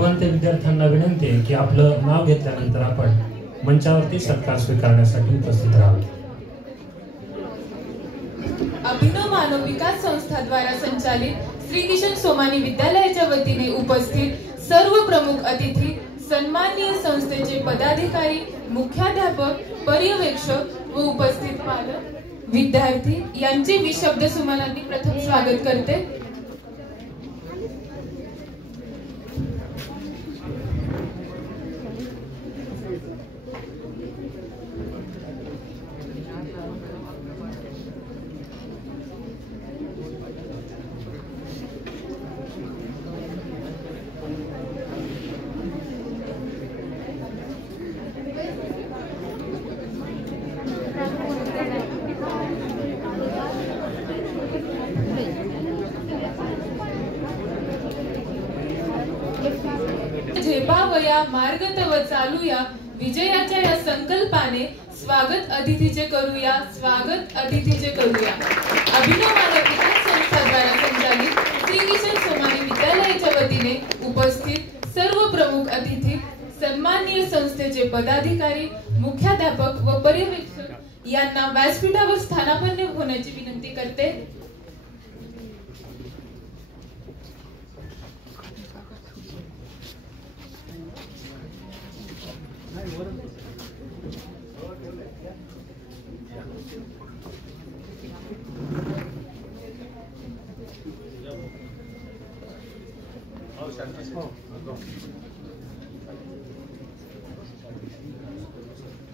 सर्वांच्या विद्यार्थ्यांना विनंती आहे की आपलं नाव घेतल्यानंतर आपण मंचावरती सत्कार स्वीकारण्यासाठी उपस्थित राहावे. अभिनव मानव विकास संस्था द्वारा संचालित श्री किशन सोमानी विद्यालयाच्या वतीने उपस्थित सर्व प्रमुख अतिथी, सन्माननीय संस्थेचे पदाधिकारी, मुख्याध्यापक, पर्यवेक्षक व उपस्थित पालक, विद्यार्थी यांचे मी शब्द सुमनांनी प्रथम स्वागत करते. झेपावया मार्ग तव चालूया विजयाच्या या संकल्पाने स्वागत अतिथीचे करूया, स्वागत अतिथीचे करूया. अभिनव मानव विकास संस्था द्वारा संचालित श्री किशन सोमानी विद्यालयाच्या वतीने उपस्थित सर्व प्रमुख अतिथी, सन्माननीय संस्थेचे पदाधिकारी, मुख्याध्यापक व पर्यवेक्षक यांना व्यासपीठावर स्थानापन्न होण्याची विनंती करते.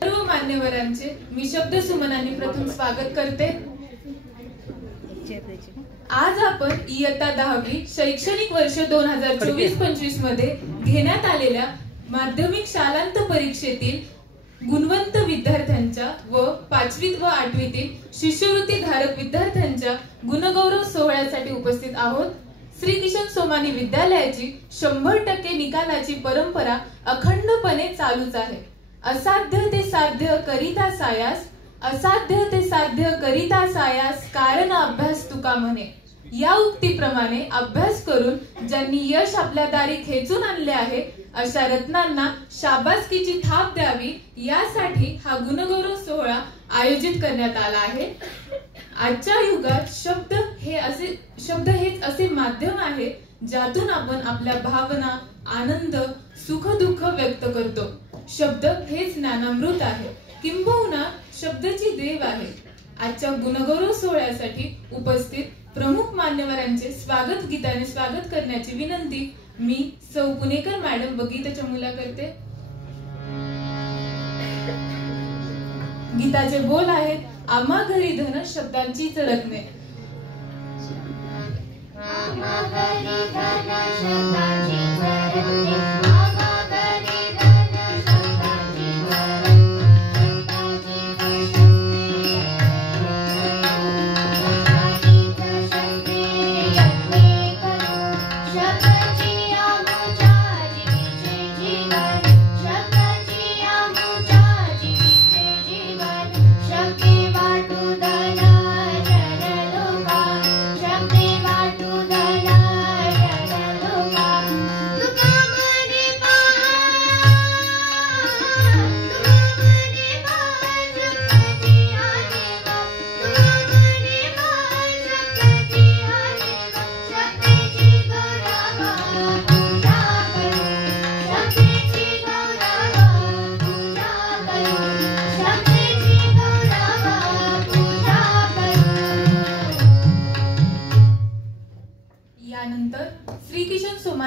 सर्व मान्यवरांचे मी शब्द सुमनांनी प्रथम स्वागत करते. आज आपण इयत्ता 10वी शैक्षणिक वर्ष 2024-25 मध्ये घेण्यात आलेल्या माध्यमिक शालांत परीक्षेतील गुणवंत विद्यार्थ्यांच्या व 5वी व 8वीतील शिष्यवृत्ती धारक विद्यार्थ्यांच्या गुणगौरव सोहळ्यासाठी उपस्थित आहोत. श्री किशन सोमानी विद्यालयाची 100% निकालाची परंपरा अखंडपणे चालूच आहे. असाध्य ते साध्य करिता सायास, असाध्य ते साध्य करिता सायास, कारण अभ्यास तुका म्हणे. या उक्तीप्रमाणे अभ्यास करून ज्यांनी यश आपल्या दारी खेचून आणले आहे अशा रत्नांना शाबासकीची थाप द्यावी यासाठी हा गुणगौरव सोहळा आयोजित करण्यात आला आहे. आजच्या युगात शब्द हेच असे माध्यम आहे ज्यातून आपण आपल्या भावना, आनंद, सुख दुःख व्यक्त करतो. शब्द हेच ज्ञानामृत आहे, किंबहुना शब्दाची देव आहे. आजच्या गुणगौरव सोहळ्यासाठी उपस्थित प्रमुख मान्यवरांचे स्वागत गीताने स्वागत करण्याची विनंती मी सौ पुणेकर मॅडम व गीता चमूला करते. गीताचे बोल आहेत, आम्हा घरी धन शब्दांची रत्ने. आम्हा घरी धन शब्दांची रत्ने, आम्हा घरी धन शब्दांची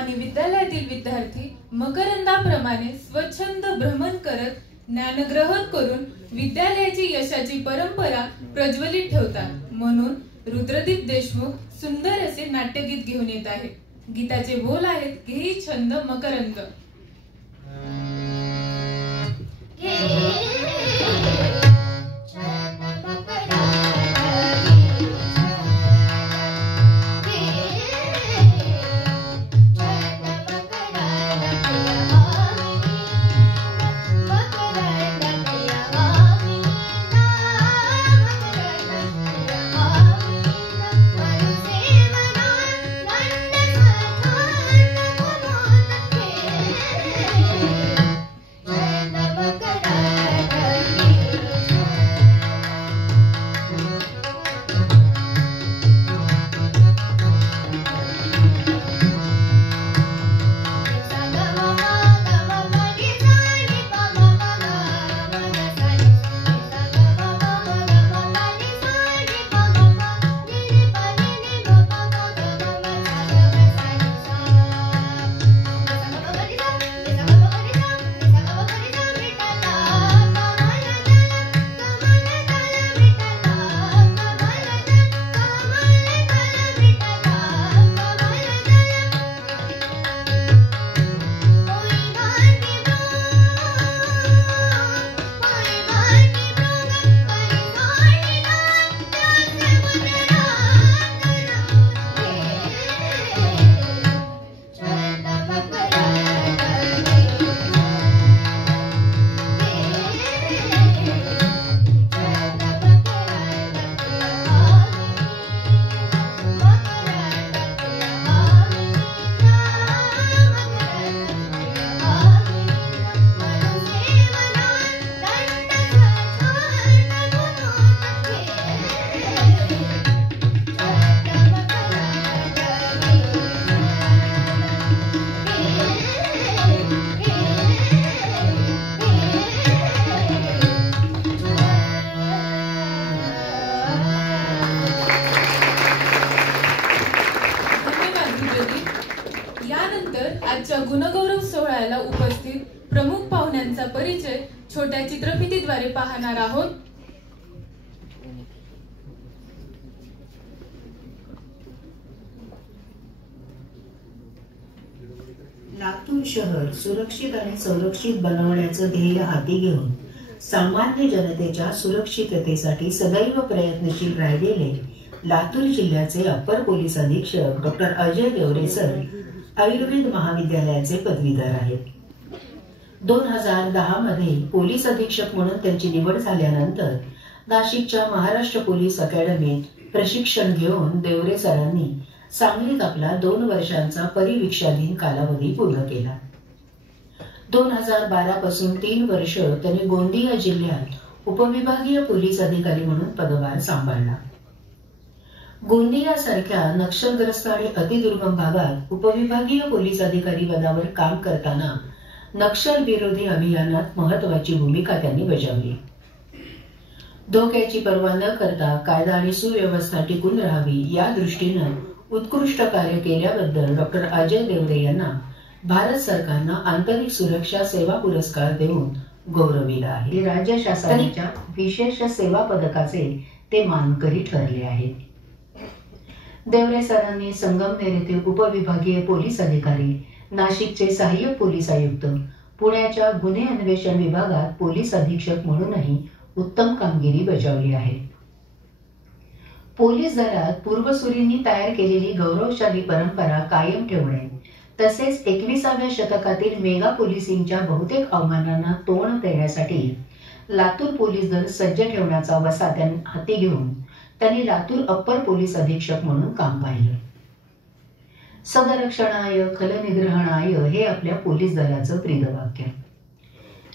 विद्यालयातील विद्यार्थी मकरंदाप्रमाणे स्वच्छंद भ्रमण करत ज्ञानग्रहण करून विद्यालयाची यशाची परंपरा प्रज्वलित ठेवतात. म्हणून रुद्रदीप देशमुख सुंदर असे नाट्यगीत घेऊन येत आहेत. गीताचे बोल आहेत, घेई छंद मकरंद. Yeah. राष्ट्रगौरव सोहळ्याला उपस्थित प्रमुख पाहुण्यांचा परिचय छोट्या चित्रफितीद्वारे पाहणार आहोत। लातूर शहर सुरक्षित आणि संरक्षित बनवण्याचं ध्येय हाती घेऊन सामान्य जनतेच्या सुरक्षिततेसाठी सदैव प्रयत्नशील राहिलेले लातूर जिल्ह्याचे अप्पर पोलीस अधीक्षक डॉक्टर अजय देवरे सर आयुर्वेद महाविद्यालयाचे पदवीधर आहेत। 2010 मध्ये पोलीस अधीक्षक म्हणून त्यांची निवड झाल्यानंतर नाशिकच्या महाराष्ट्र पोलीस अकॅडमीत प्रशिक्षण घेऊन देवरे सरांनी सांगलीत आपला 2 वर्षांचा परिवीक्षाधीन कालावधी पूर्ण केला। 2012 पासून 3 वर्ष त्यांनी गोंदिया जिल्ह्यात उपविभागीय पोलीस अधिकारी म्हणून पदभार सांभाळला। गोंदिया सारख्या नक्षलग्रस्त आणि अतिदुर्गम भागात उपविभागीय पोलीस अधिकारी पदावर काम करताना नक्षल विरोधी अभियानात महत्त्वाची भूमिका त्यांनी बजावली। धोक्याची पर्वा न करता कायदा आणि सुव्यवस्था टिकून राहावी या दृष्टीने उत्कृष्ट कार्य केल्याबद्दल डॉक्टर अजय देवरे यांना भारत सरकारने आंतरिक सुरक्षा सेवा पुरस्कार देऊन गौरविले आहे। राज्य शासनाच्या विशेष सेवा पदकाचे ते मानकरी ठरले आहेत। देवरे सरांनी संगमनेर येथे उपविभागीय पोलीस अधिकारी, नाशिकचे सहाय्यक पोलीस आयुक्त, पुण्याच्या गुन्हे अन्वेषण विभागात पोलीस अधीक्षक म्हणूनही उत्तम कामगिरी बजावली आहे। पोलीस दलात पूर्वसुरींनी तयार केलेली गौरवशाली परंपरा कायम ठेवणे तसेच 21व्या शतकातील मेगा पोलिसिंगच्या बहुतेक आव्हानांना तोंड देण्यासाठी लातूर पोलीस दल सज्ज ठेवण्याचा वसा त्यांनी हाती घेऊन त्यांनी लातूर अप्पर पोलीस अधीक्षक म्हणून काम पाहिलं। सदरक्षणाय खलनिग्रहणाय हे आपल्या पोलीस दलाचं ब्रीदवाक्य।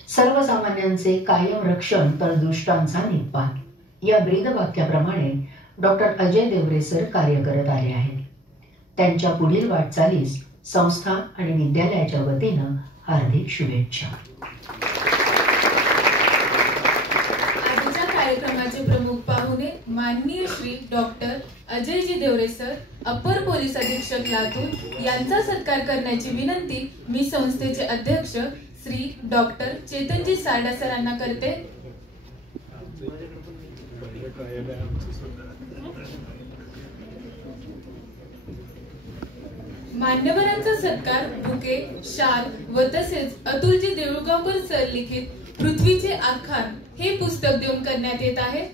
सर्वसामान्यांचे कायम रक्षण तर दुष्टांचा निपात या ब्रीदवाक्याप्रमाणे डॉक्टर अजय देवरे सर कार्य करत आले आहेत। त्यांच्या पुढील वाटचालीस संस्था आणि विद्यालयाच्या वतीनं हार्दिक शुभेच्छा। आजच्या कार्यक्रमाचे प्रमुख पाहुणे माननीय Shri doctor Ajayji Deore sir upper police अधीक्षक लातूर यांचा सत्कार करण्याची विनंती मी संस्थेचे अध्यक्ष श्री डॉक्टर चेतनजी सारडा सरांना करते। मान्यवरांचा सत्कार बुके, शाल व तसेच अतुलजी देऊळगावकर सर लिखित पृथ्वीचे आख्यान हे पुस्तक देऊन करण्यात येत आहे।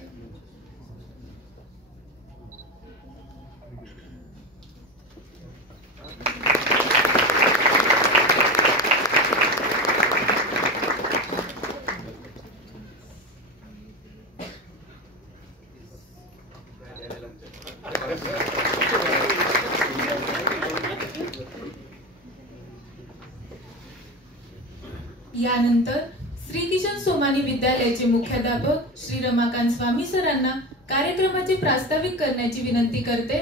यानंतर श्री किशन सोमानी विद्यालयाचे मुख्याध्यापक श्री रमाकांत स्वामी सरांना कार्यक्रमाचे प्रास्ताविक करण्याची विनंती करते।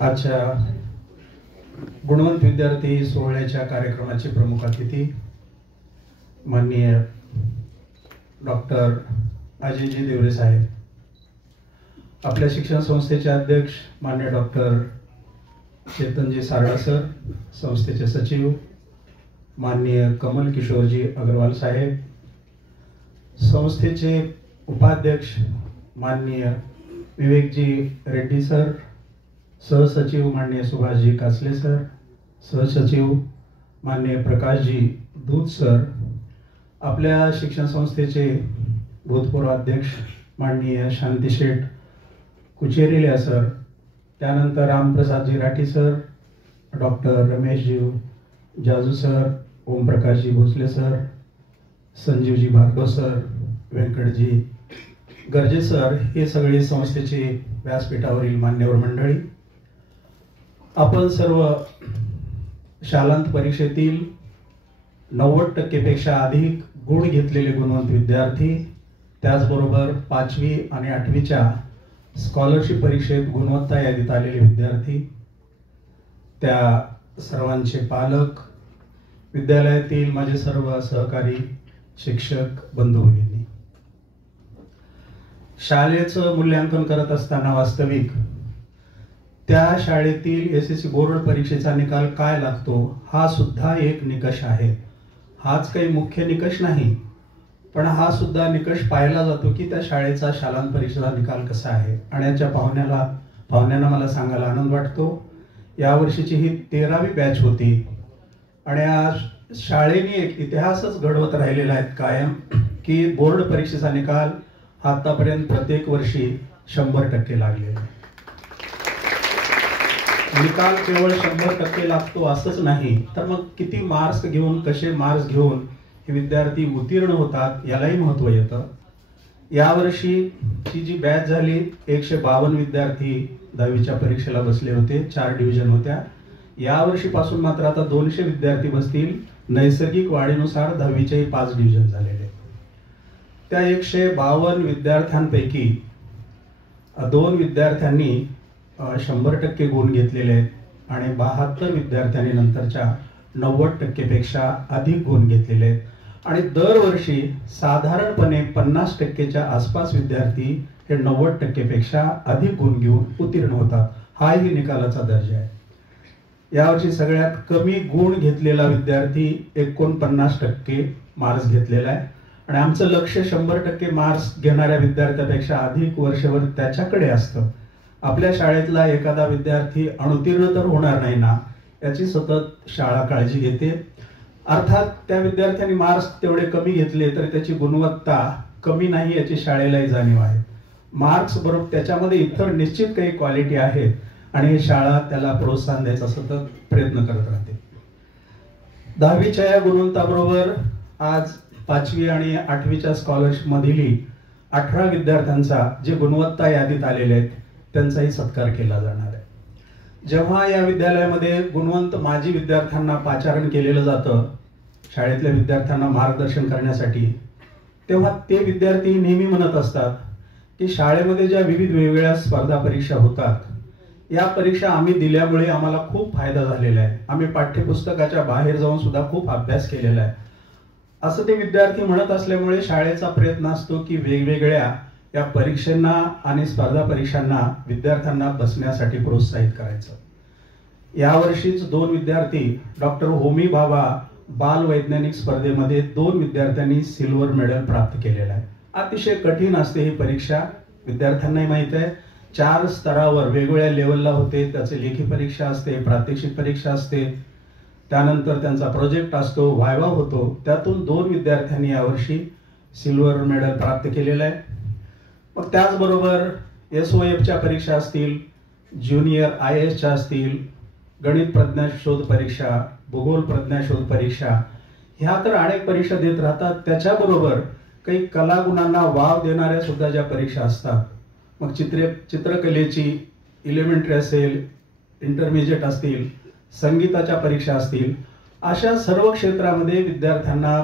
आजच्या गुणवंत विद्यार्थी सोहळ्याच्या कार्यक्रमाचे प्रमुख अतिथी माननीय डॉक्टर अजयजी देवरे साहेब, आपल्या शिक्षण संस्थेचे अध्यक्ष माननीय डॉक्टर चेतनजी सारडा सर, संस्थेचे सचिव माननीय कमल किशोरजी अग्रवाल साहेब, संस्थेचे उपाध्यक्ष माननीय विवेकजी रेड्डी सर, सहसचिव माननीय सुभाषजी कासले सर, सहसचिव माननीय प्रकाशजी दूत सर, आपल्या शिक्षण संस्थेचे भूतपूर्व अध्यक्ष माननीय शांतीशेठ कुचेरिया सर, त्यानंतर Ramprasadji Rathi sir, doctor Rameshji Jaju sir, Omprakashji Bhosale sir, Sanjivji Bhargav sir, Vyankatji Garje sir, हे सगळे संस्थेचे व्यासपीठावरील मान्यवर मंडळी, आपण सर्व शालांत परीक्षेतील 90% पेक्षा अधिक गुण घेतलेले गुणवंत विद्यार्थी, त्याचबरोबर 5वी आणि 8वीच्या स्कॉलरशिप परीक्षेत गुणवत्ता यादीत आलेले विद्यार्थी, त्या सर्वांचे पालक, विद्यालयातील माझे सर्व सहकारी शिक्षक बंधू भगिनी, शाळेचं मूल्यांकन करत असताना वास्तविक त्या शाळेतील SSC बोर्ड परीक्षेचा निकाल काय लागतो हा सुद्धा एक निकष आहे. हाच काही मुख्य निकष नाही, पण हा सुद्धा निकष पाहिला जातो की त्या शाळेचा शालांत परीक्षेचा निकाल कसा आहे. आणि याच्या पाहुण्यांना मला सांगायला आनंद वाटतो, यावर्षीची ही 13वी बॅच होती आणि आज शाळेने एक इतिहासच घडवत राहिलेला आहे कायम की बोर्ड परीक्षेचा निकाल आतापर्यंत प्रत्येक वर्षी 100% लागलेला आहे. निकाल केवळ 100% लागतो असंच नाही, तर मग किती मार्क्स घेऊन, कसे मार्क्स घेऊन हे विद्यार्थी उत्तीर्ण होतात यालाही महत्त्व येतं. यावर्षीची जी बॅच झाली 152 विद्यार्थी 10वीच्या परीक्षेला बसले होते, 4 डिव्हिजन होत्या. यावर्षीपासून मात्र आता 200 विद्यार्थी बसतील. नैसर्गिक वाढीनुसार 10वीचेही 5 डिव्हिजन झालेले. त्या 152 विद्यार्थ्यांपैकी 2 विद्यार्थ्यांनी 100% गुण घेतलेले आहेत आणि 72 विद्यार्थ्यांनी नंतरच्या 90% पेक्षा अधिक गुण घेतलेले आहेत. आणि दरवर्षी साधारणपणे 50%च्या आसपास विद्यार्थी हे 90% पेक्षा अधिक गुण घेऊन उत्तीर्ण होतात. हाही निकालाचा दर्जा आहे. यावर्षी सगळ्यात कमी गुण घेतलेला विद्यार्थी 49% मार्क्स घेतलेला आहे आणि आमचं लक्ष 100% मार्क्स घेणाऱ्या विद्यार्थ्यापेक्षा अधिक वर्षभर त्याच्याकडे असतं. आपल्या शाळेतला एखादा विद्यार्थी अनुत्तीर्ण तर होणार नाही ना याची सतत शाळा काळजी घेते. अर्थात त्या विद्यार्थ्यांनी मार्क्स तेवढे कमी घेतले तरी त्याची गुणवत्ता कमी नाही याची शाळेलाही जाणीव आहे. मार्क्स बरोबर त्याच्यामध्ये इतर निश्चित काही क्वालिटी आहेत आणि शाळा त्याला प्रोत्साहन द्यायचा सतत प्रयत्न करत राहते. 10वीच्या या गुणवंताबरोबर आज 5वी आणि 8वीच्या स्कॉलरशिप मधील 18 विद्यार्थ्यांचा जे गुणवत्ता यादीत आलेले आहेत त्यांचाही सत्कार केला जाणार आहे. जेव्हा या विद्यालयामध्ये गुणवंत माजी विद्यार्थ्यांना पाचारण केलेलं जातं शाळेतल्या विद्यार्थ्यांना मार्गदर्शन करण्यासाठी, तेव्हा ते विद्यार्थी नेहमी म्हणत असतात की शाळेमध्ये ज्या विविध वेगवेगळ्या स्पर्धा परीक्षा होतात या परीक्षा आम्ही दिल्यामुळे आम्हाला खूप फायदा झालेला आहे. आम्ही पाठ्यपुस्तकाच्या बाहेर जाऊन सुद्धा खूप अभ्यास केलेला आहे असं ते विद्यार्थी म्हणत असल्यामुळे शाळेचा प्रयत्न असतो की वेगवेगळ्या या परीक्षांना आणि स्पर्धा परीक्षांना विद्यार्थ्यांना बसण्यासाठी प्रोत्साहित करायचं. यावर्षीच 2 विद्यार्थी डॉक्टर होमी भाभा बाल वैज्ञानिक स्पर्धेमध्ये 2 विद्यार्थ्यांनी सिल्वर मेडल प्राप्त केलेलं आहे. अतिशय कठीण असते ही परीक्षा, विद्यार्थ्यांनाही माहित आहे. 4 स्तरावर वेगवेगळ्या लेवलला होते. त्याचे लेखी परीक्षा असते, प्रात्यक्षिक परीक्षा असते, त्यानंतर त्यांचा प्रोजेक्ट असतो, व्हायवा होतो. त्यातून 2 विद्यार्थ्यांनी यावर्षी सिल्वर मेडल प्राप्त केलेलं आहे. मग त्याचबरोबर SOFच्या परीक्षा असतील, ज्युनियर IASच्या असतील, गणित प्रज्ञा शोध परीक्षा, भूगोल प्रज्ञा शोध परीक्षा, ह्या तर अनेक परीक्षा देत राहतात. त्याच्याबरोबर काही कलागुणांना वाव देणाऱ्या सुद्धा ज्या परीक्षा असतात, मग चित्रकलेची एलिमेंटरी असेल, इंटरमिजिएट असतील, संगीताच्या परीक्षा असतील, अशा सर्व क्षेत्रामध्ये विद्यार्थ्यांना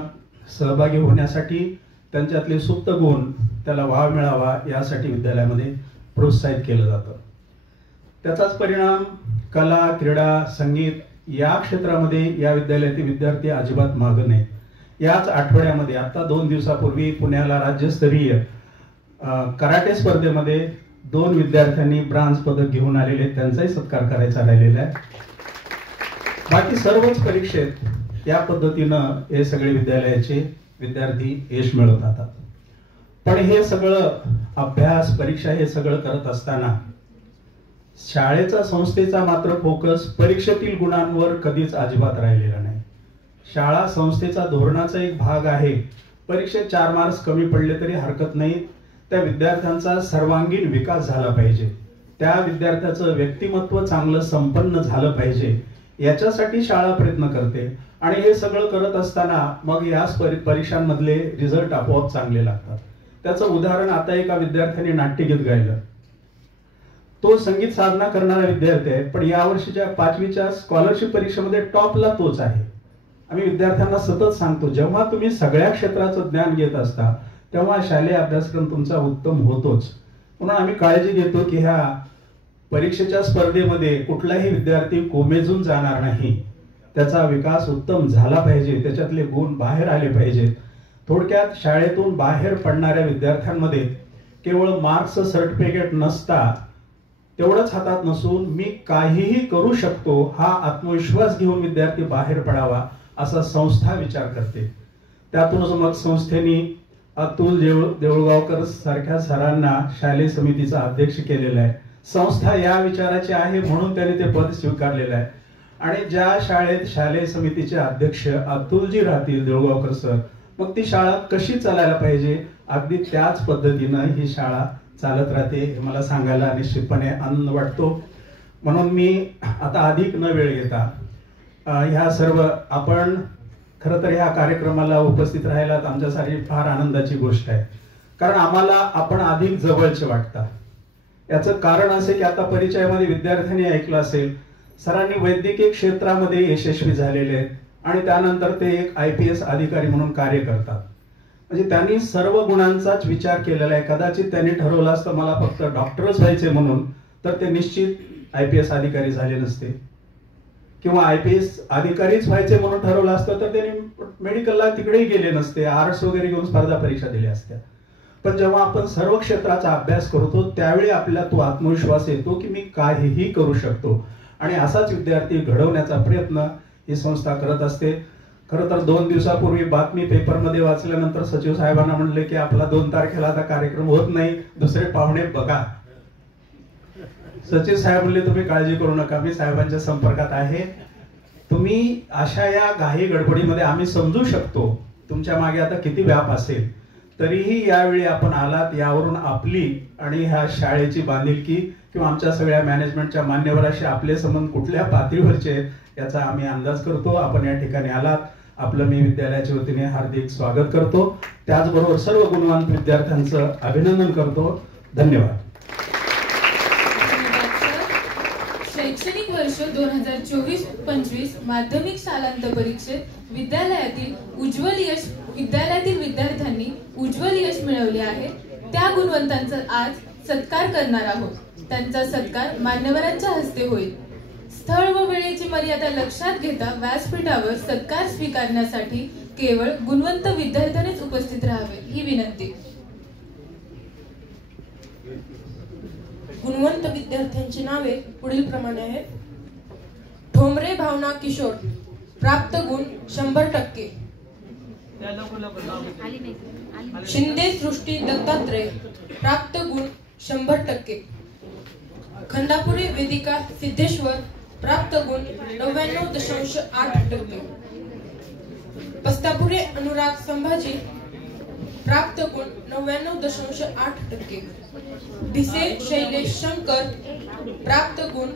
सहभागी होण्यासाठी त्यांच्यातले सुप्त गुण त्याला वाव मिळावा यासाठी विद्यालयामध्ये प्रोत्साहित केलं जातं. त्याचाच परिणाम कला, क्रीडा, संगीत या क्षेत्रामध्ये या विद्यालयातील विद्यार्थी अजिबात मागं नाहीत. याच आठवड्यामध्ये आता 2 दिवसापूर्वी पुण्याला राज्यस्तरीय कराटे स्पर्धेमध्ये 2 विद्यार्थ्यांनी ब्रांझ पदक घेऊन आलेले, त्यांचाही सत्कार करायचा राहिलेला आहे. बाकी सर्वच परीक्षेत या पद्धतीनं हे सगळे विद्यालयाचे विद्यार्थी यश मिळवत राहतात. पण हे सगळं अभ्यास, परीक्षा हे सगळं करत असताना शाळेचा, संस्थेचा मात्र फोकस परीक्षेतील गुणांवर कधीच अजिबात राहिलेला नाही. शाळा संस्थेचा धोरणाचा एक भाग आहे. परीक्षेत 4 मार्क्स कमी पडले तरी हरकत नाही, त्या विद्यार्थ्यांचा सर्वांगीण विकास झाला पाहिजे, त्या विद्यार्थ्याचं व्यक्तिमत्व चांगलं संपन्न झालं पाहिजे, याच्यासाठी शाळा प्रयत्न करते. आणि हे सगळं करत असताना मग या परीक्षांमधले रिझल्ट आपोआप चांगले लागतात. त्याचं उदाहरण आता एका विद्यार्थ्याने नाट्यगीत गायलं. तो संगीत साधना करणारा विद्यार्थी आहे, पण यावर्षीच्या 5वीच्या स्कॉलरशिप परीक्षेमध्ये टॉपला तोच आहे. आम्ही विद्यार्थ्यांना सतत सांगतो, जेव्हा तुम्ही सगळ्या क्षेत्राचं ज्ञान घेत असता तेव्हा शालेय अभ्यासक्रम तुमचा उत्तम होतोच. म्हणून आम्ही काळजी घेतो की ह्या परीक्षेच्या स्पर्धेमध्ये कुठलाही विद्यार्थी कोमेजून जाणार नाही, त्याचा विकास उत्तम झाला पाहिजे, त्याच्यातले गुण बाहेर आले पाहिजेत. थोडक्यात शाळेतून बाहेर पडणाऱ्या विद्यार्थ्यांमध्ये केवळ मार्क्स सर्टिफिकेट नसता तेवढंच हातात नसून मी काहीही करू शकतो हा आत्मविश्वास घेऊन विद्यार्थी बाहेर पडावा असा संस्था विचार करते. त्यातूनच मग संस्थेने अतुल देऊळगावकर सारख्या सरांना शालेय समितीचा अध्यक्ष केलेला आहे. संस्था या विचाराची आहे म्हणून त्यांनी ते पद स्वीकारलेलं आहे. आणि ज्या शाळेत शालेय समितीचे अध्यक्ष अतुलजी राहतील देऊळगावकर सर, मग ती शाळा कशी चालायला पाहिजे अगदी त्याच पद्धतीनं ही शाळा चालत राहते हे मला सांगायला निश्चितपणे आनंद वाटतो. म्हणून मी आता अधिक न वेळ घेता ह्या सर्व आपण खरं तर ह्या कार्यक्रमाला उपस्थित राहायला आमच्यासाठी फार आनंदाची गोष्ट आहे. कारण आम्हाला आपण अधिक जवळचे वाटतात. याचं कारण असे की आता परिचयामध्ये विद्यार्थ्यांनी ऐकलं असेल, सरांनी वैद्यकीय क्षेत्रामध्ये यशस्वी झालेले आहेत आणि त्यानंतर ते एक IPS अधिकारी म्हणून कार्य करतात. म्हणजे त्यांनी सर्व गुणांचाच विचार केलेला आहे. कदाचित त्यांनी ठरवलं असतं मला फक्त डॉक्टरच व्हायचे म्हणून, तर ते निश्चित IPS अधिकारी झाले नसते. किंवा IPS अधिकारीच व्हायचे म्हणून ठरवलं असतं तर त्यांनी मेडिकलला तिकडेही गेले नसते, आर्ट्स वगैरे घेऊन स्पर्धा परीक्षा दिल्या असत्या. पण जेव्हा आपण सर्व क्षेत्राचा अभ्यास करतो त्यावेळी आपल्याला तो आत्मविश्वास येतो की मी काहीही करू शकतो. आणि असाच विद्यार्थी घडवण्याचा प्रयत्न ही संस्था करत असते. खरं तर 2 दिवसापूर्वी बातमी पेपरमध्ये वाचल्यानंतर सचिव साहेबांना म्हणले की आपला 2 तारखेला आता कार्यक्रम होत नाही, दुसरे पाहुणे बघा. सचिव साहेब म्हणले तुम्ही काळजी करू नका, मी साहेबांच्या संपर्कात आहे. तुम्ही अशा या घाई गडबडीमध्ये आम्ही समजू शकतो तुमच्या मागे आता किती व्याप असेल, तरीही यावेळी आपण आलात यावरून आपली आणि ह्या शाळेची बांधिलकी किंवा आमच्या सगळ्या मॅनेजमेंटच्या मान्यवराशी आपले संबंध कुठल्या पातळीवरचे याचा आम्ही अंदाज करतो. आपण या ठिकाणी आलात, आपलं मी विद्यालयाच्या वतीने हार्दिक स्वागत करतो. त्याचबरोबर सर्व गुणवंत विद्यार्थ्यांचं अभिनंदन करतो. धन्यवाद. शैक्षणिक वर्ष 2024-25 माध्यमिक शालांत परीक्षेत विद्यालयातील विद्यार्थ्यांनी उज्ज्वल यश मिळवले आहे. त्या गुणवंतांचा आज सत्कार करणार आहोत. त्यांचा सत्कार मान्यवरांच्या हस्ते होईल. स्थळ व वेळेची मर्यादा लक्षात घेता व्यासपीठावर सत्कार स्वीकारण्यासाठी केवळ गुणवंत विद्यार्थ्यांनीच उपस्थित राहावे ही विनंती. गुणवंत विद्यार्थ्यांची नावे पुढील प्रमाणे आहेत. ठोंबरे भावना किशोर, प्राप्त गुण 100%. शिंदे सृष्टी दत्तात्रय, प्राप्त गुण 100%. खंडापुरे वेदिका सिद्धेश्वर, प्राप्त गुण 99.8%. पस्तापुरे अनुराग संभाजी, प्राप्त गुण 99.8%. भिसे शैलेश शंकर, प्राप्त गुण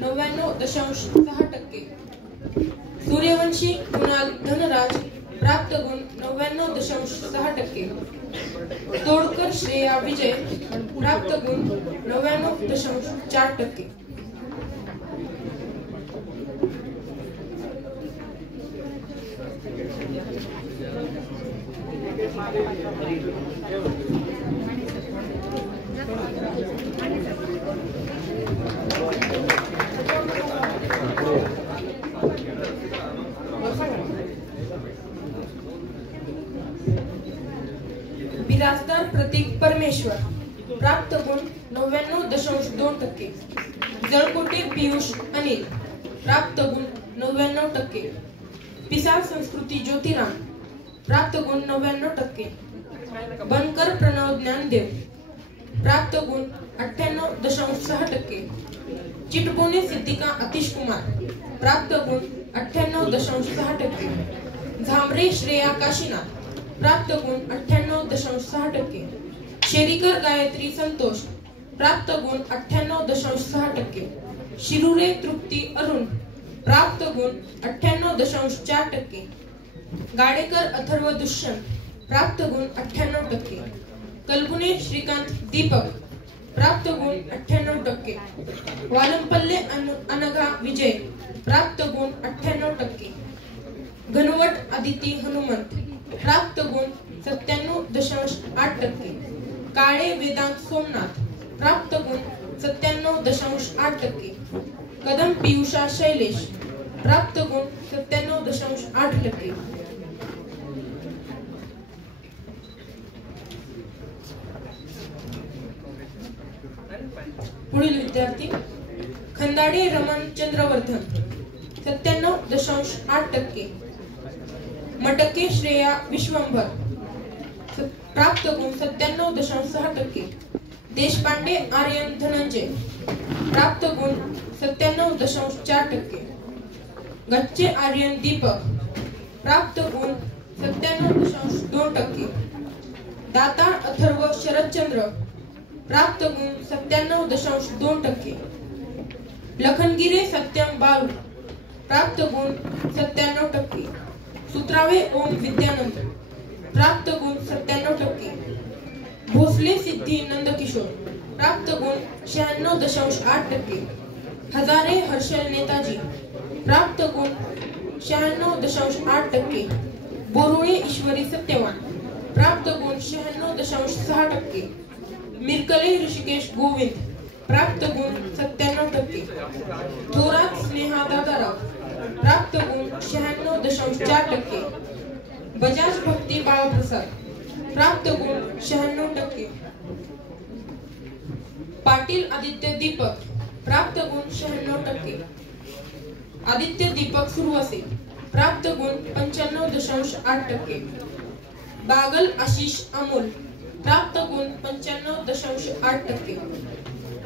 99.6%. सूर्यवंशी कुणाल धनराज, प्राप्त गुण 99.6%. तोडकर श्रेया विजय, प्राप्त गुण 99.4%. बिराजदार प्रतीक परमेश्वर, प्राप्त गुण 99.2%. जळकोटे पियुष अनिल, प्राप्त गुण 99%. पिसाळ संस्कृती ज्योतिराम, प्राप्त गुण 99%. बनकर प्रणव ज्ञानदेव, प्राप्त गुण 98.6%. चिटबोने सिद्धिका अतिश कुमार, प्राप्त गुण 98.6%. झांबरे श्रेया काशीनाथ, प्राप्त गुण 98.6%. शेरीकर गायत्री संतोष, प्राप्त गुण 98.6%. शिरुरे तृप्ती अरुण, प्राप्त गुण 98.4%. गाडेकर अथर्व दुष्यंत, प्राप्त गुण 98%. कल्पुने श्रीकांत दीपक, प्राप्त गुण 98%. वालंपल्ले अनघा विजय, प्राप्त गुण 98%. घनवट आदिती हनुमंत, प्राप्त गुण 97.8%. काळे वेदांत सोमनाथ, प्राप्त गुण 97.8%. कदम पियुषा शैलेश, प्राप्त गुण 97.8%. पुढील विद्यार्थी खंदाडे रमण चंद्रवर्धन 97.8%. मटके श्रेया विश्वंभर प्राप्त गुण 97.6%. देशपांडे आर्यन धनंजय प्राप्त गुण 97.4%. गच्चे आर्यन दीपक प्राप्त गुण 97.2%. दातार अथर्व शरदचंद्र प्राप्त गुण 97.2%. लखनगिरे सत्यम बाळू प्राप्त गुण 97%. सुत्रावे ओम विद्यानंद प्राप्त गुण 97%. भोसले सिद्धी नंदकिशोर प्राप्त गुण 96.8%. हजारे हर्षल नेताजी प्राप्त गुण 96.8%. बोरुळे ईश्वरी सत्यवान प्राप्त गुण 96.6%. मिरकले ऋषिकेश गोविंद प्राप्त गुण 97%. थोरात स्नेहा दादाराव प्राप्त गुण 96.4%. बजाज भक्ती बाळप्रसाद प्राप्त गुण 96%. पाटील आदित्य दीपक प्राप्त गुण 96%. आदित्य दीपक सुरवसे प्राप्त गुण 95.8%. बागल आशिष अमोल प्राप्त गुण 95.8%.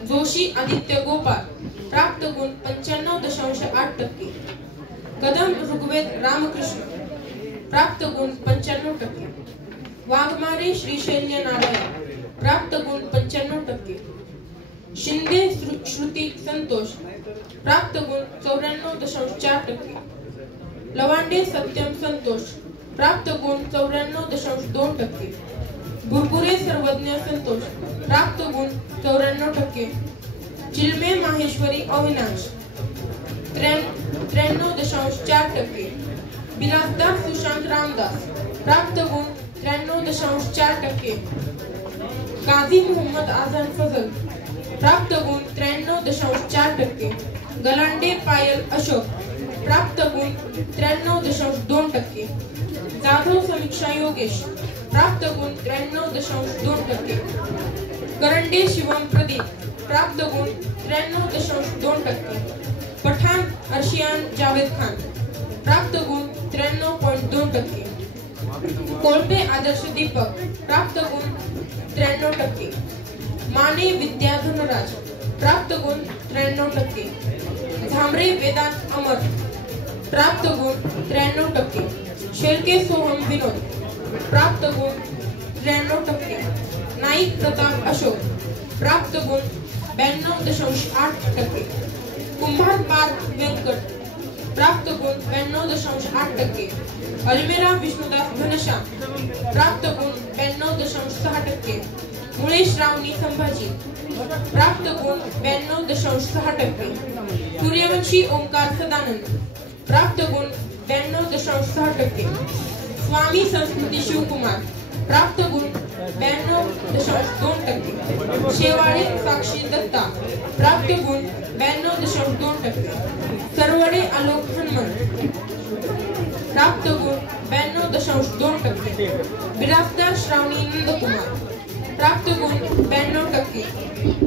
जोशी आदित्य गोपाल प्राप्त गुण 95.8%. कदम ऋग्वेद रामकृष्ण प्राप्त गुण 95%. वाघमारे श्रीशैल्य नारायण प्राप्त गुण 95%. शिंदे श्रुती संतोष प्राप्त गुण 94.4%. लवांडे सत्यम संतोष प्राप्त गुण 94.2%. बुरबुरे सर्वज्ञ संतोष प्राप्त गुण 94%. चिलमे माहेश्वरी अविनाश 93.4%. बिलासदार सुशांत रामदास प्राप्त गुण 93.4%. काझी मोहम्मद आझम फजल प्राप्त गुण 93.4%. गलांडे पायल अशोक प्राप्त गुण 93.2%. जाधव समीक्षा योगेश प्राप्त गुण 93.2%. करंडे शिवम प्रदीप प्राप्त गुण 93.2%. पठाण अर्शियान जावेद खान प्राप्त गुण 93.2%. कोळपे आदर्श दीपक प्राप्त गुण 93%. माने विद्या धनराज प्राप्त गुण 93%. झांबरे वेदांत अमर प्राप्त गुण 93%. शेळके सोहम विनोद प्राप्त गुण 93%. नाईक प्रताप अशोक प्राप्त गुण 92.8%. कुंभार पार्थ व्यंकट प्राप्त गुण 92.8%. अल्मेरा विष्णुदास घनश्याम प्राप्त गुण 92.6%. मुळे श्रावणी संभाजी प्राप्त गुण 92.6%. सूर्यवंशी ओंकार सदानंद प्राप्त गुण 92.6%. स्वामी संस्कृती शिवकुमार प्राप्त गुण 92.2%. शेवाळे साक्षी दत्ता प्राप्त गुण 92.2%. सरवडे आलोक हनुमंत प्राप्त गुण 92.2%. बिराजदार श्रावणी नंदकुमार प्राप्त गुण 92%.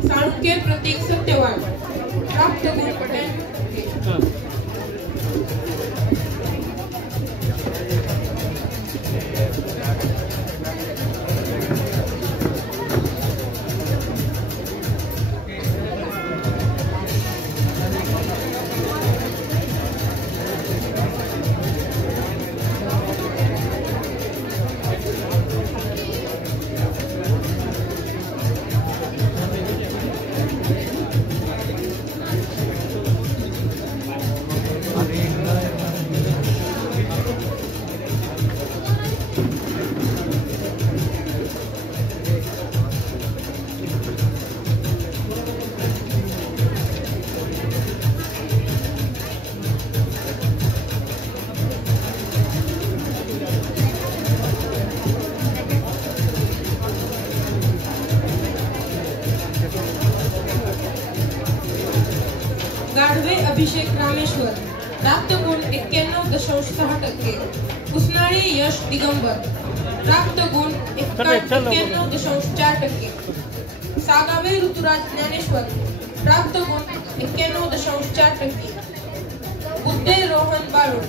साळुंके प्रतीक सत्यवान प्राप्त गुण 92%. गाढवे अभिषेक रामेश्वर प्राप्त गुण 91.6%. उसनाळे यश दिगंबर प्राप्त गुण 91.4%. सागावे ऋतुराज ज्ञानेश्वर प्राप्त गुण 91.4%. बुद्धे रोहन बाळू,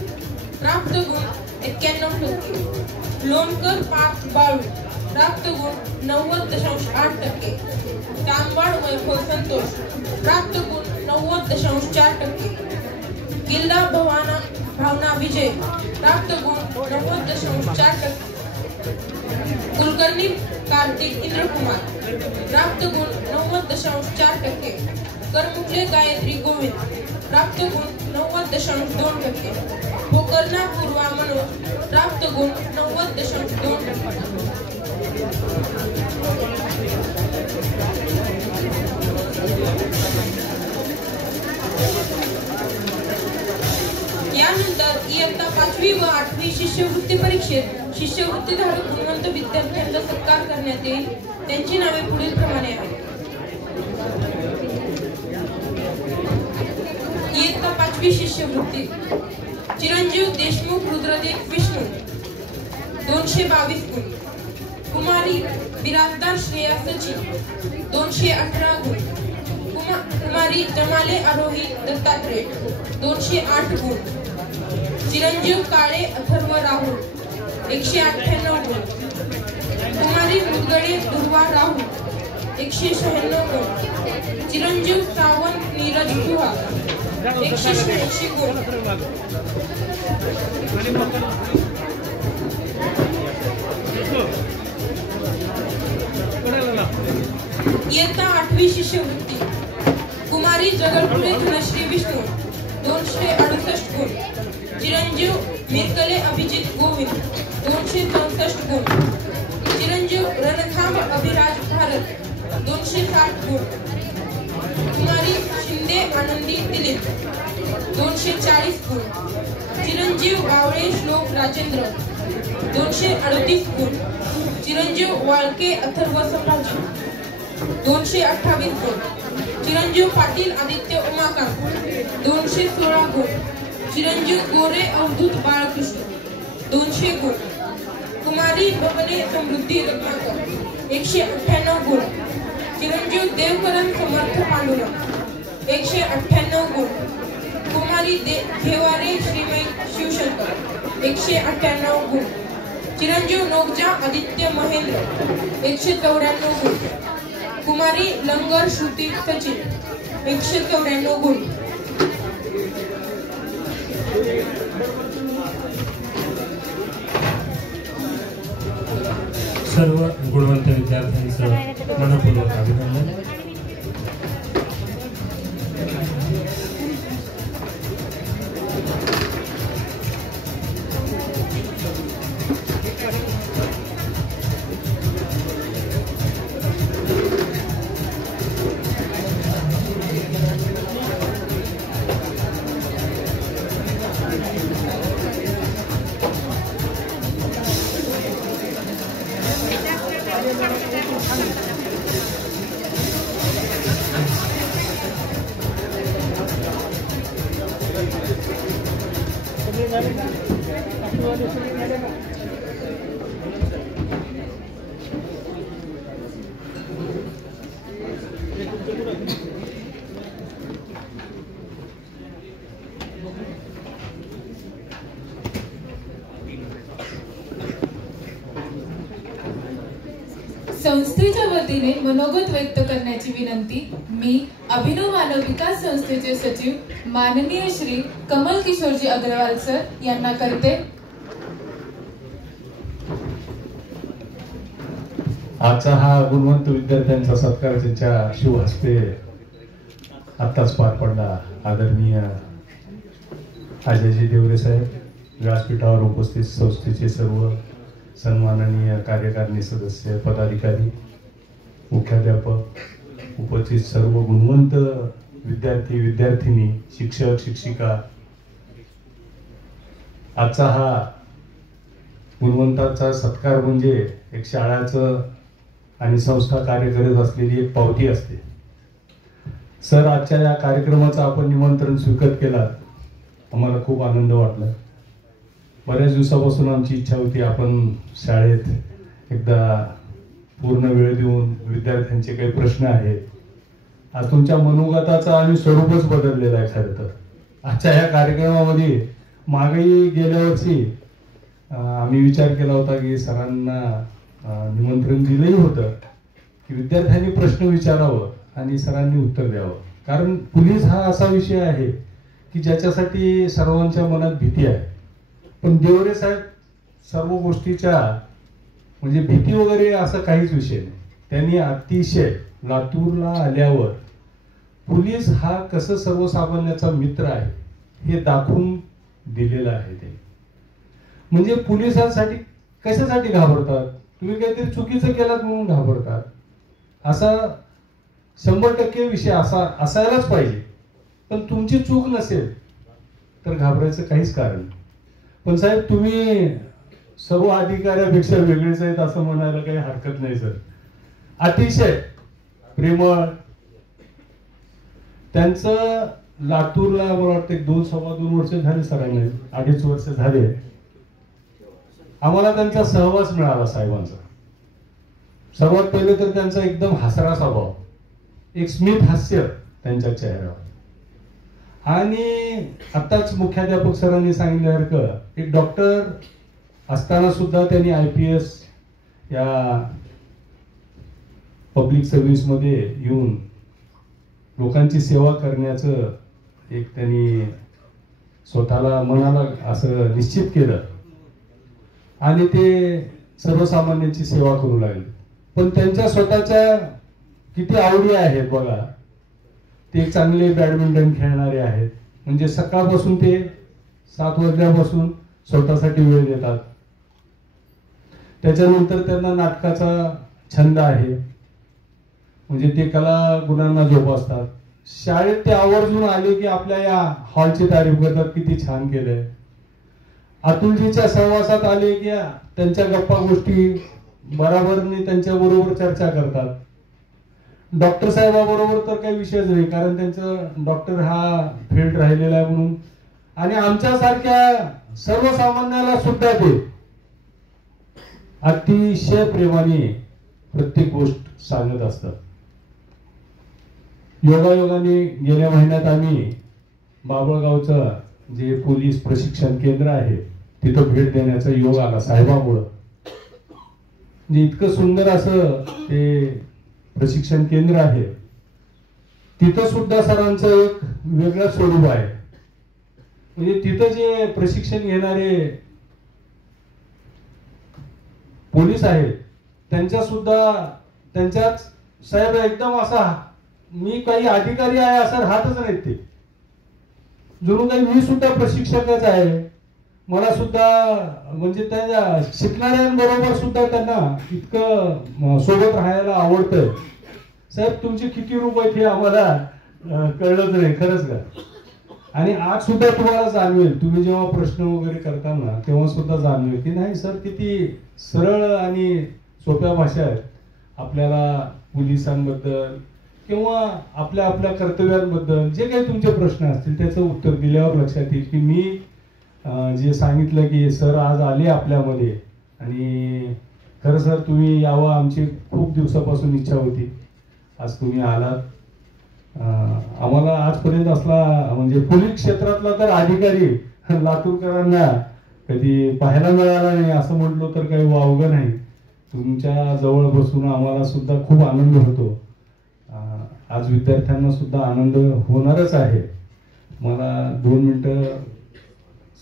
प्राप्त गुण 91%. लोणकर पार्थ बाळू, प्राप्त गुण 90.8%. तांबवाड वैभव संतोष, प्राप्त गुण 90.4%. गिल्डा भावना विजय, प्राप्त गुण 90.4%. कुलकर्णी कार्तिक इंद्रकुमार, प्राप्त गुण 90.4%. करमुखले गायत्री गोविंद, प्राप्त गुण 90.2%. पोकर्णा पूर्वा मनोज, प्राप्त गुण 90.2%. यानंतर इयत्ता 5वी व 8वी शिष्यवृत्ती परीक्षेत शिष्यवृत्तीधारक गुणवंत विद्यार्थ्यांचा सत्कार करण्यात येईल. त्यांची नावे पुढील प्रमाणे आहेत. इयत्ता 5वी शिष्यवृत्ती चिरंजीव देशमुख रुद्रदेव विष्णू 222 गुण. कुमारी बिराजदार श्रेया सचिन 218 गुण. कुमारी जमाले आरोही दत्तात्रय 208 गुण. चिरंजीव काळे अथर्व राहुल 198 गुण. कुमारी मुदगडे दुर्वा राहुल 196 गुण. चिरंजीव सावंत नीरज गुहा 186 गुण. इयत्ता 8वी शिष्यवृत्ती कुमारी जगलपुरे धनश्री विष्णू 268 गुण. चिरंजीव मिरकले अभिजित गोविंद 264 गुण. चिरंजीव रणथांब अभिराज भारत 260 गुण. कुमारी शिंदे आनंदी दिलीप 240 गुण. चिरंजीव बावळे श्लोक राजेंद्र 238 गुण. चिरंजीव वाळके अथर्व संभाजी 228 गुण. चिरंजीव पाटील आदित्य उमाकांत 216 गुण. चिरंजीव गोरे अवधूत बाळकृष्ण 200 गुण. कुमारी बबने समृद्धी रत्नाकर 198 गुण. चिरंजीव देवकरण समर्थ पांडुरंग 198 गुण. कुमारी घेवारे श्रीमय शिवशंकर 198 गुण. चिरंजीव नोगजा आदित्य महेंद्र 194 गुण. कुमारी लंगर श्रुती सचिन 194 गुण. सर्व गुणवंत विद्यार्थ्यांचं मनपूर्वक अभिनंदन. संस्थेच्या वतीने मनोगत व्यक्त करण्याची विनंती मी अभिनव मानव विकास संस्थेचे सचिव माननीय श्री कमल किशोरजी अग्रवाल सर यांना करते. आजचा हा गुणवंत विद्यार्थ्यांचा सत्कार त्यांच्या शिवहस्ते आत्ताच पार पडला. आदरणीय अजयजी देवरे साहेब, व्यासपीठावर उपस्थित संस्थेचे सर्व सन्माननीय कार्यकारिणी सदस्य, पदाधिकारी, मुख्याध्यापक, उपस्थित सर्व गुणवंत विद्यार्थी विद्यार्थिनी, शिक्षक शिक्षिका, आजचा हा गुणवंताचा सत्कार म्हणजे एक शाळाचं आणि संस्था कार्य करत असलेली एक पावती असते. सर, आजच्या या कार्यक्रमाचं आपण निमंत्रण स्वीकार केलं, आम्हाला खूप आनंद वाटला. बऱ्याच दिवसापासून आमची इच्छा होती आपण शाळेत एकदा पूर्ण वेळ देऊन विद्यार्थ्यांचे काही प्रश्न आहेत आज तुमच्या मनोगताचं आम्ही स्वरूपच बदललेलं आहे खरं तर. आजच्या ह्या कार्यक्रमामध्ये मागेही गेल्या वर्षी आम्ही विचार केला होता की सरांना निमंत्रण दिलंही होतं की विद्यार्थ्यांनी प्रश्न विचारावं आणि सरांनी उत्तर द्यावं. कारण पोलीस हा असा विषय आहे की ज्याच्यासाठी सर्वांच्या मनात भीती आहे. पण देवरे साहेब सर्व गोष्टीच्या म्हणजे भीती वगैरे असं काहीच विषय नाही. त्यांनी अतिशय लातूरला आल्यावर पोलीस हा कसं सर्वसामान्याचा मित्र आहे हे दाखवून दिलेलं आहे. ते म्हणजे पोलिसांसाठी कशासाठी घाबरतात, तुम्ही काहीतरी चुकीचं केलात म्हणून घाबरतात असा 100% विषय असायलाच पाहिजे. पण तुमची चूक नसेल तर घाबरायचं काहीच कारण नाही. पण साहेब तुम्ही सर्व अधिकाऱ्यापेक्षा वेगळेच आहेत असं म्हणायला काही हरकत नाही सर. अतिशय प्रेमळ. त्यांचं लातूरला मला वाटतं 2-2.25 वर्ष झाले सरांनी, 2.5 वर्ष झाले आम्हाला त्यांचा सहवास मिळाला साहेबांचा. सर्वात पहिले तर त्यांचा एकदम हसरा स्वभाव, एक स्मित हास्य त्यांच्या चेहऱ्यावर. आणि आताच मुख्याध्यापक सरांनी सांगितल्यासारखं एक डॉक्टर असताना सुद्धा त्यांनी IPS या पब्लिक सर्व्हिस मध्ये येऊन लोकांची सेवा करण्याचं एक त्यांनी स्वतःला मनाला असं निश्चित केलं आणि ते सर्वसामान्यांची सेवा करू लागले. पण त्यांच्या स्वतःच्या किती आवडी आहेत बघा. ते चांगले बॅडमिंटन खेळणारे आहेत. म्हणजे सकाळपासून ते 7 वाजल्यापासून स्वतःसाठी वेळ देतात. त्याच्यानंतर त्यांना नाटकाचा छंद आहे. म्हणजे ते कला गुणांना जोपासतात. शाळेत ते आवर्जून आले की आपल्या या हॉलची तारीफ करतात, किती छान केलंय. अतुलजीच्या सहवासात आले की त्यांच्या गप्पा गोष्टी बरोबरने त्यांच्या बरोबर चर्चा करतात. डॉक्टर साहेबाबरोबर तर काही विषयच नाही, कारण त्यांचं डॉक्टर हा फील्ड राहिलेला आहे म्हणून. आणि आमच्यासारख्या सर्वसामान्याला सुद्धा ते अतिशय प्रेमाने प्रत्येक गोष्ट सांगत असतात. योगायोगाने गेल्या महिन्यात आम्ही बाबळगावचं जे पोलीस प्रशिक्षण केंद्र आहे तिथं भेट देण्याचा योग आला साहेबामुळं. म्हणजे इतकं सुंदर असं ते प्रशिक्षण केंद्र आहे. तिथं सुद्धा सरांचं एक वेगळं स्वरूप आहे. म्हणजे तिथं जे प्रशिक्षण घेणारे पोलीस आहेत त्यांच्या सुद्धा त्यांच्यात साहेब एकदम असा मी काही अधिकारी आहे असं राहतच नाहीत. ते जणू काही मी सुद्धा प्रशिक्षकच आहे. मला सुद्धा म्हणजे त्या शिकणाऱ्यांबरोबर सुद्धा त्यांना इतकं सोबत राहायला आवडतंय. साहेब तुमचे किती रूप आहेत हे आम्हाला कळलंच नाही खरंच का. आणि आज सुद्धा तुम्हाला जाणवेल, तुम्ही जेव्हा प्रश्न वगैरे करताना तेव्हा सुद्धा जाणवेल की नाही सर किती सरळ आणि सोप्या भाषेत आपल्याला पोलिसांबद्दल किंवा आपल्या आपल्या कर्तव्यांबद्दल जे काही तुमचे प्रश्न असतील त्याचं उत्तर दिल्यावर लक्षात येईल की मी जे सांगितलं की सर आज आले आपल्यामध्ये आणि खरं सर तुम्ही यावं आमची खूप दिवसापासून इच्छा होती. आज तुम्ही आलात. आम्हाला आजपर्यंत असला म्हणजे पोलीस क्षेत्रातला तर अधिकारी लातूरकरांना कधी पाहायला मिळाला नाही असं म्हटलं तर काही वावगं नाही. तुमच्या जवळ बसून आम्हाला सुद्धा खूप आनंद होतो. आज विद्यार्थ्यांना सुद्धा आनंद होणारच आहे. मला 2 मिनिटं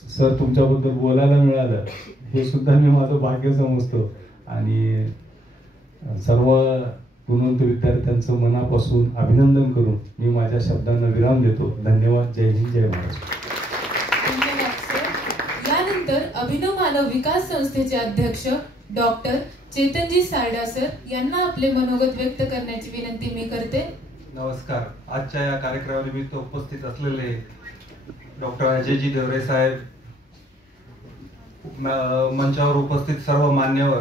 सर तुमच्याबद्दल बोलायला मिळालं हे सुद्धा मी माझं भाग्य समजतो. आणि सर्व गुणवंत विद्यार्थ्यांचं मनापासून अभिनंदन करून मी माझ्या शब्दांना विराम देतो. धन्यवाद. जय हिंद, जय महाराष्ट्र. यानंतर अभिनव मानव विकास संस्थेचे अध्यक्ष डॉक्टर चेतनजी सारडा सर यांना आपले मनोगत व्यक्त करण्याची विनंती मी करते. नमस्कार. आजच्या या कार्यक्रमानिमित्त उपस्थित असलेले डॉक्टर अजयजी देवरे साहेब, मंचावर उपस्थित सर्व मान्यवर,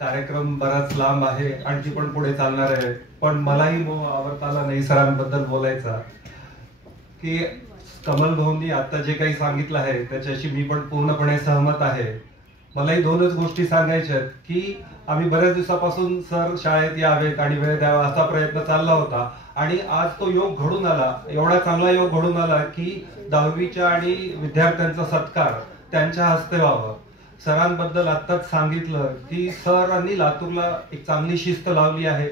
कार्यक्रम बराच लांब आहे, आणखी पण पुढे चालणार आहे. पण मलाही आवडता आला नाही सरांबद्दल बोलायचा की कमल भाऊंनी आता जे काही सांगितलं आहे त्याच्याशी मी पण पूर्णपणे सहमत आहे. मलाही दोनच गोष्टी सांगायच्या आहेत की आम्ही बऱ्याच दिवसापासून सर शाळेत यावेत आणि वेळ द्यावा असा प्रयत्न चालला होता आणि आज तो योग घडून आला. एवढा चांगला योग घडून आला की 10वीच्या आणि विद्यार्थ्यांचा सत्कार त्यांच्या हस्ते व्हावा. सरांबद्दल आत्ताच सांगितलं की सरांनी लातूरला एक चांगली शिस्त लावली आहे.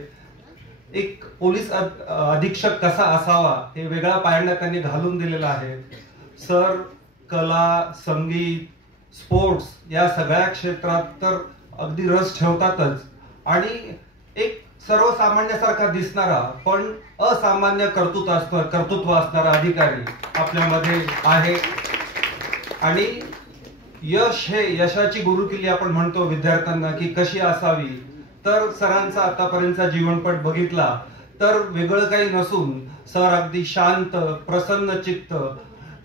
एक पोलीस अधीक्षक कसा असावा हे वेगळा पायंडा त्यांनी घालून दिलेला आहे. सर कला, संगीत, स्पोर्ट्स या सगळ्या क्षेत्रात तर अगदी रस ठेवतातच आणि एक सर्वसामान्यासारखा दिसणारा पण असामान्य कर्तृत्व असणारा अधिकारी आपल्यामध्ये आहे. आणि यशाची गुरुकिल्ली आपण म्हणतो विद्यार्थ्यांना की कशी असावी, तर सरांचा आतापर्यंतचा जीवनपट बघितला तर वेगळं काही नसून सर अगदी शांत, प्रसन्न चित्त,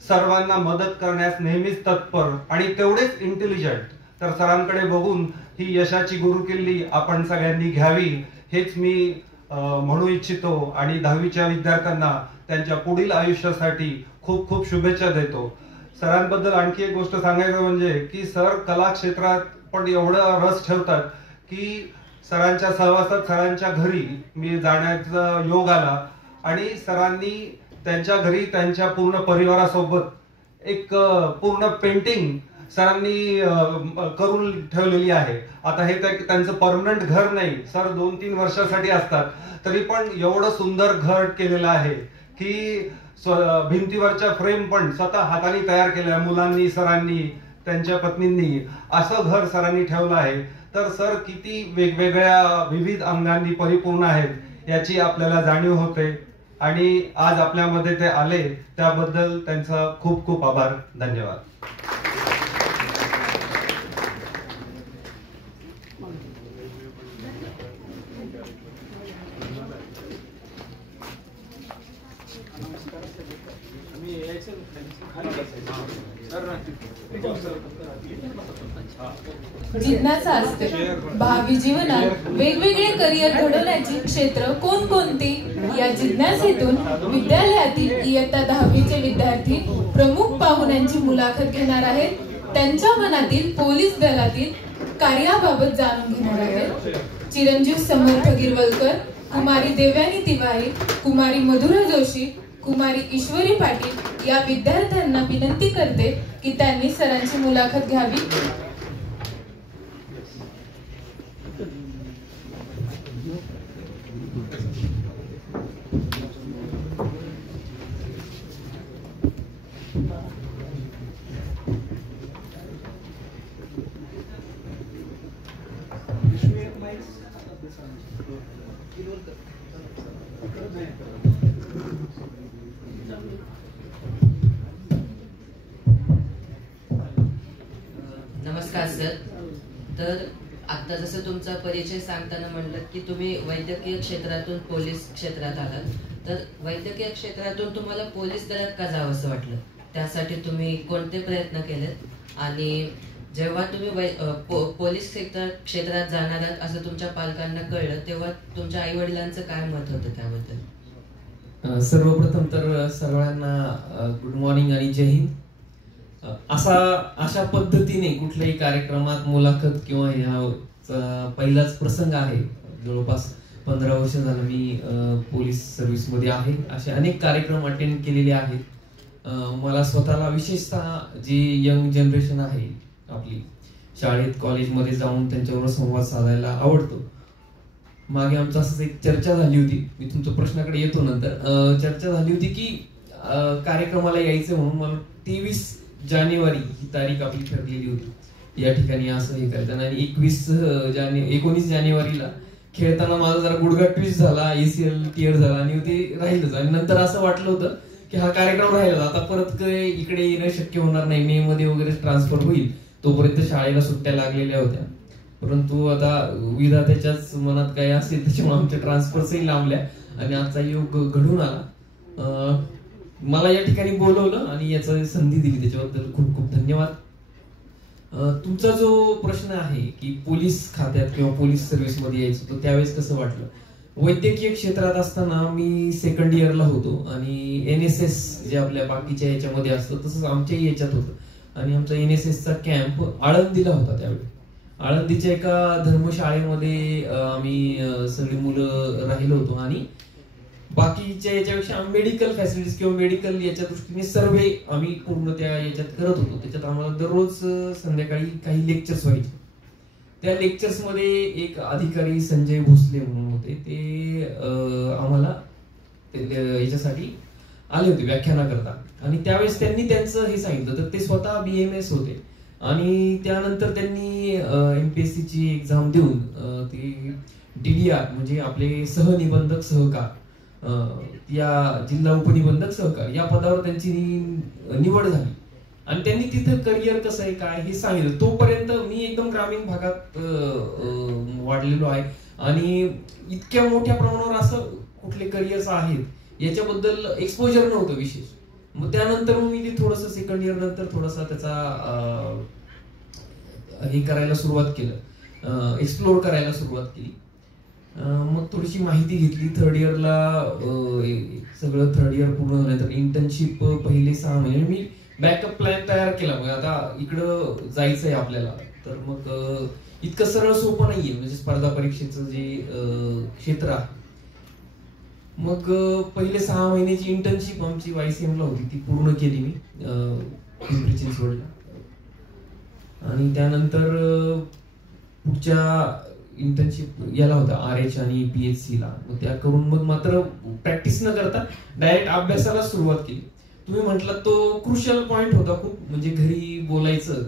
सर्वांना मदत करण्यास नेहमीच तत्पर आणि तेवढेच इंटेलिजंट. तर सरांकडे बघून ही यशाची गुरुकिल्ली आपण सगळ्यांनी घ्यावी हेच मी म्हणू इच्छितो आणि 10वीच्या विद्यार्थ्यांना त्यांच्या पुढील आयुष्यासाठी खूप खूप शुभेच्छा देतो. सरांबद्दल आणखी एक गोष्ट सांगायचं म्हणजे की सर कला क्षेत्रात पण एवढं रस ठेवतात की सरांच्या सहवासात सरांच्या घरी मी जाण्याचा योग आला आणि सरांनी त्यांच्या घरी त्यांच्या पूर्ण परिवारासोबत एक पूर्ण पेंटिंग सरांनी करून ठेवलेली आहे. आता हे त्यांचं परमनंट घर नाही, सर 2-3 वर्षासाठी असतात, तरी पण एवढं सुंदर घर केलेलं आहे की भिंतीवरच्या फ्रेम पण स्वतः हाताने तयार केल्या मुलांनी, सरांनी, त्यांच्या पत्नींनी. असं घर सरांनी ठेवलं आहे. तर सर किती वेगवेगळ्या विविध अंगांनी परिपूर्ण आहेत याची आपल्याला जाणीव होते आणि आज आपल्यामध्ये ते आले त्याबद्दल त्यांचा खूप खूप आभार. धन्यवाद. जिज्ञासा असते भावी जीवनात वेगवेगळे करिअर घडवण्याची क्षेत्र कोणकोणती. या जिज्ञासेतून विद्यालयातील इयत्ता 10वीचे विद्यार्थी प्रमुख पाहुण्यांची मुलाखत घेणार आहेत. त्यांच्या मनातील पोलीस दलातील कार्याबाबत जाणून घेणार आहेत. चिरंजीव समर्थ गिरवलकर, कुमारी देवयानी तिवारी, कुमारी मधुरा जोशी, कुमारी ईश्वरी पाटील या विद्यार्थ्यांना विनंती करते की त्यांनी सरांची मुलाखत घ्यावी. नमस्कार सर. तर आता जसं तुमचा परिचय सांगताना म्हणलं की तुम्ही वैद्यकीय क्षेत्रातून पोलीस क्षेत्रात आलात, तर वैद्यकीय क्षेत्रातून तुम्हाला पोलीस दलात का जावं असं वाटलं? त्यासाठी तुम्ही कोणते प्रयत्न केलेत आणि जेव्हा तुम्ही पोलीस क्षेत्रात जाणार आहात असं तुमच्या पालकांना कळलं तेव्हा तुमच्या आई वडिलांचं काय मत होतं त्याबद्दल? सर्वप्रथम तर सर्वांना गुड मॉर्निंग आणि जय हिंद. अशा पद्धतीने कुठल्याही कार्यक्रमात मुलाखत किंवा ह्या पहिलाच प्रसंग आहे. जवळपास 15 वर्ष झालं मी पोलीस सर्व्हिस मध्ये आहे. असे अनेक कार्यक्रम अटेंड केलेले आहेत. मला स्वतःला विशेषतः जी यंग जनरेशन आहे आपली शाळेत कॉलेजमध्ये जाऊन त्यांच्याबरोबर संवाद साधायला आवडतो. मागे आमचं असंच एक चर्चा झाली होती, मी तुमच्या प्रश्नाकडे येतो नंतर. चर्चा झाली होती की कार्यक्रमाला यायचं म्हणून मला 23 जानेवारी ही तारीख आपली ठरलेली होती या ठिकाणी असं हे करायचं आणि 19 जानेवारीला खेळताना माझा जरा गुडघा ट्विस्ट झाला, ACL टिअर झाला आणि ते राहिलंच. आणि नंतर असं वाटलं होतं की हा कार्यक्रम राहिला, आता परत इकडे येणं शक्य होणार नाही, मे मध्ये वगैरे ट्रान्सफर होईल, तोपर्यंत शाळेला सुट्ट्या लागलेल्या होत्या. परंतु आता विधात्याच्याच मनात काय असेल त्याच्यामुळे आमच्या ट्रान्सफरही लांबल्या आणि आजचा योग घडून आला. मला या ठिकाणी बोलवलं आणि याची संधी दिली त्याच्याबद्दल खूप खूप धन्यवाद. तुमचा जो प्रश्न आहे की पोलीस खात्यात किंवा पोलीस सर्व्हिस मध्ये यायचं तर त्यावेळेस कसं वाटलं? वैद्यकीय क्षेत्रात असताना मी सेकंड इयरला होतो आणि NSS जे आपल्या बाकीच्या याच्यामध्ये असतं तसंच आमच्याही याच्यात होतं. आणि आमचा NSSचा कॅम्प आळंदीला होता. त्यावेळी आळंदीच्या एका धर्मशाळेमध्ये आम्ही सगळी मुलं राहिलो होतो आणि बाकीच्या याच्यापेक्षा मेडिकल फॅसिलिटीज किंवा मेडिकल याच्या दृष्टीने सर्वे आम्ही पूर्ण त्या याच्यात करत होतो. त्याच्यात आम्हाला दररोज संध्याकाळी काही लेक्चर्स व्हायचे. त्या लेक्चर्स मध्ये एक अधिकारी संजय भोसले म्हणून होते, ते आम्हाला याच्यासाठी आले होते व्याख्यानाकरता. आणि त्यावेळेस त्यांनी त्यांचं हे सांगितलं. तर ते स्वतः BMS होते आणि त्यानंतर त्यांनी MPSC ची एक्झाम देऊन ते DDR म्हणजे आपले सहनिबंधक सहकार या जिल्हा उपनिबंधक सहकार या पदावर त्यांची निवड झाली आणि त्यांनी तिथं करिअर कसं आहे काय हे सांगितलं. तोपर्यंत मी एकदम ग्रामीण भागात वाढलेलो आहे आणि इतक्या मोठ्या प्रमाणावर असं कुठले करिअर्स आहेत याच्याबद्दल एक्सपोजर नव्हतं विशेष. मग त्यानंतर मी ते थोडंसं सेकंड इयर नंतर थोडासा त्याचा हे करायला सुरुवात केलं, एक्सप्लोर करायला सुरुवात केली. मग थोडीशी माहिती घेतली. थर्ड इयरला सगळं थर्ड इयर पूर्ण झाल्यानंतर इंटर्नशिप पहिले 6 महिने मी बॅकअप प्लॅन तयार केला. मग आता इकडं जायचंय आपल्याला, तर मग इतकं सरळ सोपं नाहीये म्हणजे स्पर्धा परीक्षेचं जे क्षेत्र आहे. मग पहिले 6 महिन्याची इंटर्नशिप आमची YCM ला होती, ती पूर्ण केली मी पिंपरी चिंचवडला. आणि त्यानंतर पुढच्या इंटर्नशिप याला होता RH आणि PHC ला. मग त्या करून मग मात्र प्रॅक्टिस न करता डायरेक्ट अभ्यासाला सुरुवात केली. तुम्ही म्हटलं तो क्रुशियल पॉइंट होता खूप, म्हणजे घरी बोलायचं.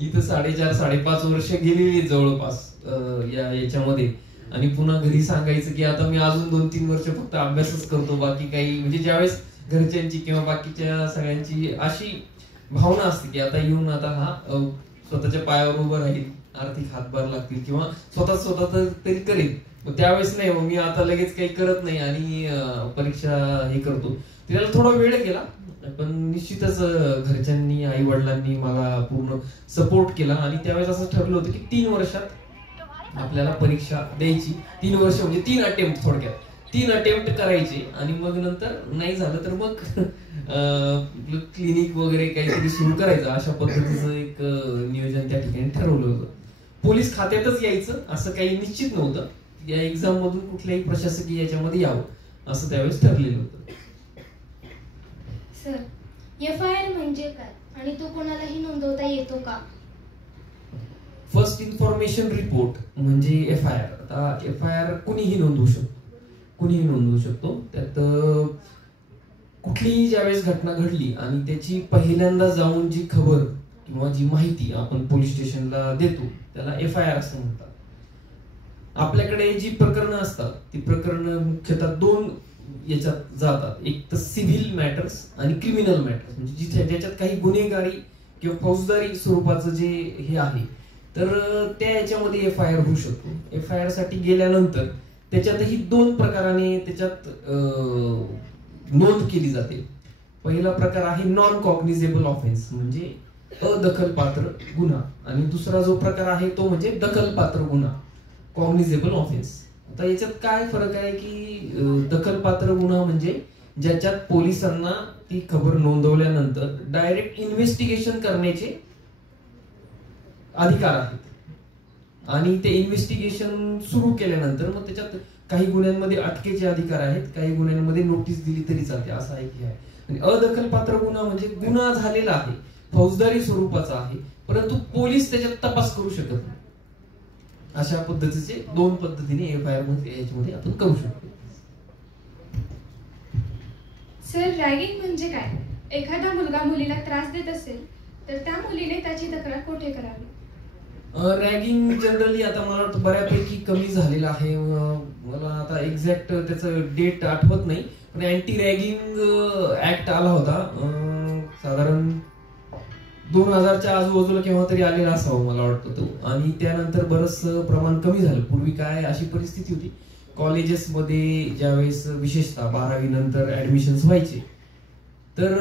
इथं 4.5 वर्ष गेलेली जवळपास याच्यामध्ये आणि पुन्हा घरी सांगायचं की आता मी अजून 2-3 वर्ष फक्त अभ्यासच करतो, बाकी काही म्हणजे ज्यावेळेस घरच्यांची किंवा बाकीच्या सगळ्यांची अशी भावना असते की आता येऊन आता हा स्वतःच्या पायावर उभं राहील, आर्थिक हातभार लागतील किंवा स्वतः तरी करेल. मग त्यावेळेस नाही, मग मी आता लगेच काही करत नाही आणि परीक्षा हे करतो. त्याला थोडा वेळ गेला, पण निश्चितच घरच्यांनी आई वडिलांनी मला पूर्ण सपोर्ट केला. आणि त्यावेळेस असं ठरलं होतं की 3 वर्षात आपल्याला परीक्षा द्यायची. 3 वर्ष म्हणजे 3 अटेम्प्ट, थोडक्यात 3 अटेम्प्ट करायचे. आणि मग नंतर नाही झालं तर मग क्लिनिक वगैरे काहीतरी सुरू करायचं, अशा पद्धतीचं एक नियोजन त्या ठिकाणी ठरवलं होतं. पोलीस खात्यातच यायचं असं काही निश्चित नव्हतं. या एक्झाम मधून कुठल्याही प्रशासकीय याच्यामध्ये यावं असं त्यावेळेस ठरलेलं होतं. सर, FIR म्हणजे काय आणि तो कोणालाही नोंदवता येतो का? फर्स्ट इन्फॉर्मेशन रिपोर्ट म्हणजे FIR. आता FIR कुणीही नोंदवू शकतो. त्यात कुठलीही ज्यावेळेस घटना घडली आणि त्याची पहिल्यांदा जाऊन जी खबर किंवा जी माहिती आपण पोलीस स्टेशनला देतो त्याला FIR असं म्हणतात. आपल्याकडे जी प्रकरणं असतात ती प्रकरणं मुख्यतः 2 याच्यात जातात. एक तर सिव्हिल मॅटर्स आणि क्रिमिनल मॅटर्स, म्हणजे जिथे ज्याच्यात काही गुन्हेगारी किंवा फौजदारी स्वरूपाचं जे हे आहे तर त्या याच्यामध्ये FIR होऊ शकतो. FIR साठी गेल्यानंतर त्याच्यातही 2 प्रकाराने त्याच्यात नोंद केली जाते. पहिला प्रकार आहे नॉन कॉग्निझेबल ऑफेन्स म्हणजे अदखलपात्र गुन्हा, आणि दुसरा जो प्रकार आहे तो म्हणजे दखलपात्र गुन्हा कॉग्निझेबल ऑफेन्स. आता याच्यात काय फरक आहे की दखलपात्र गुन्हा म्हणजे ज्याच्यात पोलिसांना ती खबर नोंदवल्यानंतर डायरेक्ट इन्व्हेस्टिगेशन करण्याचे अधिकार आहेत आणि ते इन्व्हेस्टिगेशन सुरू केल्यानंतर मग त्याच्यात काही गुन्ह्यांमध्ये अटकेचे अधिकार आहेत, काही गुन्ह्यांमध्ये नोटीस दिली तरी चालते, असा एक हे आहे. आणि अदखलपात्र गुन्हा म्हणजे गुन्हा झालेला आहे, फौजदारी स्वरूपाचा आहे, परंतु पोलीस त्याच्यात तपास करू शकत नाही. अशा पद्धतीचे 2 पद्धतीने FIR याच्यामध्ये आपण करू शकतो. सर, रॅगिंग म्हणजे काय? एखादा मुलगा मुलीला त्रास देत असेल तर त्या मुलीने त्याची तक्रार कुठे करावी? रॅगिंग जनरली आता मला वाटतं बऱ्यापैकी कमी झालेलं आहे. मला आता एक्झॅक्ट त्याचं डेट आठवत नाही, पण अँटी रॅगिंग ऍक्ट आला होता साधारण 2000च्या आजूबाजूला केव्हा तरी आलेला असावं मला वाटतं तो. आणि त्यानंतर बरंच प्रमाण कमी झालं. पूर्वी काय अशी परिस्थिती होती, कॉलेजेसमध्ये ज्यावेळेस विशेषतः 12वी नंतर ऍडमिशन्स व्हायचे तर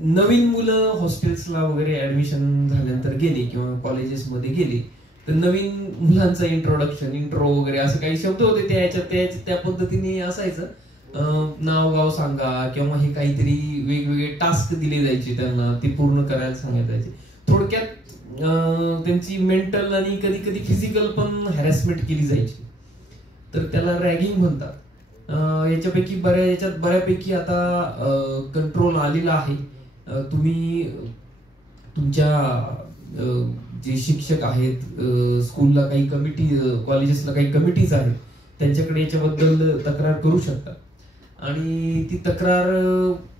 नवीन मुलं हॉस्टेल्सला वगैरे ऍडमिशन झाल्यानंतर गेले किंवा कॉलेजेसमध्ये गेले तर नवीन मुलांचं इंट्रो वगैरे असं काही शब्द होते त्या पद्धतीने असायचं. नाव गाव सांगा किंवा हे काहीतरी वेगवेगळे टास्क दिले जायचे त्यांना, ते पूर्ण करायला सांगितले जायचे. थोडक्यात त्यांची मेंटल आणि कधी कधी फिजिकल पण हॅरॅसमेंट केली जायची. तर त्याला रॅगिंग म्हणतात. याच्यापैकी याच्यात बऱ्यापैकी आता कंट्रोल आलेला आहे. तुम्ही तुमच्या जे शिक्षक आहेत, स्कूलला काही कमिटी, कॉलेजेसला काही कमिटीज आहेत, त्यांच्याकडे याच्याबद्दल तक्रार करू शकता आणि ती तक्रार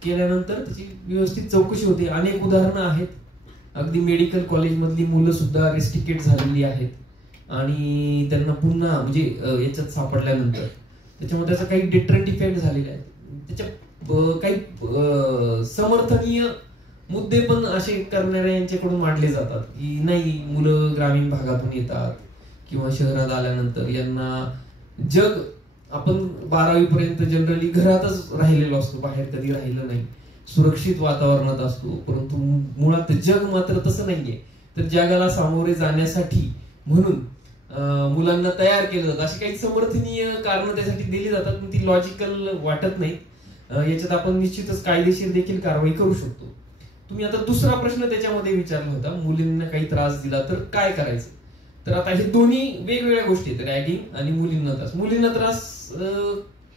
केल्यानंतर त्याची व्यवस्थित चौकशी होते. अनेक उदाहरणं आहेत. अगदी मेडिकल कॉलेजमधली मुलं सुद्धा रेस्टिकेट झालेली आहेत आणि त्यांना पुन्हा म्हणजे याच्यात सापडल्यानंतर त्याच्यामुळे त्याचा काही डिटरंट इफेक्ट झालेला आहे. त्याच्या काही समर्थनीय मुद्दे पण असे करणाऱ्या यांच्याकडून मांडले जातात की नाही, मुलं ग्रामीण भागातून येतात किंवा शहरात आल्यानंतर यांना जग, आपण 12वी पर्यंत जनरली घरातच राहिलेलो असतो, बाहेर कधी राहिलं नाही, सुरक्षित वातावरणात असतो, परंतु मुळात जग मात्र तसं नाहीये. तर जगाला सामोरे जाण्यासाठी म्हणून मुलांना तयार केलं जातं. अशी काही समर्थनीय कारणं त्यासाठी दिली जातात, पण ती लॉजिकल वाटत नाही. याच्यात आपण निश्चितच कायदेशीर देखील कारवाई करू शकतो. तुम्ही आता दुसरा प्रश्न त्याच्यामध्ये विचारला होता, मुलींना काही त्रास दिला तर काय करायचं. तर आता हे दोन्ही वेगवेगळ्या गोष्टी आहेत, रॅगिंग आणि मुलींना त्रास. मुलींना त्रास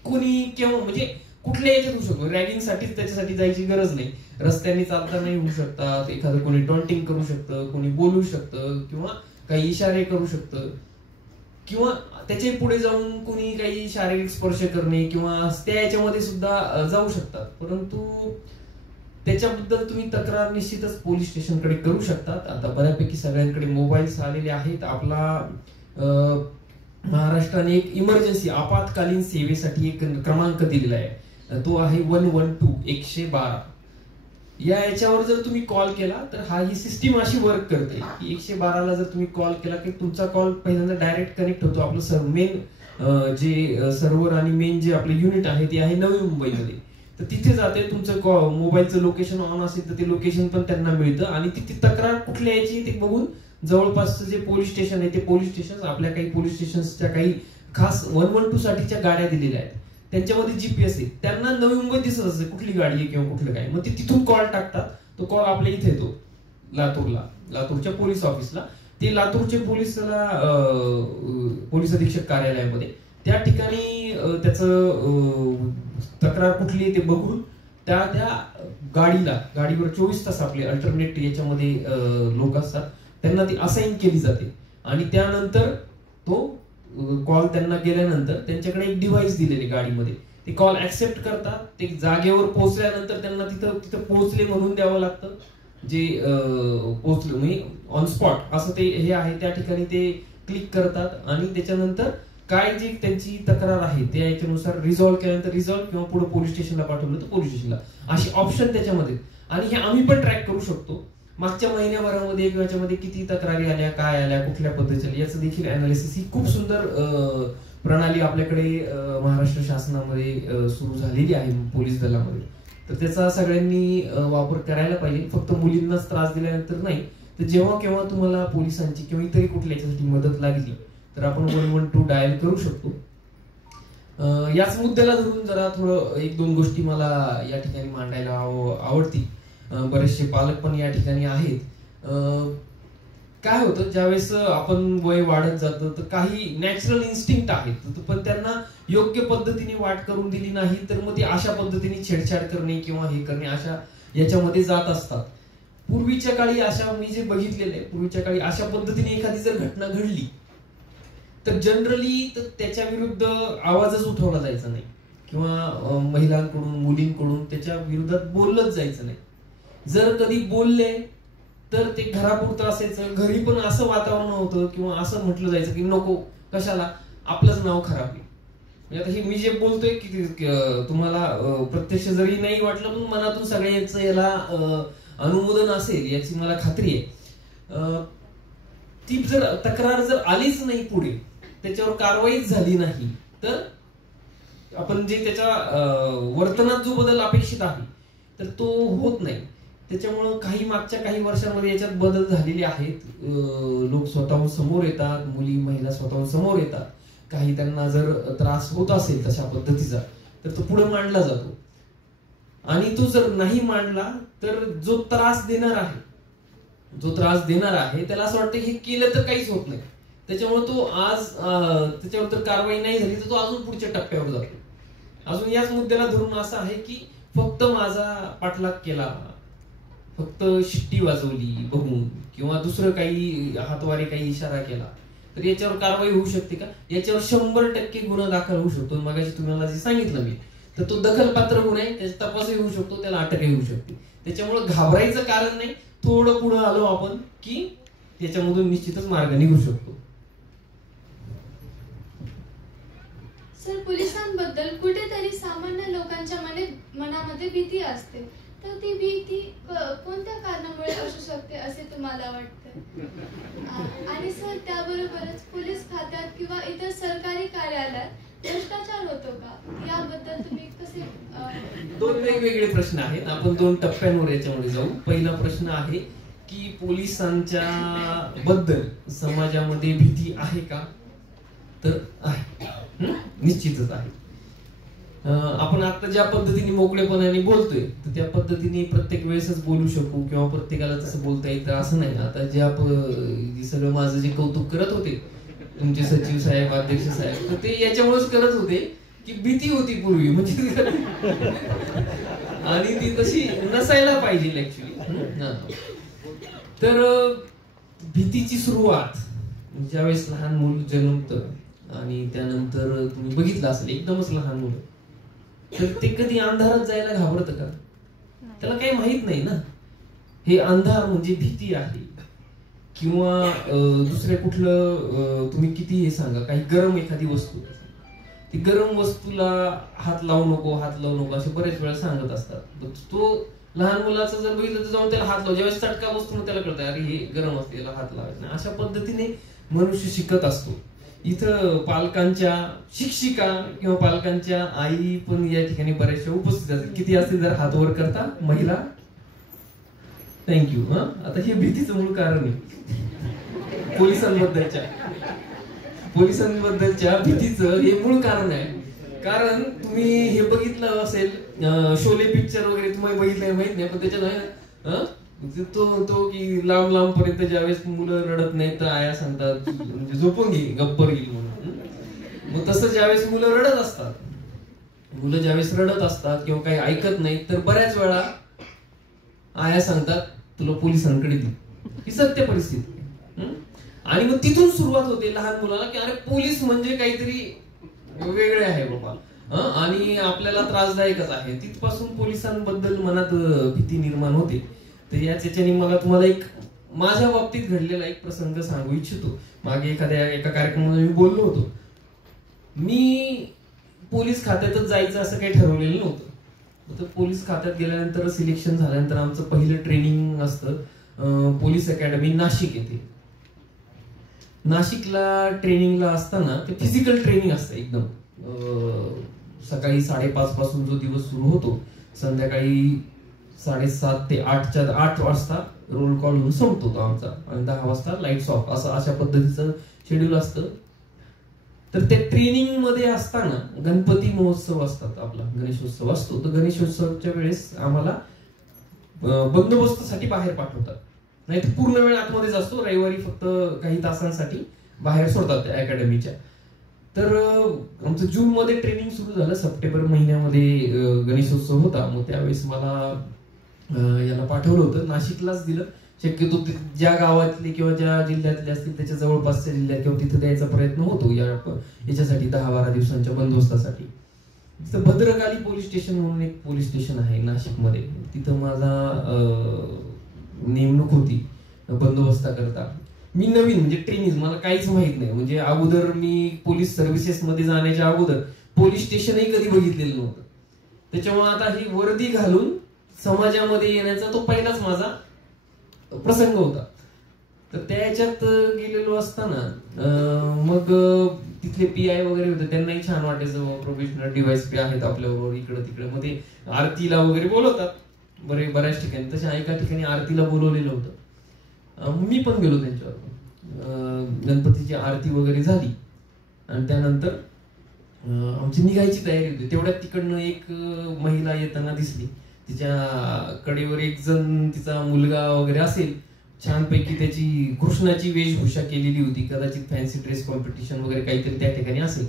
कोणी केव्हा म्हणजे कुठल्या याच्यात होऊ शकतो. रॅगिंगसाठीच त्याच्यासाठी जायची गरज नाही. रस्त्याने चालतानाही होऊ शकतात, एखादं कोणी टॉन्टिंग करू शकतं, कोणी बोलू शकतं किंवा काही इशारे करू शकतं, किंवा त्याच्या पुढे जाऊन कोणी काही शारीरिक स्पर्श करणे किंवा त्या याच्यामध्ये सुद्धा जाऊ शकतात. परंतु त्याच्याबद्दल तुम्ही तक्रार निश्चितच पोलीस स्टेशनकडे करू शकतात. आता बऱ्यापैकी सगळ्यांकडे मोबाईल्स आलेले आहेत. आपला महाराष्ट्राने एक इमर्जन्सी आपत्कालीन सेवेसाठी एक क्रमांक दिलेला आहे, तो आहे 112 112. याच्यावर जर तुम्ही कॉल केला तर ही सिस्टीम अशी वर्क करते की 112ला जर तुम्ही कॉल केला की तुमचा कॉल पहिल्यांदा डायरेक्ट कनेक्ट होतो. आपलं मेन जे सर्व्हर आणि मेन जे आपलं युनिट आहे ते आहे नवी मुंबईमध्ये. तर तिथे जाते, तुमचं मोबाईलचं लोकेशन ऑन असेल तर ते लोकेशन पण त्यांना मिळतं आणि तिथे तक्रार कुठल्या याची ते बघून जवळपासचं जे पोलीस स्टेशन आहे ते पोलीस स्टेशन, आपल्या काही पोलीस स्टेशनच्या काही खास 112 साठीच्या गाड्या दिलेल्या आहेत, त्यांच्यामध्ये जीपीएस आहे, त्यांना नवी मुंबई दिसत असते कुठली गाडी आहे किंवा कुठलं काय. मग ते तिथून कॉल टाकतात. तो कॉल आपल्या इथे येतो लातूरच्या पोलीस ऑफिसला. ते लातूरचे पोलीस अधीक्षक कार्यालयामध्ये त्या ठिकाणी त्याचं तक्रार कुठली ते बघून त्या गाडीवर 24 तास आपले अल्टरनेट याच्यामध्ये लोक असतात, त्यांना ती असाइन केली जाते आणि त्यानंतर तो कॉल त्यांना गेल्यानंतर त्यांच्याकडे एक डिव्हाइस दिलेले गाडीमध्ये, ते कॉल ऍक्सेप्ट करतात. ते जागेवर पोहोचल्यानंतर त्यांना तिथं पोहोचले म्हणून द्यावं लागतं. जे पोहोचलं म्हणजे ऑन स्पॉट असं ते हे आहे, त्या ठिकाणी ते क्लिक करतात आणि त्याच्यानंतर काय जी त्यांची तक्रार आहे त्या याच्यानुसार रिझॉल्व्ह केल्यानंतर रिझॉल्व्ह किंवा पुढे पोलीस स्टेशनला पाठवलं तर पोलीस स्टेशनला, अशी ऑप्शन त्याच्यामध्ये. आणि हे आम्ही पण ट्रॅक करू शकतो. मागच्या महिन्याभरामध्ये किंवा याच्यामध्ये किती तक्रारी आल्या, काय आल्या, कुठल्या पद्धतीने, याचं देखील अनालिसिस. ही खूप सुंदर प्रणाली आपल्याकडे महाराष्ट्र शासनामध्ये सुरू झालेली आहे पोलीस दलामध्ये. तर त्याचा सगळ्यांनी वापर करायला पाहिजे. फक्त मुलींनाच त्रास दिल्यानंतर नाही, तर जेव्हा केव्हा तुम्हाला पोलिसांची किंवा इतरही कुठल्या याच्यासाठी मदत लागली तर आपण 112 डायल करू शकतो. याच मुद्द्याला धरून जरा थोडं 1-2 गोष्टी मला या ठिकाणी मांडायला आवडतील. बरेचसे पालक पण या ठिकाणी आहेत. काय होतं, ज्यावेळेस आपण वय वाढत जातं तर काही नॅचरल इन्स्टिंक्ट आहेत, पण त्यांना योग्य पद्धतीने वाट करून दिली नाही तर मग ते अशा पद्धतीने छेडछाड करणे किंवा हे करणे अशा याच्यामध्ये जात असतात. पूर्वीच्या काळी अशा मी जे बघितलेले, पूर्वीच्या काळी अशा पद्धतीने एखादी जर घटना घडली तर जनरली तर त्याच्या विरुद्ध आवाजच उठवला जायचा नाही किंवा महिलांकडून मुलींकडून त्याच्या विरोधात बोललंच जायचं नाही. जर कधी बोलले तर ते घरापुरतं असायचं. घरी पण असं वातावरण होतं किंवा असं म्हटलं जायचं की नको, कशाला, आपलंच नाव खराब आहे. म्हणजे आता हे मी जे बोलतोय की तुम्हाला प्रत्यक्ष जरी नाही वाटलं पण मनातून सगळ्यांचं याला अनुमोदन असेल याची मला खात्री आहे. ती जर तक्रार जर आलीच नाही पुढे, त्याच्यावर कारवाईच झाली नाही तर आपण जे त्याच्या वर्तनात जो बदल अपेक्षित आहे तर तो होत नाही. त्याच्यामुळं मागच्या काही वर्षांमध्ये याच्यात बदल झालेले आहेत. लोक स्वतःहून समोर येतात, मुली महिला स्वतःहून समोर येतात. काही त्यांना जर त्रास होत असेल तशा पद्धतीचा तर तो पुढे मांडला जातो. आणि तो जर नाही मांडला तर जो त्रास देणार आहे त्याला असं वाटतं हे केलं तर काहीच होत नाही, त्याच्यामुळे तो आज त्याच्यावर जर कारवाई नाही झाली तर तो अजून पुढच्या टप्प्यावर जातो. अजून याच मुद्द्याला धरून असं आहे की फक्त माझा पाठलाग केला, फक्त शिट्टी वाजवली बघून किंवा दुसरं काही हातवारे काही इशारा केला तर याच्यावर कारवाई होऊ शकते का? याच्यावर 100% गुन्हा दाखल होऊ शकतो. मगाशी तुम्हाला जे सांगितलं मी, तर तो दखलपात्र गुन्हा आहे, त्याचा तपासही होऊ शकतो, त्याला अटकही होऊ शकते. त्याच्यामुळे घाबरायचं कारण नाही. थोडं पुढे आलो आपण की त्याच्यामधून निश्चितच मार्ग निघू शकतो. सर, पोलिसांबद्दल कुठेतरी सामान्य लोकांच्या मनामध्ये भीती असते, तर ती भीती कोणत्या कारणामुळे असू शकते असे तुम्हाला वाटतं? आणि सर, त्याबरोबरच पोलीस खात्यात किंवा इतर सरकारी कार्यालयात भ्रष्टाचार होतो का, याबद्दल तुम्ही कसे? दोन वेगवेगळे प्रश्न आहेत. आपण 2 टप्प्यांवर याच्यामध्ये जाऊ. पहिला प्रश्न आहे की पोलिसांच्या बद्दल समाजामध्ये भीती आहे का? तर आहे, निश्चितच आहे. आपण आता ज्या पद्धतीने मोकळेपणाने बोलतोय तर त्या पद्धतीने प्रत्येक वेळेसच बोलू शकू किंवा प्रत्येकाला तसं बोलता येईल तर असं नाही. आता जे सगळं माझं जे कौतुक करत होते तुमचे सचिव साहेब, अध्यक्ष साहेब, तर ते याच्यामुळेच करत होते की भीती होती पूर्वी, म्हणजे आणि ती तशी नसायला पाहिजे ऍक्च्युली. तर भीतीची सुरुवात ज्यावेळेस लहान मूल जन्मतं आणि त्यानंतर तुम्ही बघितलं असेल एकदमच लहान मुलं, तर ते कधी अंधारात जायला घाबरतं का? त्याला काही माहित नाही ना हे अंधार म्हणजे भीती आहे. किंवा दुसऱ्या कुठलं तुम्ही किती हे सांगा, काही गरम एखादी वस्तू, ती गरम वस्तूला हात लावू नको, हात लावू नको असे बरेच वेळा सांगत असतात. तो लहान मुलाचं जर बघितलं तर जाऊन त्याला हात लाव, ज्यावेळेस चटका बसतो ना त्याला कळतं अरे हे गरम असते, याला हात लावायचं नाही. अशा पद्धतीने मनुष्य शिकत असतो. इथं पालकांच्या, शिक्षिका किंवा पालकांच्या आई पण या ठिकाणी बऱ्याचशा उपस्थित असतात. किती असतील जर हात वर करता महिला? थँक्यू. आता हे भीतीचं मूळ कारण आहे पोलिसांबद्दलच्या भीतीचं हे मूळ कारण आहे. कारण तुम्ही हे बघितलं असेल, शोले पिक्चर वगैरे तुम्ही बघितलं माहित नाही, पण त्याच्यात तो की लांब लांब पर्यंत ज्यावेळेस मुलं रडत नाही तर आया सांगतात म्हणजे झोपून घे, गप्पर घेईल म्हणून. मग तसं ज्यावेळेस मुलं रडत असतात किंवा काही ऐकत नाही तर बऱ्याच वेळा आया सांगतात तुला पोलिसांकडे दे. ही सत्य परिस्थिती. आणि मग तिथून सुरुवात होते लहान मुलाला की अरे पोलीस म्हणजे काहीतरी वेगळे आहे बाबा आणि आपल्याला त्रासदायकच आहे. तिथपासून पोलिसांबद्दल मनात भीती निर्माण होते. तर याच्याने मला तुम्हाला एक माझ्या बाबतीत घडलेला एक प्रसंग सांगू इच्छितो. मागे एका कार्यक्रमामध्ये मी बोललो होतो. मी पोलीस खात्यातच जायचं असं काही ठरवलेलं नव्हतं. तर पोलीस खात्यात गेल्यानंतर सिलेक्शन झाल्यानंतर आमचं पहिलं ट्रेनिंग असतं पोलीस अकॅडमी नाशिक येथे. नाशिकला ट्रेनिंगला असताना ते फिजिकल ट्रेनिंग असतं एकदम. सकाळी 5:30 पासून जो दिवस सुरू होतो संध्याकाळी 7:30 ते 8 वाजता रोल कॉल होऊन संपतो आमचा आणि 10 वाजता लाईट्स ऑफ अशा पद्धतीचं शेड्यूल असतं. तर ते ट्रेनिंग मध्ये असताना गणपती महोत्सव असतात, आपला गणेशोत्सव असतो. तर गणेशोत्सवच्या वेळेस आम्हाला बंदोबस्तासाठी बाहेर पाठवतात. नाही तर पूर्ण वेळ आतमध्येच असतो, रविवारी फक्त काही तासांसाठी बाहेर सोडतात त्या अकॅडमीच्या. तर आमचं जून मध्ये ट्रेनिंग सुरू झालं. सप्टेंबर महिन्यामध्ये गणेशोत्सव होता. मग त्यावेळेस मला याला पाठवलं होतं, नाशिकलाच दिलं. शक्यतो ज्या गावातले किंवा ज्या जिल्ह्यातले असतील त्याच्या जवळपासच्या जिल्ह्यात किंवा तिथं द्यायचा प्रयत्न होतो याच्यासाठी 10-12 दिवसांच्या बंदोबस्तासाठी. तिथं भद्रकाली पोलीस स्टेशन म्हणून एक पोलीस स्टेशन आहे नाशिकमध्ये. तिथं माझा नेमणूक होती बंदोबस्ता करता. मी नवीन म्हणजे ट्रेनिंग, मला काहीच माहित नाही. म्हणजे अगोदर मी पोलीस सर्व्हिसेस मध्ये जाण्याच्या अगोदर पोलीस स्टेशनही कधी बघितलेलं नव्हतं. त्याच्यामुळे आता ही वर्दी घालून समाजामध्ये येण्याचा तो पहिलाच माझा प्रसंग होता. तर त्याच्यात गेलेलो असताना मग तिथले PI वगैरे होते, त्यांनाही छान वाटायचं प्रोफेशनल DYSP आहेत आपल्याबरोबर इकडं तिकडे. मग ते आरतीला वगैरे बोलवतात बऱ्याच ठिकाणी. तशा एका ठिकाणी आरतीला बोलवलेलं होतं. मी पण गेलो त्यांच्यावर. गणपतीची आरती वगैरे झाली आणि त्यानंतर आमची निघायची तयारी होती. तेवढ्यात तिकडनं एक महिला येताना दिसली. तिच्या कडेवर एक जण तिचा मुलगा वगैरे असेल, छानपैकी त्याची कृष्णाची वेशभूषा केलेली होती, कदाचित फॅन्सी ड्रेस कॉम्पिटिशन वगैरे काहीतरी त्या ठिकाणी असेल.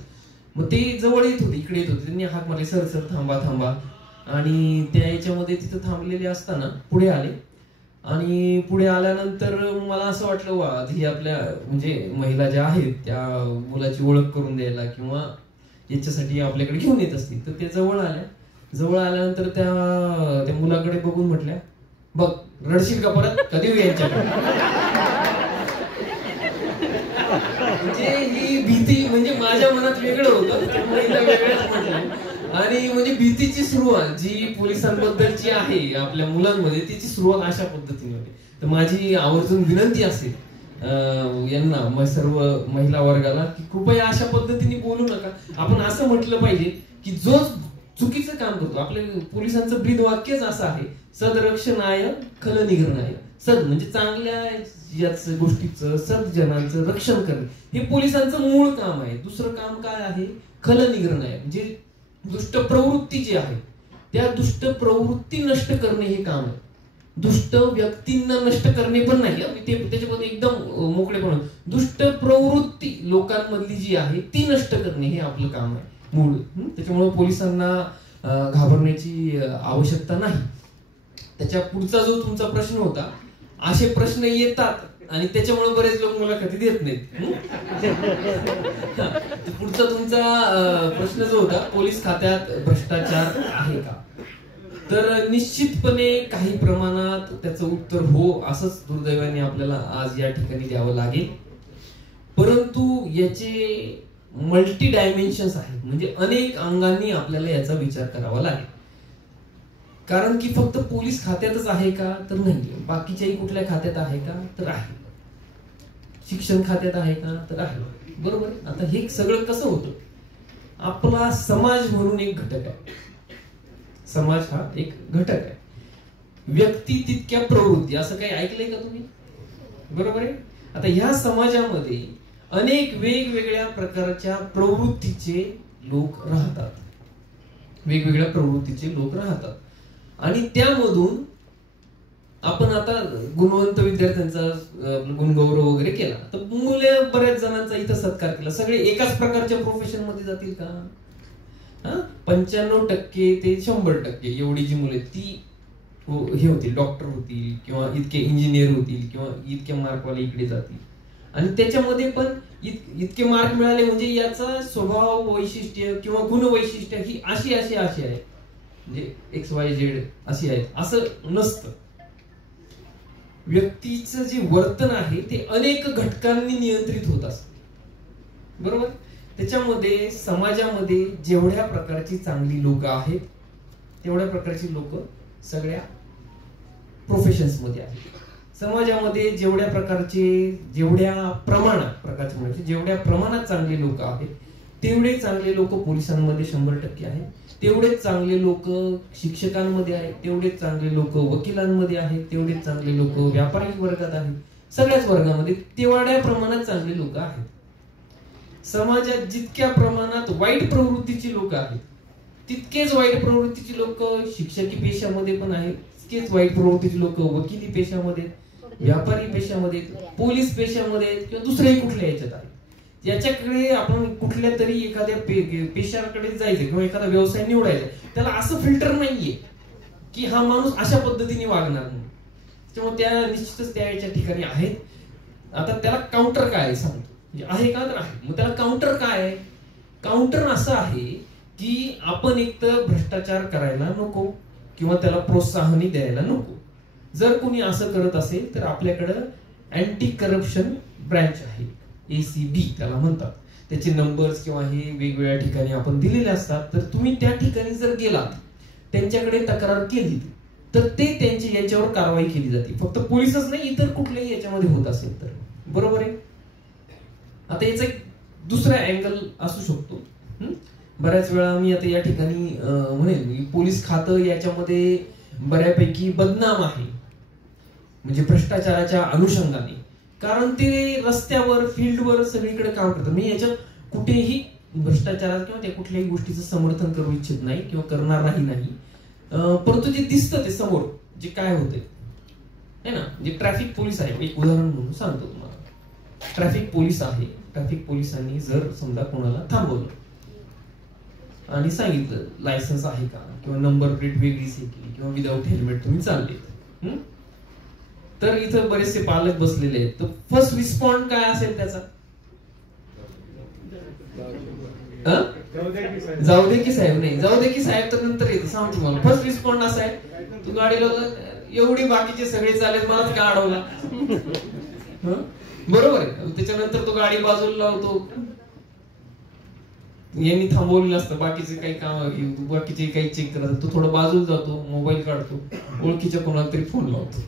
मग ते जवळ येत होते, इकडे येत होते. त्यांनी हाक मारले, सर सर थांबा थांबा. आणि त्या याच्यामध्ये तिथं थांबलेले असताना पुढे आले. आणि पुढे आल्यानंतर मला असं वाटलं, वा ही आपल्या म्हणजे महिला ज्या आहेत त्या मुलाची ओळख करून द्यायला किंवा याच्यासाठी आपल्याकडे घेऊन येत असतील. तर ते जवळ आल्या. जवळ आल्यानंतर त्या मुलाकडे बघून म्हटल्या, बघ रडशील का परत, कधी येऊ यांच्याकडे. म्हणजे ही भीती, म्हणजे माझ्या मनात वेगळं होतं, महिला वेगळंच म्हटलं. आणि म्हणजे भीतीची सुरुवात जी पोलिसांबद्दलची आहे आपल्या मुलांमध्ये, तिची सुरुवात अशा पद्धतीने होते. तर माझी आवर्जून विनंती असेल यांना, सर्व महिला वर्गाला, की कृपया अशा पद्धतीने बोलू नका. आपण असं म्हटलं पाहिजे की जो चुकीचं काम करतो, आपल्या पोलिसांचं ब्रीद वाक्यच असं आहे, सदरक्षणाय खलनिग्रहणाय. सद म्हणजे चांगल्या याच गोष्टीचं, सज्जनांचं रक्षण करणे हे पोलिसांचं मूळ काम आहे. दुसरं काम काय आहे, खलनिग्रहणाय, म्हणजे दुष्ट प्रवृत्ती जी आहे त्या दुष्ट प्रवृत्ती नष्ट करणे हे काम आहे. दुष्ट व्यक्तींना नष्ट करणे पण नाही, ते त्याच्यामध्ये एकदम मोकळेपण. दुष्ट प्रवृत्ती लोकांमधली जी आहे ती नष्ट करणे हे आपलं काम आहे मूळ. त्याच्यामुळे पोलिसांना घाबरण्याची आवश्यकता नाही. त्याच्या पुढचा जो तुमचा प्रश्न होता, असे प्रश्न येतात आणि त्याच्यामुळे बरेच लोक मुलाखती देत नाहीत. पुढचा तुमचा प्रश्न जो होता, पोलीस खात्यात भ्रष्टाचार आहे का, तर निश्चितपणे काही प्रमाणात त्याचं उत्तर हो असंच दुर्दैवाने आपल्याला आज या ठिकाणी द्यावं लागेल. परंतु याचे मल्टी डायमेन्शन्स आहेत, म्हणजे अनेक अंगांनी आपल्याला याचा विचार करावा लागेल. कारण की फक्त पोलीस खात्यातच आहे का, तर नाही. बाकीच्याही कुठल्या खात्यात आहे का, तर आहे. शिक्षण खात्यात आहे का, तर आहे. बरोबर. आता हे सगळं कसं होतं, आपला समाज म्हणून एक घटक आहे. समाज हा एक घटक आहे. व्यक्ती तितक्या प्रवृत्ती, असं काही ऐकलंय का तुम्ही? बरोबर आहे. आता ह्या समाजामध्ये अनेक वेगवेगळ्या प्रकारच्या प्रवृत्तीचे लोक राहतात. वेगवेगळ्या प्रवृत्तीचे लोक राहतात. आणि त्यामधून आपण आता गुणवंत विद्यार्थ्यांचा गुणगौरव वगैरे केला, तर मुले बऱ्याच जणांचा इथं सत्कार केला. सगळे एकाच प्रकारच्या प्रोफेशन मध्ये जातील का? 95% ते 100% एवढी जी मुले ती हे होतील, डॉक्टर होतील किंवा इतके इंजिनियर होतील किंवा इतके मार्कवाले इकडे जातील. आणि त्याच्यामध्ये पण इतके मार्क मिळाले म्हणजे याचा स्वभाव वैशिष्ट्य किंवा गुण वैशिष्ट्य ही अशी अशी अशी आहे, म्हणजे XYZ अशी आहे असं नसतं. व्यक्तीचं जे वर्तन आहे ते अनेक घटकांनी नियंत्रित होत असत. बरोबर. त्याच्यामध्ये समाजामध्ये जेवढ्या प्रकारची चांगली लोक आहेत तेवढ्या प्रकारची लोक सगळ्या प्रोफेशन्स मध्ये आहेत. समाजामध्ये जेवढ्या प्रमाणात चांगले लोक आहेत तेवढे चांगले लोक पोलिसांमध्ये 100% आहेत. तेवढेच चांगले लोक शिक्षकांमध्ये आहेत, तेवढेच चांगले लोक वकिलांमध्ये आहेत, तेवढेच चांगले लोक व्यापारी वर्गात आहेत. सगळ्याच वर्गामध्ये तेवढ्या प्रमाणात चांगले लोक आहेत. समाजात जितक्या प्रमाणात वाईट प्रवृत्तीची लोक आहेत तितकेच वाईट प्रवृत्तीची लोक शिक्षकी पेशामध्ये पण आहेत, तितकेच वाईट प्रवृत्तीची लोक वकिली पेशामध्ये, व्यापारी पेशामध्ये, पोलीस पेशामध्ये किंवा दुसऱ्याही कुठल्या याच्यात आहेत. याच्याकडे आपण कुठल्या तरी एखाद्या पेशाकडे जायचं किंवा एखादा व्यवसाय निवडायचा, त्याला असं फिल्टर नाहीये की हा माणूस अशा पद्धतीने वागणार म्हणून. त्यामुळे त्या निश्चितच त्या याच्या ठिकाणी आहेत. आता त्याला काउंटर काय आहे सांगतो, म्हणजे आहे का, तर आहे. मग त्याला काउंटर काय आहे? काउंटर असं आहे की आपण एक तर भ्रष्टाचार करायला नको किंवा त्याला प्रोत्साहन द्यायला नको. जर कोणी असं करत असेल तर आपल्याकडं अँटी करप्शन ब्रँच आहे, ACB त्याला म्हणतात. त्याचे नंबर्स किंवा हे वेगवेगळ्या ठिकाणी आपण दिलेले असतात. तर तुम्ही त्या ठिकाणी जर गेलात, त्यांच्याकडे तक्रार केली तर ते त्यांची याच्यावर कारवाई केली जाते. फक्त पोलीसच नाही, इतर कुठल्याही याच्यामध्ये होत असेल तर. बरोबर आहे. आता याचा एक दुसरा अँगल असू शकतो. बऱ्याच वेळा मी आता या ठिकाणी म्हणेन पोलीस खातं याच्यामध्ये बऱ्यापैकी बदनाम आहे, म्हणजे भ्रष्टाचाराच्या अनुषंगाने. कारण ते रस्त्यावर फील्डवर सगळीकडे काम करतात. मी याच्यात कुठेही भ्रष्टाचारात किंवा त्या कुठल्याही गोष्टीचं समर्थन करू इच्छित नाही किंवा करणार नाही. परंतु जे दिसतं ते समोर जे काय होते है ना, जे ट्रॅफिक पोलीस आहे, एक उदाहरण म्हणून सांगतो तुम्हाला. ट्रॅफिक पोलीस आहे, ट्रॅफिक पोलिसांनी जर समजा कोणाला थांबवलं आणि सांगितलं लायसन्स आहे का किंवा नंबर प्लेट वेगळीच आहे किंवा विदाऊट हेल्मेट तुम्ही चालले, तर इथं बरेचसे पालक बसलेले आहेत. तर फर्स्ट रिस्पॉन्ड काय असेल त्याचा? जाऊ दे की साहेब, नाही जाऊ दे की साहेब तर नंतर येतं सांगतो तुम्हाला. फर्स्ट रिस्पॉन्ड असा आहे, तू गाडीला एवढी बाकीचे सगळे चालेल मलाच का अडवला, बरोबर आहे. त्याच्यानंतर तो गाडी बाजूला लावतो, यांनी थांबवलेलं असतं, बाकीचे काही काम बाकीचे काही चेक करत, तो थोडं बाजूला जातो, मोबाईल काढतो, ओळखीच्या कोणाला तरी फोन लावतो,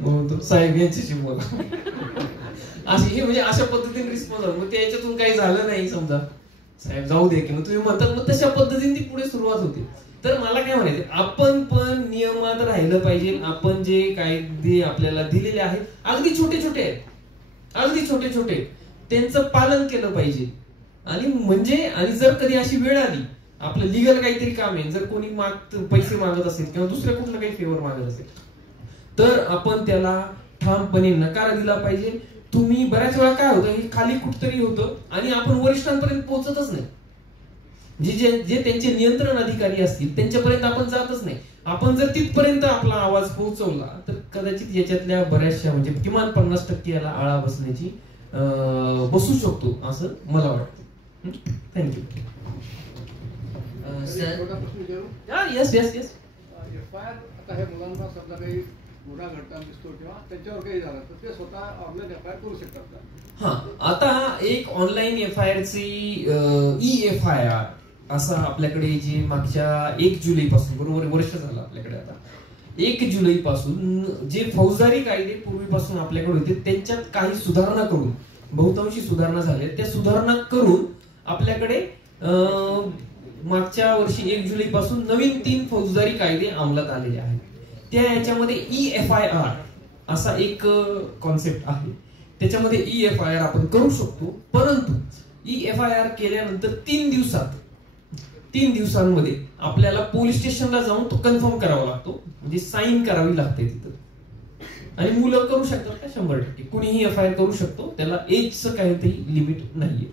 म्हणतो साहेब यांच्याशी बोला. अशी हे म्हणजे अशा पद्धतीने रिस्पॉन्स. मग त्याच्यातून काही झालं नाही समजा, साहेब जाऊ दे की मग तुम्ही म्हणतात, मग तशा पद्धतीने ती पुढे सुरुवात होते. तर मला काय म्हणायचं, आपण पण नियमात राहिलं पाहिजे. आपण जे कायदे आपल्याला दिलेले आहेत अगदी छोटे छोटे आहेत, अगदी छोटे छोटे, त्यांचं पालन केलं पाहिजे. आणि म्हणजे आणि जर कधी अशी वेळ आली, आपलं लिगल काहीतरी काम आहे, जर कोणी पैसे मागत असेल किंवा दुसऱ्या कुठलं काही फेवर मागत असेल, तर आपण त्याला ठामपणे नकार दिला पाहिजे. तुम्ही बऱ्याच वेळा काय होतं, हे खाली कुठतरी होतं आणि आपण वरिष्ठांपर्यंत पोहोचतच नाही. जे त्यांचे नियंत्रण अधिकारी असतील त्यांच्यापर्यंत आपण जातच नाही. आपण जर तिथपर्यंत आपला आवाज पोहोचवला तर कदाचित याच्यातल्या बऱ्याचशा म्हणजे किमान 50% याला आळा बसण्याची बसू शकतो असं मला वाटतं. थँक्यू. Yes yes yes. आता हे मुलांना समजा काही गुन्हा घडताना दिसतो किंवा त्याच्यावर काही झालं तर ते स्वतः ऑनलाईन FIR करू शकतात का? हा, आता एक ऑनलाईन FIR ची e-FIR असा आपल्याकडे जे मागच्या 1 जुलै पासून, बरोबर वर्ष झालं आपल्याकडे, आता 1 जुलै पासून जे फौजदारी कायदे पूर्वीपासून आपल्याकडे होते त्यांच्यात काही सुधारणा करून, बहुतांशी सुधारणा झाल्या, त्या सुधारणा करून आपल्याकडे मागच्या वर्षी 1 जुलै पासून नवीन 3 फौजदारी कायदे अंमलात आलेले आहेत. त्या याच्यामध्ये e-FIR असा एक कॉन्सेप्ट आहे. त्याच्यामध्ये e-FIR आपण करू शकतो, परंतु e-FIR केल्यानंतर 3 दिवसांमध्ये आपल्याला पोलीस स्टेशनला जाऊन तो कन्फर्म करावा लागतो, म्हणजे साईन करावी लागते तिथं. आणि मुलं करू शकतात का? 100%. कुणीही FIR करू शकतो, त्याला एजचं काहीतरी लिमिट नाहीये.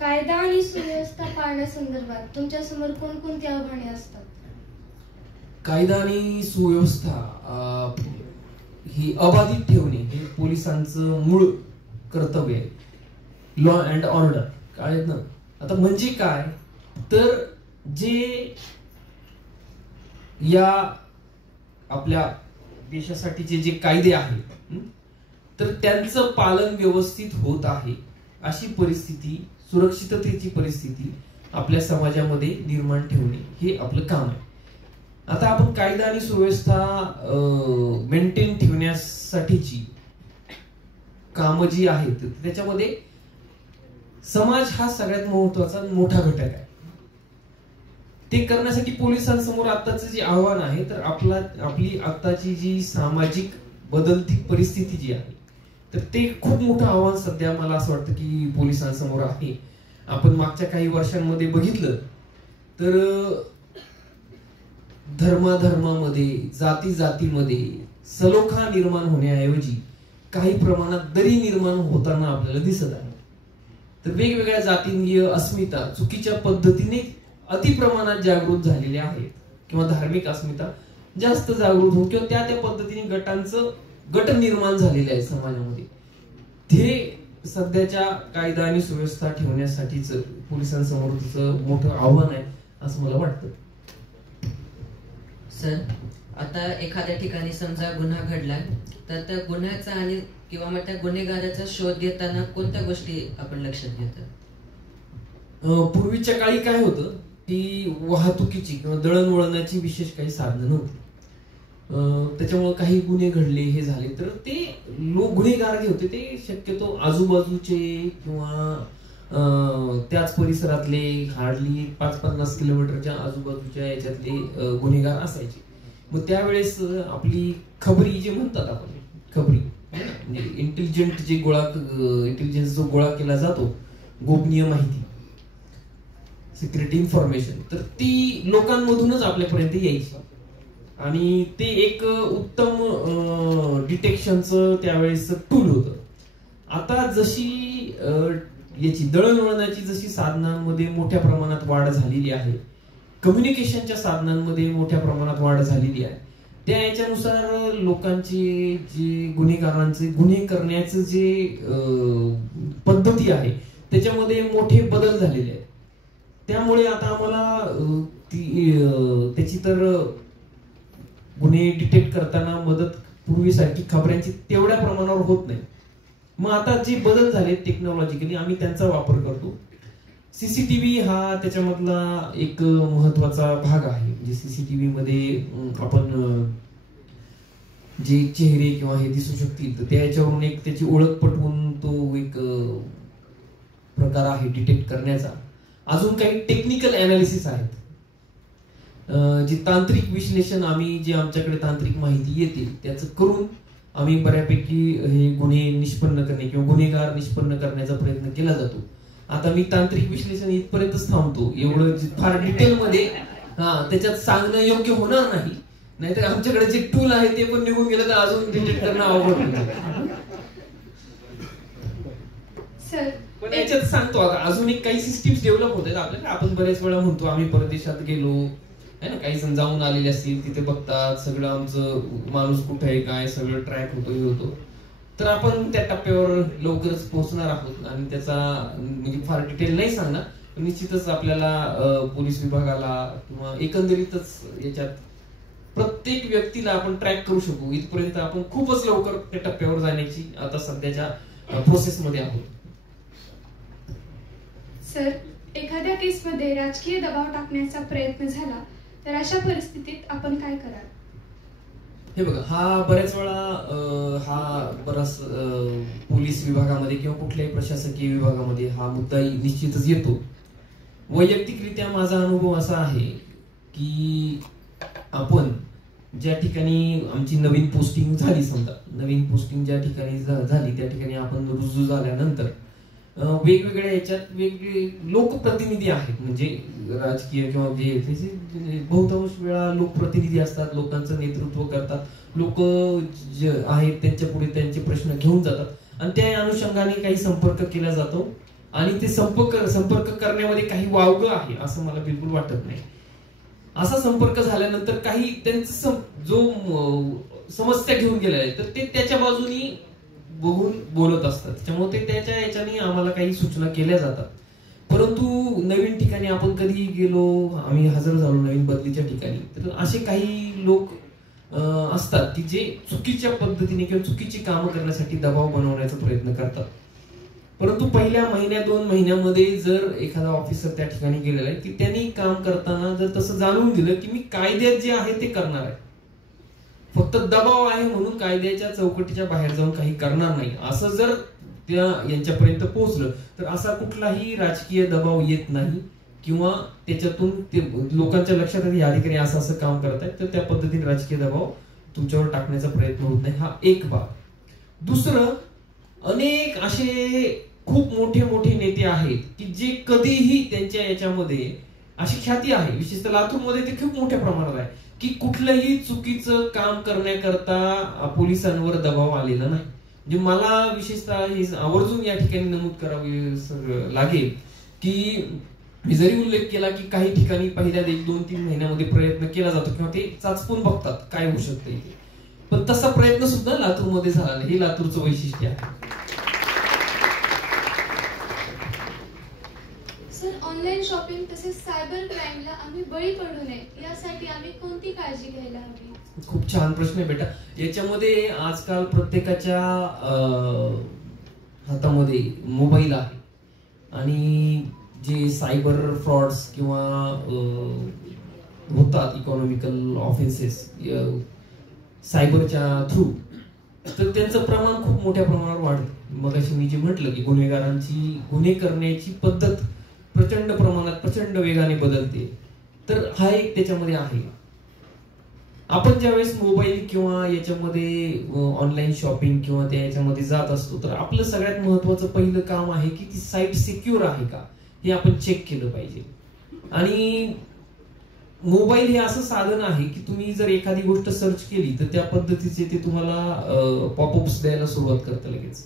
कायदा आणि सुव्यवस्था पाळण्यासंदर्भात तुमच्या समोर कोणकोणती आव्हाने असतात? कायदा आणि सुव्यवस्था ही अबाधित ठेवणे हे पोलिसांचं मूळ कर्तव्य आहे. लॉ अँड ऑर्डर कळत ना. आता म्हणजे काय, तर जे या आपल्या देशासाठीचे जे कायदे आहेत तर त्यांचं पालन व्यवस्थित होत आहे अशी परिस्थिती, सुरक्षिततेची परिस्थिती आपल्या समाजामध्ये निर्माण ठेवणे हे आपलं काम आहे. आता आपण कायदा आणि सुव्यवस्था मेंटेन ठेवण्यासाठीची कामं जी आहेत त्याच्यामध्ये समाज हा सगळ्यात महत्वाचा मोठा घटक आहे. ते करण्यासाठी पोलिसांसमोर आताचं जे आव्हान आहे, तर आपली आताची जी सामाजिक बदलती परिस्थिती जी आहे, तर ते खूप मोठं आव्हान सध्या मला असं वाटतं की पोलिसांसमोर आहे. आपण मागच्या काही वर्षांमध्ये बघितलं तर धर्माधर्मामध्ये, जाती जातीमध्ये सलोखा निर्माण होण्याऐवजी काही प्रमाणात दरी निर्माण होताना आपल्याला दिसत आहे. तर वेगवेगळ्या जातीय अस्मिता चुकीच्या पद्धतीने अतिप्रमाणात जागृत झालेल्या आहेत किंवा धार्मिक अस्मिता जास्त जागृत होऊन किंवा त्या पद्धतीने गट निर्माण झालेले आहेत समाजामध्ये. ते सध्याच्या कायदा आणि सुव्यवस्था ठेवण्यासाठीच पोलिसांसमोरच मोठं आव्हान आहे असं मला वाटतं. सर, आता एखाद्या ठिकाणी समजा गुन्हा घडलाय, तर त्या गुन्ह्याचा आणि किंवा मग त्या गुन्हेगाराचा शोध घेताना कोणत्या गोष्टी आपण लक्षात घेतात? पूर्वीच्या काळी काय होतं की वाहतुकीची किंवा दळणवळणाची विशेष काही साधनं नव्हती. त्याच्यामुळे काही गुन्हे घडले, हे झाले, तर ते गुन्हेगार जे होते ते शक्यतो आजूबाजूचे किंवा त्याच परिसरातले हार्डली 5-50 किलोमीटरच्या आजूबाजूच्या याच्यातले गुन्हेगार असायचे. मग त्यावेळेस आपली खबरी जे म्हणतात आपण, खबरी म्हणजे इंटेलिजन्स जो गोळा केला जातो, गोपनीय माहिती, सिक्रेट इन्फॉर्मेशन, तर ती लोकांमधूनच आपल्यापर्यंत यायची आणि ते एक उत्तम डिटेक्शनचं त्यावेळेस टूल होतं. आता जशी याची दळणवळणाची जशी साधनांमध्ये मोठ्या प्रमाणात वाढ झालेली आहे, कम्युनिकेशनच्या साधनांमध्ये मोठ्या प्रमाणात वाढ झालेली आहे, त्या याच्यानुसार लोकांची जे गुन्हेगारांचे गुन्हे करण्याचं जे पद्धती आहे त्याच्यामध्ये मोठे बदल झालेले आहेत. त्यामुळे आता आम्हाला त्याची तर गुन्हे डिटेक्ट करताना मदत पूर्वीसारखी खबरांची तेवढ्या प्रमाणावर होत नाही. मग आता जे बदल झाले टेक्नॉलॉजिकली आम्ही त्यांचा वापर करतो. सीसीटीव्ही हा त्याच्यामधला एक महत्वाचा भाग आहे. म्हणजे सीसीटीव्ही मध्ये आपण जे चेहरे किंवा हे दिसू शकतील तर त्याच्यावरून एक त्याची ओळख पटवून तो एक प्रकार आहे डिटेक्ट करण्याचा. अजून काही टेक्निकल अनालिसिस आहेत, जे तांत्रिक विश्लेषण आम्ही जे आमच्याकडे तांत्रिक माहिती येते त्याचं करून आम्ही बऱ्यापैकी हे गुन्हे निष्पन्न करणे किंवा गुन्हेगार निष्पन्न करण्याचा प्रयत्न केला जातो. आता मी तांत्रिक विश्लेषण इथपर्यंतच थांबतो. एवढं फार डिटेलमध्ये त्याच्यात सांगणं योग्य होणार नाही, नाहीतर आमच्याकडे जे टूल आहे ते पण निघून गेलं तर अजून डिटेक्ट करणं अवघड होतं. पण याच्यात सांगतो आता अजून एक काही सिस्टीम्स डेव्हलप होत आहेत आपल्याला. आपण बरेच वेळा म्हणतो आम्ही परदेशात गेलो है ना, काही जण जाऊन आलेले असतील, तिथे बघतात सगळं आमचं माणूस कुठे आहे काय सगळं ट्रॅक होतो हे होतो. तर आपण त्या टप्प्यावर लवकरच पोहोचणार आहोत आणि त्याचा म्हणजे फार डिटेल नाही सांगणार, निश्चितच आपल्याला पोलीस विभागाला किंवा एकंदरीतच याच्यात प्रत्येक व्यक्तीला आपण ट्रॅक करू शकू इथपर्यंत आपण खूपच लवकर त्या टप्प्यावर जाण्याची आता सध्याच्या प्रोसेसमध्ये आहोत. सर, एखाद्या केसमध्ये राजकीय दबाव टाकण्याचा प्रयत्न झाला तर अशा परिस्थितीत आपण काय कराल? हे बघा, हा बऱ्याच वेळा बराच पोलीस विभागामध्ये किंवा कुठल्याही प्रशासकीय विभागामध्ये हा मुद्दा निश्चितच येतो. वैयक्तिकरित्या माझा अनुभव असा आहे की आपण ज्या ठिकाणी आमची नवीन पोस्टिंग झाली, समजा नवीन पोस्टिंग ज्या ठिकाणी झाली त्या ठिकाणी आपण रुजू झाल्यानंतर वेगवेगळ्या याच्यात वेगवेगळे लोकप्रतिनिधी आहेत. म्हणजे राजकीय किंवा जे बहुतांश वेळा लोकप्रतिनिधी असतात, लोकांचं नेतृत्व करतात, लोक जे आहेत त्यांच्या पुढे त्यांचे प्रश्न घेऊन जातात आणि त्या अनुषंगाने काही संपर्क केला जातो आणि ते संपर्क करण्यामध्ये काही वावगं आहे असं मला बिलकुल वाटत नाही. असा संपर्क झाल्यानंतर काही त्यांचा जो समस्या घेऊन गेलेला आहे तर ते त्याच्या बाजूनी बघून बोलत असतात. त्याच्यामुळे ते त्याच्या याच्याने आम्हाला काही सूचना केल्या जातात. परंतु नवीन ठिकाणी आपण कधी गेलो, आम्ही हजर झालो नवीन बदलीच्या ठिकाणी, तर असे काही लोक असतात की जे चुकीच्या पद्धतीने किंवा चुकीची कामं करण्यासाठी दबाव बनवण्याचा प्रयत्न करतात. परंतु पहिल्या महिन्या 2 महिन्यामध्ये जर एखादा ऑफिसर त्या ठिकाणी गेलेला आहे की त्यांनी काम करताना जर तसं जाणून दिलं की मी कायद्यात जे आहे ते करणार आहे, फक्त दबाव आहे म्हणून कायद्याच्या चौकटीच्या बाहेर जाऊन काही करणार नाही, असं जर त्या यांच्यापर्यंत पोहोचलं तर असा कुठलाही राजकीय दबाव येत नाही किंवा त्याच्यातून ते लोकांच्या लक्षात या अधिकारी असं काम करत आहेत तर त्या पद्धतीने राजकीय दबाव तुमच्यावर टाकण्याचा प्रयत्न होत नाही. हा एक भाग. दुसरं, अनेक असे खूप मोठे मोठे नेते आहेत की जे कधीही त्यांच्या याच्यामध्ये अशी ख्याती आहे, विशेषतः लातूरमध्ये ते खूप मोठ्या प्रमाणात आहे की कुठलंही चुकीचं काम करण्याकरता पोलिसांवर दबाव आलेला नाही. म्हणजे मला विशेषतः हे आवर्जून या ठिकाणी नमूद करावे लागेल की मी जरी उल्लेख केला की काही ठिकाणी पहिल्या 1-2-3 महिन्यामध्ये प्रयत्न केला जातो किंवा ते चाचपून बघतात काय होऊ शकते, पण तसा प्रयत्न सुद्धा लातूरमध्ये झाला नाही. हे लातूरचं वैशिष्ट्य आहे. सर, ऑनलाईन शॉपिंग तसेच सायबर क्राईमला आम्ही बळी पडू नये यासाठी आम्ही कोणती काळजी घ्यायला हवी? खूप छान प्रश्न आहे बेटा. याच्यामध्ये आजकाल प्रत्येकाच्या हातामध्ये मोबाईल आहे आणि जे सायबर फ्रॉड्स किंवा होतात इकॉनॉमिकल ऑफेन्सेस सायबरच्या थ्रू, तर त्यांचं प्रमाण खूप मोठ्या प्रमाणावर वाढतं. मगाशी मी जे म्हटलं की गुन्हेगारांची गुन्हे करण्याची पद्धत प्रचंड प्रमाणात प्रचंड वेगाने बदलते, तर हा एक त्याच्यामध्ये आहे. आपण ज्यावेळेस मोबाईल किंवा याच्यामध्ये ऑनलाईन शॉपिंग किंवा त्या याच्यामध्ये जात असतो, तर आपलं सगळ्यात महत्वाचं पहिलं काम आहे की ती साईट सिक्युअर आहे का हे आपण चेक केलं पाहिजे. आणि मोबाईल हे असं साधन आहे की तुम्ही जर एखादी गोष्ट सर्च केली तर त्या पद्धतीचे ते तुम्हाला पॉपअप्स द्यायला सुरुवात करतं लगेच.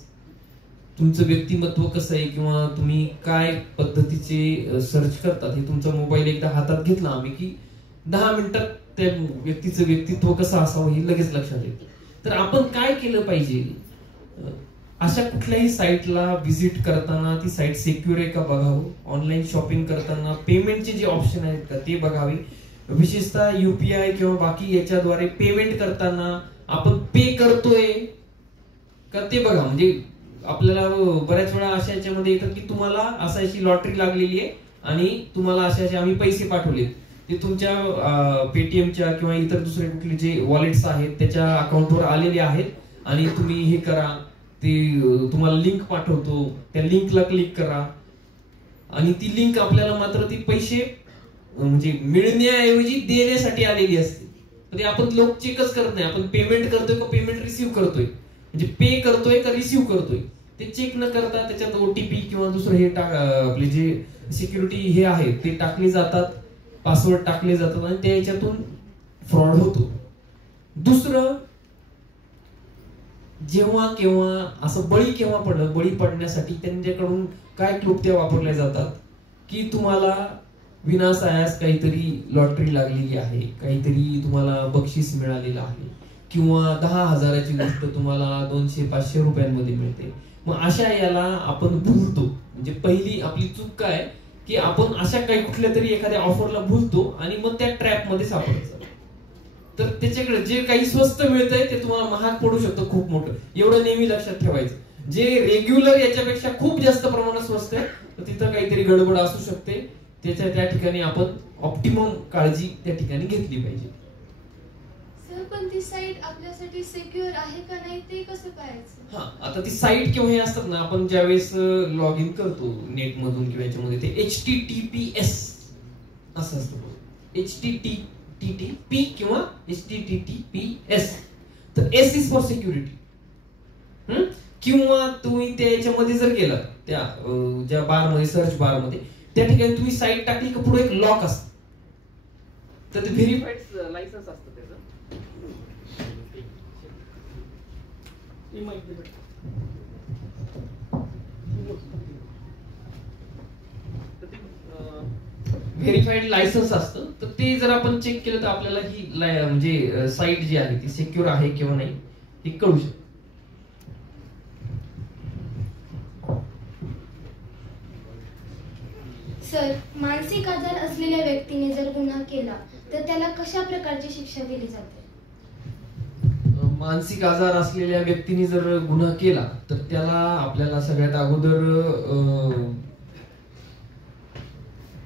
तुमचं व्यक्तिमत्व कसं आहे किंवा तुम्ही काय पद्धतीचे सर्च करतात हे तुमचा मोबाईल एकदा हातात घेतला आम्ही की 10 मिनिटात त्या व्यक्तीचं व्यक्तित्व कसं असावं हे लगेच लक्षात येतं. तर आपण काय केलं पाहिजे, अशा कुठल्याही साईटला व्हिजिट करताना ती साईट सिक्युअर आहे का बघावं. ऑनलाईन शॉपिंग करताना पेमेंटचे जे ऑप्शन आहेत का ते बघावे. विशेषतः UPI किंवा बाकी याच्याद्वारे पेमेंट करताना आपण पे करतोय का ते बघा. म्हणजे आपल्याला बऱ्याच वेळा अशा याच्यामध्ये येतात की तुम्हाला अशी लॉटरी लागलेली आहे आणि तुम्हाला असे आम्ही पैसे पाठवलेत, ते तुमच्या पेटीएमच्या किंवा इतर दुसरे कुठले जे वॉलेट्स आहेत त्याच्या अकाउंटवर आलेले आहेत आणि तुम्ही हे करा, ते तुम्हाला लिंक पाठवतो, त्या लिंकला क्लिक करा. आणि ती लिंक आपल्याला मात्र ती पैसे म्हणजे मिळण्याऐवजी देण्यासाठी आलेली असते. ते आपण लोक चेकच करत नाही, आपण पेमेंट करतोय का पेमेंट रिसिव्ह करतोय, म्हणजे पे करतोय का रिसिव्ह करतोय ते चेक न करता त्याच्यात OTP किंवा दुसरं हे आपले जे सिक्युरिटी हे आहे ते टाकले जातात, पासवर्ड टाकले जातात आणि त्या याच्यातून फ्रॉड होतो. दुसरं, जेव्हा केव्हा असं बळी केव्हा पडलं, बळी पडण्यासाठी त्यांच्याकडून काय क्लुप्त्या वापरल्या जातात की तुम्हाला विनासायास काहीतरी लॉटरी लागलेली आहे, काहीतरी तुम्हाला बक्षीस मिळालेलं आहे किंवा 10,000ची गोष्ट तुम्हाला 200-500 रुपयांमध्ये मिळते. मग अशा याला आपण भुलतो. म्हणजे पहिली आपली चूक काय की आपण अशा काही कुठल्या तरी एखाद्या ऑफरला भुलतो आणि मग त्या ट्रॅप मध्ये सापडायचं. तर त्याच्याकडे जे काही स्वस्त मिळतंय ते तुम्हाला महाग पडू शकतं खूप मोठं, एवढं नेहमी लक्षात ठेवायचं. जे रेग्युलर याच्यापेक्षा खूप जास्त प्रमाणात स्वस्त आहे तर तिथं काहीतरी गडबड असू शकते. त्या ठिकाणी आपण ऑप्टिमम काळजी त्या ठिकाणी घेतली पाहिजे. सर, पण ती साईट आपल्यासाठी सिक्युअर आहे का नाही ते कसं पाहायचं? आता ती साईट किंवा हे असतात ना, आपण ज्यावेळेस लॉग इन करतो नेट मधून किंवा याच्यामध्ये ते HTTPS असं असतं. HTTP किंवा HTTPS. तर S इज फॉर सिक्युरिटी. किंवा तुम्ही त्या याच्यामध्ये जर गेला त्या ज्या बार मध्ये, सर्च बार मध्ये, त्या ठिकाणी तुम्ही साईट टाकली की पुढे एक लॉक असतं, तर ते व्हेरीफाईड लायसन्स असतं त्याचं. व्हेरीफाईड लायसन्स असतं. तर ते जर आपण चेक केलं तर आपल्याला ही म्हणजे साईट जी आहे ती सिक्युअर आहे किंवा नाही हे कळू शकतं. सर, मानसिक आजार असलेल्या व्यक्तीने जर गुन्हा केला तर त्याला कशा प्रकारची शिक्षा दिली जाते? मानसिक आजार असलेल्या व्यक्तीने जर गुन्हा केला तर त्याला आपल्याला सगळ्यात अगोदर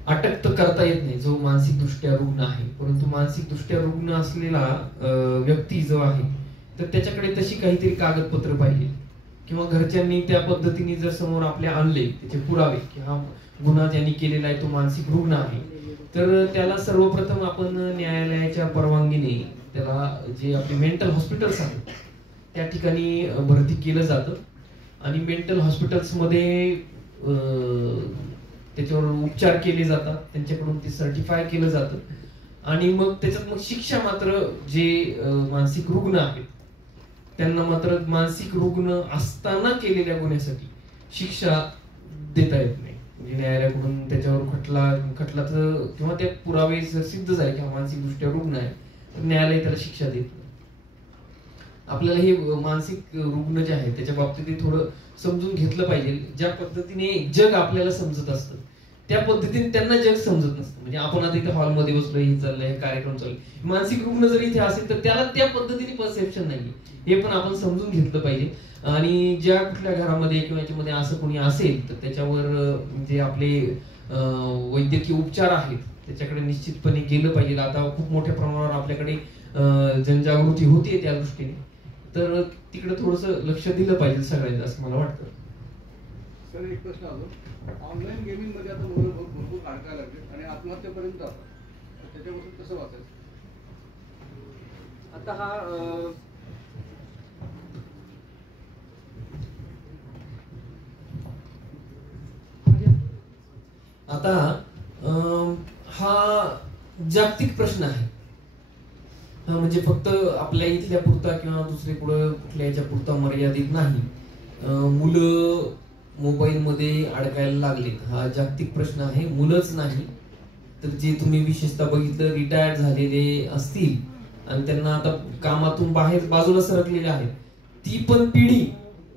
अटक तर करता येत नाही जो मानसिक दृष्ट्या रुग्ण आहे, परंतु मानसिक दृष्ट्या रुग्ण असलेला व्यक्ती जो आहे तर त्याच्याकडे तशी काहीतरी कागदपत्र पाहिजे किंवा घरच्यांनी त्या पद्धतीने जर समोर आपल्या आणले त्याचे पुरावे की हा गुन्हा ज्यांनी केलेला आहे तो मानसिक रुग्ण आहे, तर त्याला सर्वप्रथम आपण न्यायालयाच्या परवानगीने त्याला जे आपले मेंटल हॉस्पिटल्स आहेत त्या ठिकाणी भरती केलं जातं. आणि मेंटल हॉस्पिटल्स मध्ये त्याच्यावर उपचार केले जातात, त्यांच्याकडून ते सर्टिफाय केलं जातं. आणि मग त्याच्यात मग शिक्षा मात्र जे मानसिक रुग्ण आहेत त्यांना मात्र मानसिक रुग्ण असताना केलेल्या गुन्ह्यासाठी शिक्षा देता येत नाही. म्हणजे न्यायालयाकडून त्याच्यावर खटलाचं किंवा ते पुरावे सिद्ध झाले की हा मानसिक दृष्ट्या रुग्ण आहे तर न्यायालय त्याला शिक्षा देत नाही. आपल्याला हे मानसिक रुग्ण जे आहेत त्याच्या बाबतीत थोडं समजून घेतलं पाहिजे. ज्या पद्धतीने जग आपल्याला समजत असतं त्या पद्धतीने त्यांना जग समजत नसतं. म्हणजे आपण आता इथे हॉलमध्ये बसलोय, हे चाललंय, कार्यक्रम चालू, मानसिक रुग्ण जर इथे असेल तर त्याला त्या पद्धतीने परसेप्शन नाही, हे पण आपण समजून घेतलं पाहिजे. आणि ज्या कुठल्या घरामध्ये किंवा याच्यामध्ये असं कोणी असेल तर त्याच्यावर जे आपले वैद्यकीय उपचार आहेत त्याच्याकडे निश्चितपणे गेलं पाहिजे. आता खूप मोठ्या प्रमाणावर आपल्याकडे जनजागृती होतीये त्या दृष्टीने, तर तिकडे थोडस लक्ष दिलं पाहिजे सगळ्यांनी असं मला वाटतं. सर, एक प्रश्न आलो, ऑनलाईन गेमिंग मध्ये आता मुलं भरपूर अडकायला लागले आणि आत्महत्येपर्यंत जातात, त्याच्यापासून कसं वाचायचं? आता हा आता हा जागतिक प्रश्न आहे. म्हणजे फक्त आपल्या इथल्या पुरता किंवा दुसरे कुठल्या याच्या पुरता मर्यादित नाही. मुलं मोबाईल मध्ये अडकायला लागले हा जागतिक प्रश्न आहे. मुलंच नाही तर जे तुम्ही विशेषतः बघितलं रिटायर्ड झालेले असतील आणि त्यांना आता कामातून बाहेर बाजूला सरकलेले आहेत, ती पण पिढी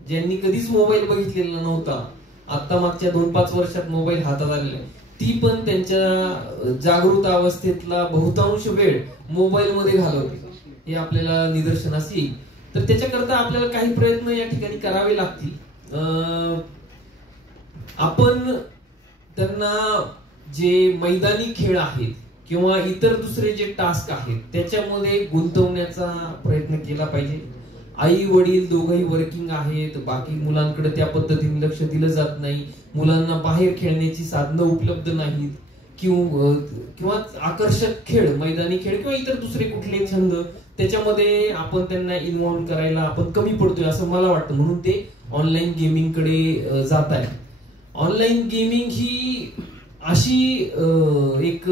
ज्यांनी कधीच मोबाईल बघितलेला नव्हता, आता मागच्या 2-5 वर्षात मोबाईल हातात आलेला आहे, ती पण त्यांच्या जागृत अवस्थेतला बहुतांश वेळ मोबाईल मध्ये घालवते. हे आपल्याला निदर्शनास येईल. तर त्याच्याकरता आपल्याला काही प्रयत्न या ठिकाणी करावे लागतील. आपण त्यांना जे मैदानी खेळ आहेत किंवा इतर दुसरे जे टास्क आहेत त्याच्यामध्ये गुंतवण्याचा प्रयत्न केला पाहिजे. आई वडील दोघंही वर्किंग आहेत, बाकी मुलांकडे त्या पद्धतीने लक्ष दिलं जात नाही. मुलांना बाहेर खेळण्याची साधनं उपलब्ध नाहीत किंवा आकर्षक खेळ, मैदानी खेळ किंवा इतर दुसरे कुठले छंद त्याच्यामध्ये आपण त्यांना इन्व्हॉल्व करायला आपण कमी पडतोय असं मला वाटतं. म्हणून ते ऑनलाईन गेमिंग कडे जात आहे. ऑनलाईन गेमिंग ही अशी एक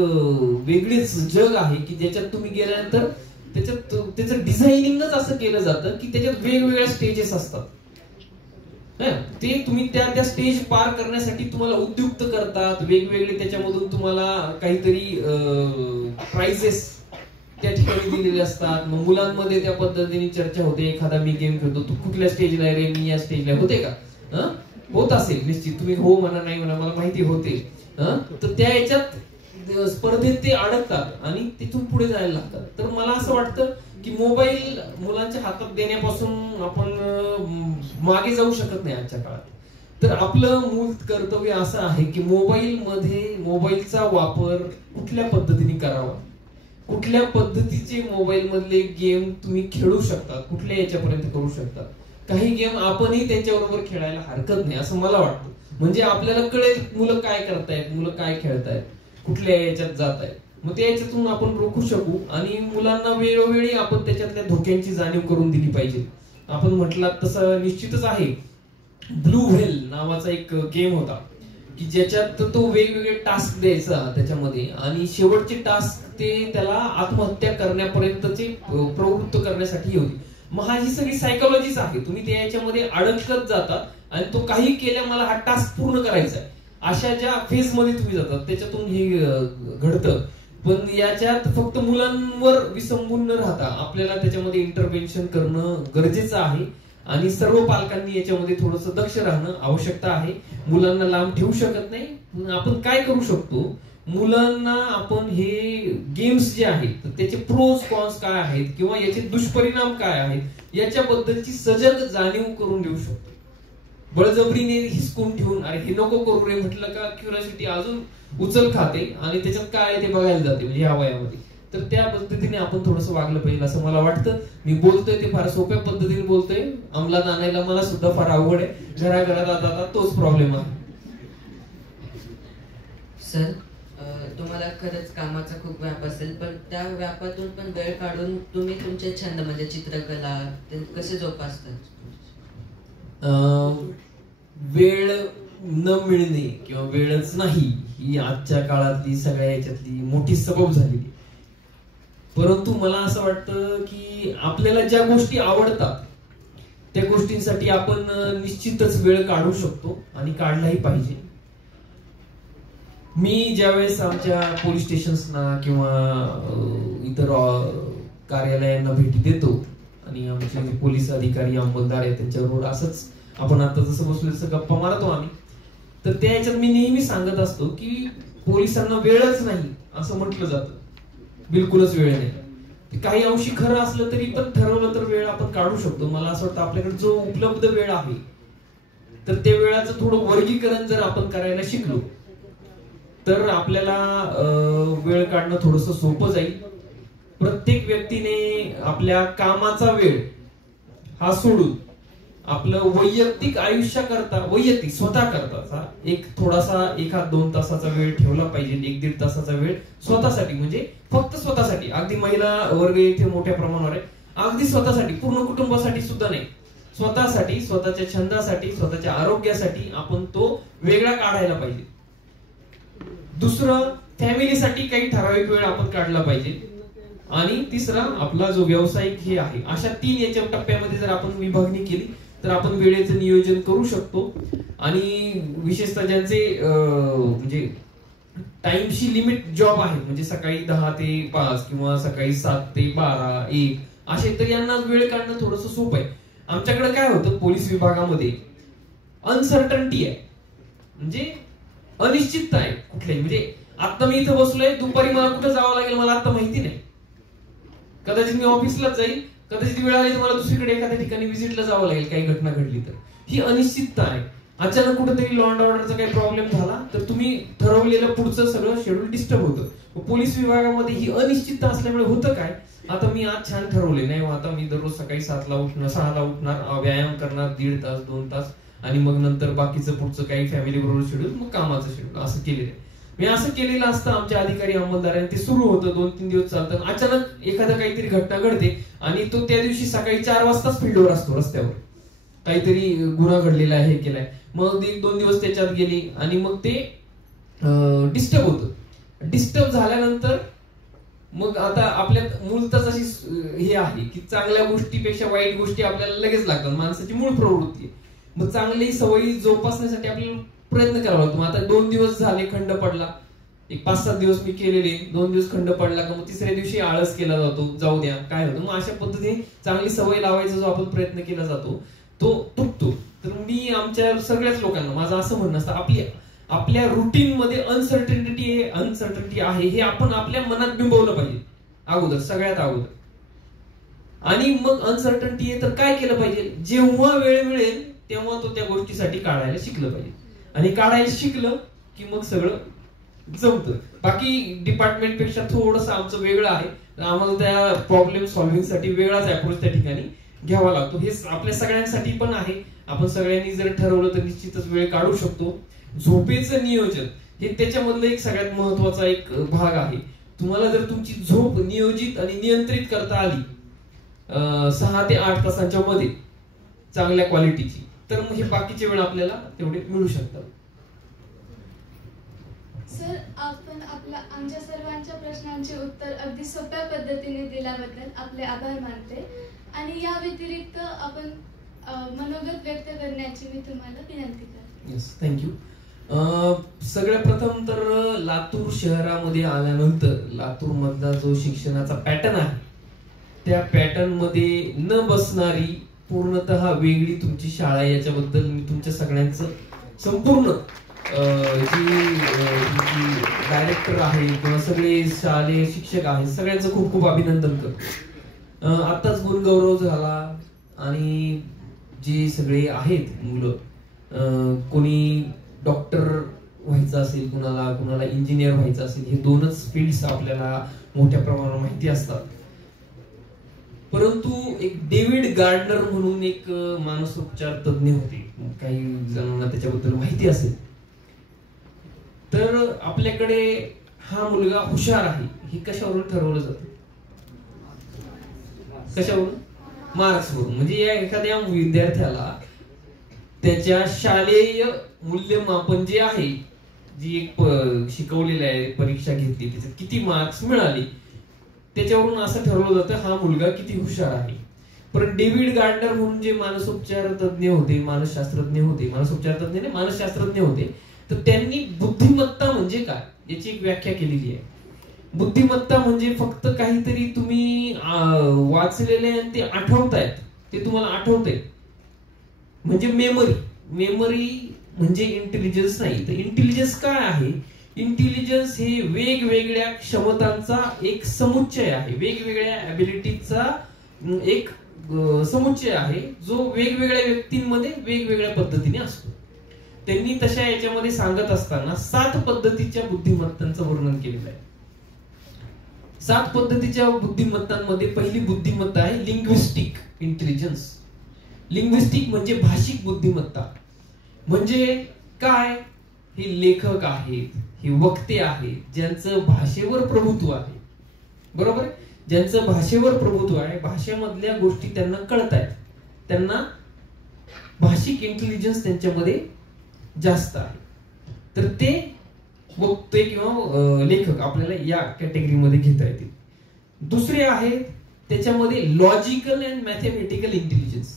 वेगळीच जग आहे की ज्याच्यात तुम्ही गेल्यानंतर त्याच्यात त्याचं डिझायनिंगच असं केलं जातं की त्याच्यात वेगवेगळ्या स्टेजेस असतात. ते तुम्ही त्या स्टेज पार करण्यासाठी तुम्हाला उद्युक्त करतात. वेगवेगळे त्याच्यामधून तुम्हाला काहीतरी प्राइजेस त्या ठिकाणी दिलेले असतात. मग मुलांमध्ये त्या पद्धतीने चर्चा होते. एखादा मी गेम खेळतो, तू कुठल्या स्टेजला आहे रे, मी या स्टेजला, होते का? होत असेल निश्चित. तुम्ही हो म्हणा नाही म्हणा मला माहिती होते. तर त्या याच्यात स्पर्धेत ते अडकतात आणि तिथून पुढे जायला लागतात. तर मला असं वाटतं की मोबाईल मुलांच्या हातात देण्यापासून आपण मागे जाऊ शकत नाही आजच्या काळात. तर आपलं मूळ कर्तव्य असं आहे की मोबाईलचा वापर कुठल्या पद्धतीने करावा, कुठल्या पद्धतीचे मोबाईल मधले गेम तुम्ही खेळू शकता, कुठल्या याच्यापर्यंत करू शकता. काही गेम आपणही त्यांच्याबरोबर खेळायला हरकत नाही असं मला वाटतं. म्हणजे आपल्याला कळेल मुलं काय करतायत, मुलं काय खेळतायत, कुठल्या याच्यात जात आहेत. मग त्या याच्यातून आपण रोखू शकू आणि मुलांना वेळोवेळी आपण त्याच्यातल्या धोक्यांची जाणीव करून दिली पाहिजे. आपण म्हटलं तसं निश्चितच आहे. ब्लू व्हेल नावाचा एक गेम होता की ज्याच्यात तो वेगवेगळे टास्क द्यायचा त्याच्यामध्ये आणि शेवटचे टास्क ते त्याला आत्महत्या करण्यापर्यंतचे प्रवृत्त करण्यासाठी होती. मग ही सगळी सायकोलॉजीच आहे. तुम्ही त्या याच्यामध्ये अडकत जाता आणि तो काही केल्या मला हा टास्क पूर्ण करायचा आहे अशा ज्या फेज मध्ये तुम्ही जातात त्याच्यातून हे घडतं. पण याच्यात फक्त मुलांवर विसंबून न राहता आपल्याला त्याच्यामध्ये इंटरव्हेन्शन करणं गरजेचं आहे आणि सर्व पालकांनी याच्यामध्ये थोडंसं दक्ष राहणं आवश्यकता आहे. मुलांना लांब ठेवू शकत नाही. आपण काय करू शकतो, मुलांना आपण हे गेम्स जे आहेत त्याचे प्रोज कॉन्स काय आहेत किंवा याचे दुष्परिणाम काय आहेत याच्याबद्दलची सजग जाणीव करून देऊ शकतो. बळजबरीने हिसकून ठेवून अरे हे नको करू रे म्हटलं का क्युरिओसिटी अजून उचल खाते आणि त्याच्यात काय ते बघायला जाते म्हणजे या वयामध्ये. तर त्या पद्धतीने आपण थोडंसं वागलं पाहिजे असं मला वाटतं. मी बोलतोय ते फार सोप्या पद्धतीने बोलतोय, अंमलात आणायला मला सुद्धा फार अवघड आहे. घराघरात आता तोच प्रॉब्लेम आहे. सर, तुम्हाला खरंच कामाचा खूप व्याप असेल, पण त्या व्यापातून पण वेळ काढून तुम्ही तुमचे छंद म्हणजे चित्रकला ते कसे जोपासतात? वेळ न मिळणे किंवा वेळच नाही ही आजच्या काळातली सगळ्या याच्यातली मोठी सबब झालेली. परंतु मला असं वाटतं की आपल्याला ज्या गोष्टी आवडतात त्या गोष्टींसाठी आपण निश्चितच वेळ काढू शकतो आणि काढलाही पाहिजे. मी ज्यावेळेस आमच्या पोलीस स्टेशन्सना किंवा इतर कार्यालयांना भेटी देतो आणि आमचे पोलीस अधिकारी अंमलदार आहेत त्यांच्याबरोबर असंच आपण आता जसं बसलो तसं गप्पा मारतो आम्ही. तर त्या याच्यात मी नेहमी सांगत असतो की पोलिसांना वेळच नाही असं म्हटलं जातं. बिलकुलच वेळ नाही. काही अंशी खरं असलं तरी पण ठरवलं तर वेळ आपण काढू शकतो. मला असं वाटतं आपल्याकडे जो उपलब्ध वेळ आहे तर त्या वेळाचं थोडं वर्गीकरण जर आपण करायला शिकलो तर आपल्याला वेळ काढणं थोडंसं सोपं जाईल. प्रत्येक व्यक्तीने आपल्या कामाचा वेळ हा सोडून आपलं वैयक्तिक आयुष्याकरता, वैयक्तिक स्वतः करताचा एक थोडासा 1-2 तासाचा वेळ ठेवला पाहिजे. 1-1.5 तासाचा वेळ स्वतःसाठी, म्हणजे फक्त स्वतःसाठी. अगदी महिला वर्ग इथे मोठ्या प्रमाणावर आहे. अगदी स्वतःसाठी, पूर्ण कुटुंबासाठी सुद्धा नाही, स्वतःसाठी, स्वतःच्या छंदासाठी, स्वतःच्या आरोग्यासाठी आपण तो वेगळा काढायला पाहिजे. दुसरं, फॅमिलीसाठी काही ठराविक वेळ आपण काढला पाहिजे. आणि तिसरा, आपला जो व्यावसायिक हे आहे. अशा 3 याच्या टप्प्यामध्ये जर आपण विभागणी केली तर आपण वेळेचं नियोजन करू शकतो. आणि विशेषतः ज्यांचे म्हणजे टाइमशी लिमिट जॉब आहे, म्हणजे सकाळी 10 ते 5 किंवा सकाळी 7 ते 12, 1 असे, तर यांना वेळ काढणं थोडंसं सोपं आहे. आमच्याकडे काय होतं पोलीस विभागामध्ये, अनसर्टन्टी आहे, म्हणजे अनिश्चितता आहे कुठल्याही. म्हणजे आता मी इथं बसलोय, दुपारी मला कुठं जावं लागेल मला आता माहिती नाही. कदाचित मी ऑफिसलाच जाईल, कदाचित वेळ आली तर मला दुसरीकडे एखाद्या ठिकाणी व्हिजिटला जावं लागेल, काही घटना घडली तर. ही अनिश्चितता आहे. अचानक कुठेतरी लॉ अँड ऑर्डरचा काही प्रॉब्लेम झाला तर तुम्ही ठरवलेलं पुढचं सगळं शेड्यूल डिस्टर्ब होतं. पोलीस विभागामध्ये ही अनिश्चितता असल्यामुळे होतं काय, आता मी आज छान ठरवले नाही, आता मी दररोज सकाळी 7ला उठणार, 6ला उठणार, व्यायाम करणार 1.5 तास 2 तास, आणि मग नंतर बाकीचं पुढचं काही फॅमिली बरोबर शेड्यूल, मग कामाचं शेड्यूल, असं केलेलं आहे. मी असं केलेलं असतं आमच्या अधिकारी अंमलदारांनी. ते सुरू होतं, 2-3 दिवस चालतं. अचानक एखादा काहीतरी घटना घडते आणि तो त्या दिवशी सकाळी 4 वाजताच फील्डवर असतो, रस्त्यावर काहीतरी गुन्हा घडलेला आहे, हे केलाय. मग 1-2 दिवस त्याच्यात गेली आणि मग ते डिस्टर्ब होतं. डिस्टर्ब झाल्यानंतर मग आता आपल्यात मूलतच अशी हे आहे की चांगल्या गोष्टीपेक्षा वाईट गोष्टी आपल्याला लगेच लागतात. माणसाची मूळ प्रवृत्ती. मग चांगली सवयी जोपासण्यासाठी आपल्याला प्रयत्न करावा लागतो. आता 2 दिवस झाले, खंड पडला, एक 5-7 दिवस मी केलेले, 2 दिवस खंड पडला का मग 3ऱ्या दिवशी आळस केला जातो, जाऊ द्या काय होतं. मग अशा पद्धतीने चांगली सवय लावायचा जो आपण प्रयत्न केला जातो तो तुटतो. तर मी आमच्या सगळ्याच लोकांना माझं असं म्हणणं असतं, आपल्या रुटीन मध्ये अनसर्टन्टी आहे हे आपण आपल्या मनात बिंबवलं पाहिजे अगोदर, सगळ्यात अगोदर. आणि मग अनसर्टन्टी आहे तर काय केलं पाहिजे, जेव्हा वेळ मिळेल तेव्हा तो त्या गोष्टीसाठी काढायला शिकलं पाहिजे. आणि काढायला शिकलं की मग सगळं जमतं. बाकी डिपार्टमेंट पेक्षा थोडस आमचं वेगळं आहे. आम्हाला त्या प्रॉब्लेम सॉल्व्हिंग साठी वेगळाच अप्रोच त्या ठिकाणी घ्यावा लागतो. हे आपल्या सगळ्यांसाठी पण आहे. आपण सगळ्यांनी जर ठरवलं तर निश्चितच वेळ काढू शकतो. झोपेचं नियोजन हे त्याच्यामधलं एक सगळ्यात महत्वाचा एक भाग आहे. तुम्हाला जर तुमची झोप नियोजित आणि नियंत्रित करता आली 6 ते 8 तासांच्या मध्ये चांगल्या क्वालिटीची, तर मग हे बाकीचे वेळ आपल्याला तेवढे मिळू शकतात. सर, आपण आमच्या सर्वांच्या प्रश्नांचे उत्तर अगदी सोप्या पद्धतीने दिल्याबद्दल आपले आभार मानते. आणि या व्यतिरिक्त आपण मनोगत व्यक्त करण्याची मी तुम्हाला विनंती करते. Yes, thank you. सगळ्यात प्रथम तर लातूर शहरामध्ये आल्यानंतर लातूर मधला जो शिक्षणाचा पॅटर्न आहे त्या पॅटर्न मध्ये न बसणारी पूर्णतः वेगळी तुमची शाळा आहे. याच्याबद्दल मी तुमच्या सगळ्यांचं संपूर्ण जी डायरेक्टर आहे किंवा सगळे शालेय शिक्षक आहेत सगळ्यांचं खूप खूप अभिनंदन करतो. आताच गुणगौरव झाला आणि जे सगळे आहेत मुलं, कोणी डॉक्टर व्हायचं असेल, कुणाला इंजिनियर व्हायचं असेल, हे 2च फील्ड्स आपल्याला मोठ्या प्रमाणावर माहिती असतात. परंतु एक डेव्हिड गार्डनर म्हणून एक मानसोपचार तज्ञ होते, काही जणांना त्याच्याबद्दल माहिती असेल. तर आपल्याकडे हा मुलगा हुशार आहे हे कशावरून ठरवलं जातं, कशावरून? मार्क्सवरून. म्हणजे एखाद्या विद्यार्थ्याला त्याच्या शालेय मूल्यमापन जे आहे, जी एक शिकवलेलं आहे, परीक्षा घेतली, त्याच्यात किती मार्क्स मिळाले त्याच्यावरून असं ठरवलं जातं हा मुलगा किती हुशार आहे. पण डेव्हिड गार्डनर म्हणून जे मानसोपचार तज्ञ होते, मानसशास्त्रज्ञ होते, मानसोपचार तज्ञ नाही मानसशास्त्रज्ञ होते, तर त्यांनी बुद्धिमत्ता म्हणजे काय याची एक व्याख्या केलेली आहे. बुद्धिमत्ता म्हणजे फक्त काहीतरी तुम्ही वाचलेले आणि ते आठवतायत, ते तुम्हाला आठवतंय म्हणजे मेमरी म्हणजे इंटेलिजन्स नाही. तर इंटेलिजन्स काय आहे? इंटेलिजन्स हे वेगवेगळ्या क्षमतांचा एक समुच्चय आहे, वेगवेगळ्या ॲबिलिटीचा एक समुच्चय आहे, जो वेगवेगळ्या व्यक्तींमध्ये वेगवेगळ्या पद्धतीने असतो. त्यांनी तशा याच्यामध्ये सांगत असताना 7 पद्धतीच्या बुद्धिमत्तांचं वर्णन केलेलं आहे. 7 पद्धतीच्या बुद्धिमत्तांमध्ये पहिली बुद्धिमत्ता आहे लिंग्विस्टिक इंटेलिजन्स. लिंग्विस्टिक म्हणजे भाषिक बुद्धिमत्ता. म्हणजे काय? हे लेखक आहेत, हे वक्ते आहेत, ज्यांचं भाषेवर प्रभुत्व आहे. बरोबर आहे? ज्यांचं भाषेवर प्रभुत्व आहे, भाषेमधल्या गोष्टी त्यांना कळत आहेत, त्यांना भाषिक इंटेलिजन्स त्यांच्यामध्ये जास्त आहे. तर ते वक्ते किंवा लेखक आपल्याला या कॅटेगरीमध्ये घेता येतील. दुसरे आहेत त्याच्यामध्ये लॉजिकल अँड मॅथमॅटिकल इंटेलिजन्स.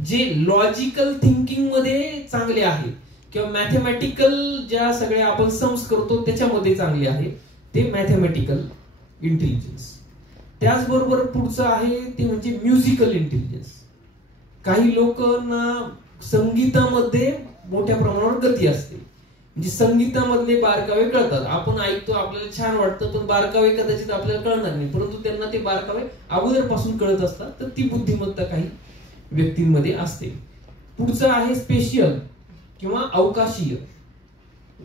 जे लॉजिकल थिंकिंग मध्ये चांगले आहेत किंवा मॅथमॅटिकल ज्या सगळ्या आपण सम्स करतो त्याच्यामध्ये चांगले आहे, ते मॅथमॅटिकल इंटेलिजन्स. त्याचबरोबर पुढचं आहे ते म्हणजे म्युझिकल इंटेलिजन्स. काही लोकांना संगीतामध्ये मोठ्या प्रमाणावर गती असते, म्हणजे संगीतामधले बारकावे कळतात. आपण ऐकतो, आपल्याला छान वाटतं, पण बारकावे कदाचित आपल्याला कळणार नाही, परंतु त्यांना ते बारकावे अगोदरपासून कळत असतात. तर ती बुद्धिमत्ता काही व्यक्तींमध्ये असते. पुढचं आहे स्पेशियल किंवा अवकाशीय.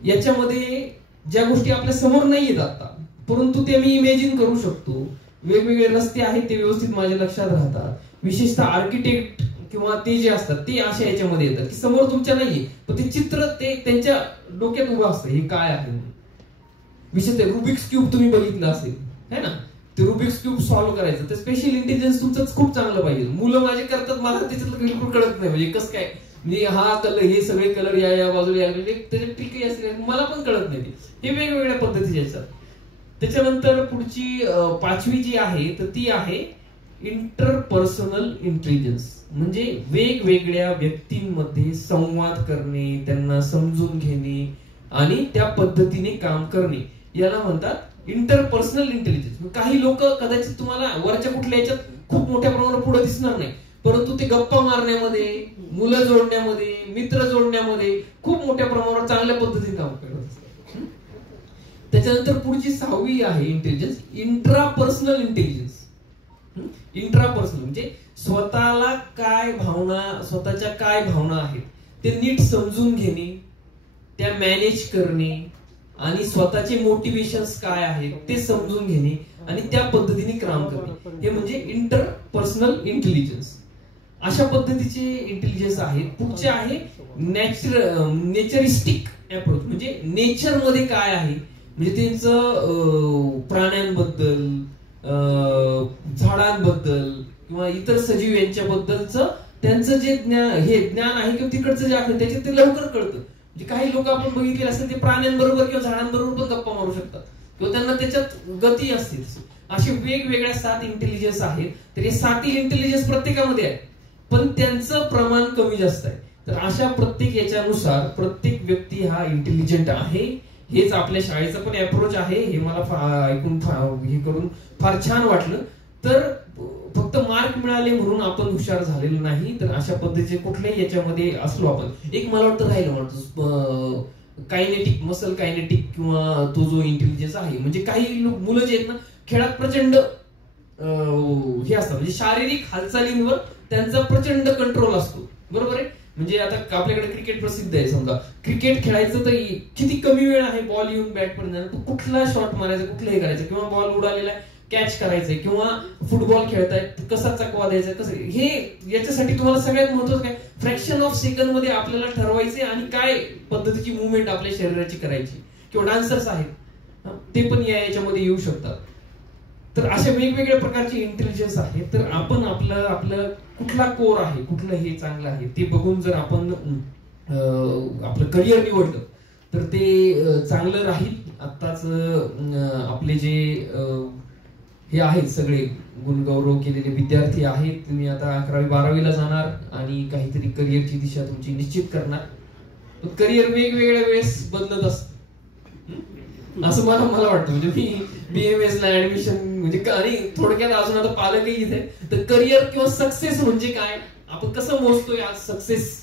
याच्यामध्ये ज्या गोष्टी आपल्या समोर नाही येत आता, परंतु ते मी इमॅजिन करू शकतो. वेगवेगळे रस्ते आहेत ते व्यवस्थित माझ्या लक्षात राहतात. विशेषतः आर्किटेक्ट किंवा ते जे असतात ते अशा याच्यामध्ये येतात की समोर तुमच्या नाहीये, पण ते चित्र ते त्यांच्या डोक्यात उभं असतं, हे काय आहे. विशेषतः रुबिक्स क्यूब तुम्ही बघितलं असेल है ना, ते रुबिक्स क्यूब सॉल्व्ह करायचं, ते स्पेशल इंटेलिजन्स तुमचं खूप चांगलं पाहिजे. मुलं माझे करतात, मला त्याच्यातलं बिलकुल कळत नाही, म्हणजे कसं काय, म्हणजे हा कलर, हे सगळे कलर या बाजूला या, त्याच्या ट्रिक असले मला पण कळत नाही. हे वेगवेगळ्या पद्धतीचे असतात. त्याच्यानंतर पुढची पाचवी जी आहे तर ती आहे इंटरपर्सनल इंटेलिजन्स. म्हणजे वेगवेगळ्या व्यक्तींमध्ये संवाद करणे, त्यांना समजून घेणे आणि त्या पद्धतीने काम करणे, याला म्हणतात इंटरपर्सनल इंटेलिजन्स. काही लोक कदाचित तुम्हाला वरच्या कुठल्या याच्यात खूप मोठ्या प्रमाणात पुढे दिसणार नाही, परंतु ते गप्पा मारण्यामध्ये, मुलं जोडण्यामध्ये, मित्र जोडण्यामध्ये खूप मोठ्या प्रमाणावर चांगल्या पद्धतीने काम करत असतात. त्याच्यानंतर पुढची सहावी आहे इंटेलिजन्स इंट्रापर्सनल इंटेलिजन्स. इंट्रापर्सनल म्हणजे स्वतःला काय भावना, स्वतःच्या काय भावना आहेत ते नीट समजून घेणे, त्या मॅनेज करणे आणि स्वतःचे मोटिवेशन्स काय आहेत ते समजून घेणे आणि त्या पद्धतीने काम करणे, हे म्हणजे इंटरपर्सनल इंटेलिजन्स. अशा पद्धतीचे इंटेलिजन्स आहेत. पुढचे आहे नेचरिस्टिक अप्रोच. म्हणजे नेचर मध्ये काय आहे, म्हणजे त्यांचं प्राण्यांबद्दल, झाडांबद्दल किंवा इतर सजीव यांच्याबद्दलचं त्यांचं जे ज्ञान आहे किंवा तिकडचं जे आहे त्याच्यात ते लवकर कळतं. म्हणजे काही लोक आपण बघितले असेल ते प्राण्यांबरोबर किंवा झाडांबरोबर पण गप्पा मारू शकतात किंवा त्यांना त्याच्यात गती असते. असे वेगवेगळ्या 7 इंटेलिजन्स आहेत. तर हे 7 इंटेलिजन्स प्रत्येकामध्ये आहे, पण त्यांचं प्रमाण कमी जास्त आहे. तर अशा प्रत्येक याच्यानुसार प्रत्येक व्यक्ती हा इंटेलिजंट आहे. हेच आपल्या शाळेचं पण अप्रोच आहे. हे मला ऐकून हे करून फार छान वाटलं. तर फक्त मार्क मिळाले म्हणून आपण हुशार झालेलो नाही, तर अशा पद्धतीचे कुठल्याही याच्यामध्ये असलो आपण, एक मला वाटतं राहिलं वाटतं कायनेटिक, मसल कायनेटिक किंवा तो जो इंटेलिजन्स आहे, म्हणजे काही मुलं जे आहेत ना खेळात प्रचंड हे असतात, म्हणजे शारीरिक हालचालींवर त्यांचा प्रचंड कंट्रोल असतो. बरोबर आहे. म्हणजे आता आपल्याकडे क्रिकेट प्रसिद्ध आहे, समजा क्रिकेट खेळायचं तर किती कमी वेळ आहे बॉल येऊन बॅट पर्यंत, तू कुठला शॉट मारायचा, कुठलं हे करायचं, किंवा बॉल उडालेला कॅच करायचंय, किंवा फुटबॉल खेळताय कसा चकवा द्यायचा, कसं हे, याच्यासाठी तुम्हाला सगळ्यात महत्वाचं काय, फ्रॅक्शन ऑफ सेकंड मध्ये आपल्याला ठरवायचे आणि काय पद्धतीची मुवमेंट आपल्या शरीराची करायची. किंवा डान्सर्स आहेत ते पण याच्यामध्ये येऊ शकतात. तर अशा वेगवेगळ्या प्रकारचे इंटेलिजन्स आहे. तर आपण आपलं कुठला कोर आहे, कुठलं हे चांगलं आहे ते बघून जर आपण आपलं करिअर निवडलं तर ते चांगलं राहील. आत्ताच आपले जे हे आहेत सगळे गुणगौरव केलेले विद्यार्थी आहेत, तुम्ही आता 11वी 12वीला जाणार आणि काहीतरी करिअरची दिशा तुमची निश्चित करणार. करिअर वेगवेगळ्या वेळेस बदलत असत असं मला वाटतं. म्हणजे मी BMS ला ऍडमिशन म्हणजे आणि थोडक्यात अजून आता पालकही इथे, तर करिअर किंवा सक्सेस म्हणजे काय, आपण कसं मोजतोय आज सक्सेस.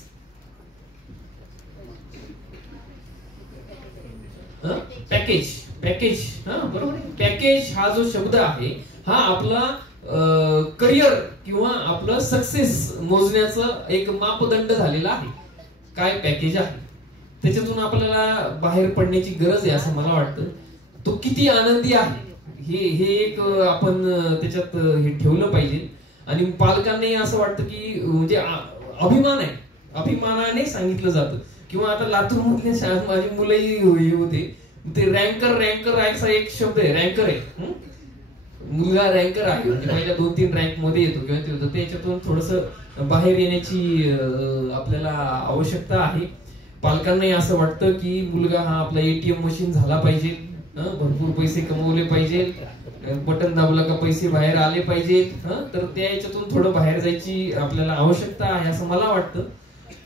पॅकेज हा बरोबर. पॅकेज हा जो शब्द आहे हा आपला करिअर किंवा आपलं सक्सेस मोजण्याचं एक मापदंड झालेला आहे. काय पॅकेज आहे त्याच्यातून आपल्याला बाहेर पडण्याची गरज आहे असं मला वाटतं. तो किती आनंदी आहे हे एक आपण त्याच्यात हे ठेवलं पाहिजे. आणि पालकांनाही असं वाटतं की म्हणजे अभिमान आहे, अभिमानाने सांगितलं जातं. किंवा आता लातूर मधल्या शाळेत माझी मुलंही होते, ते रँकर असा एक शब्द आहे, रँकर आहे, मुलगा रँकर आहे, म्हणजे पहिल्या 2-3 रँक मध्ये येतो किंवा ते होतं. त्याच्यातून थोडस बाहेर येण्याची आपल्याला आवश्यकता आहे. पालकांनाही असं वाटतं की मुलगा हा आपला ATM मशीन झाला पाहिजे, भरपूर पैसे कमवले पाहिजे, बटन दाबला का पैसे बाहेर आले पाहिजे, तर त्या याच्यातून थोडं बाहेर जायची आपल्याला आवश्यकता आहे असं मला वाटतं.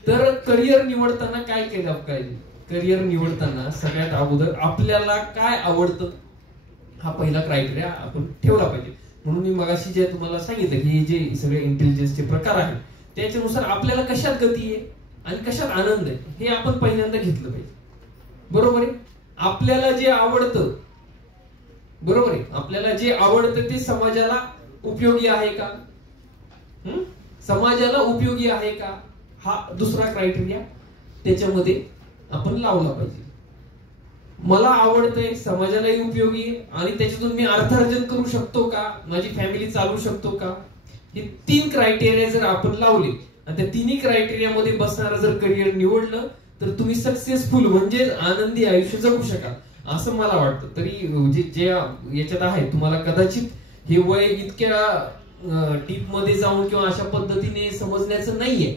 तर करिअर निवडताना काय केलं पाहिजे? करिअर निवडताना सगळ्यात अगोदर आपल्याला काय आवडतं हा पहिला क्रायटेरिया आपण ठेवला पाहिजे. म्हणून मी मगाशी जे तुम्हाला सांगितलं की जे सगळे इंटेलिजन्सचे प्रकार आहेत त्याच्यानुसार आपल्याला कशात गती आहे आणि कशात आनंद आहे हे आपण पहिल्यांदा घेतलं पाहिजे. बरोबर आहे? आपल्याला जे आवडतं, बरोबर आहे, आपल्याला जे आवडतं ते समाजाला उपयोगी आहे का? समाजाला उपयोगी आहे का हा दुसरा क्रायटेरिया त्याच्यामध्ये आपण लावला पाहिजे. मला आवडतंय, समाजालाही उपयोगी आणि त्याच्यातून मी अर्थार्जन करू शकतो का, माझी फॅमिली चालू शकतो का, हे 3 क्रायटेरिया जर आपण लावले आणि त्या 3 क्रायटेरियामध्ये बसणारं जर करिअर निवडलं तर तुम्ही सक्सेसफुल म्हणजे आनंदी आयुष्य जगू शकाल असं मला वाटतं. तरी जे याच्यात आहे तुम्हाला कदाचित हे वय इतक्या डीप मध्ये जाऊन किंवा अशा पद्धतीने समजण्याचं नाहीये,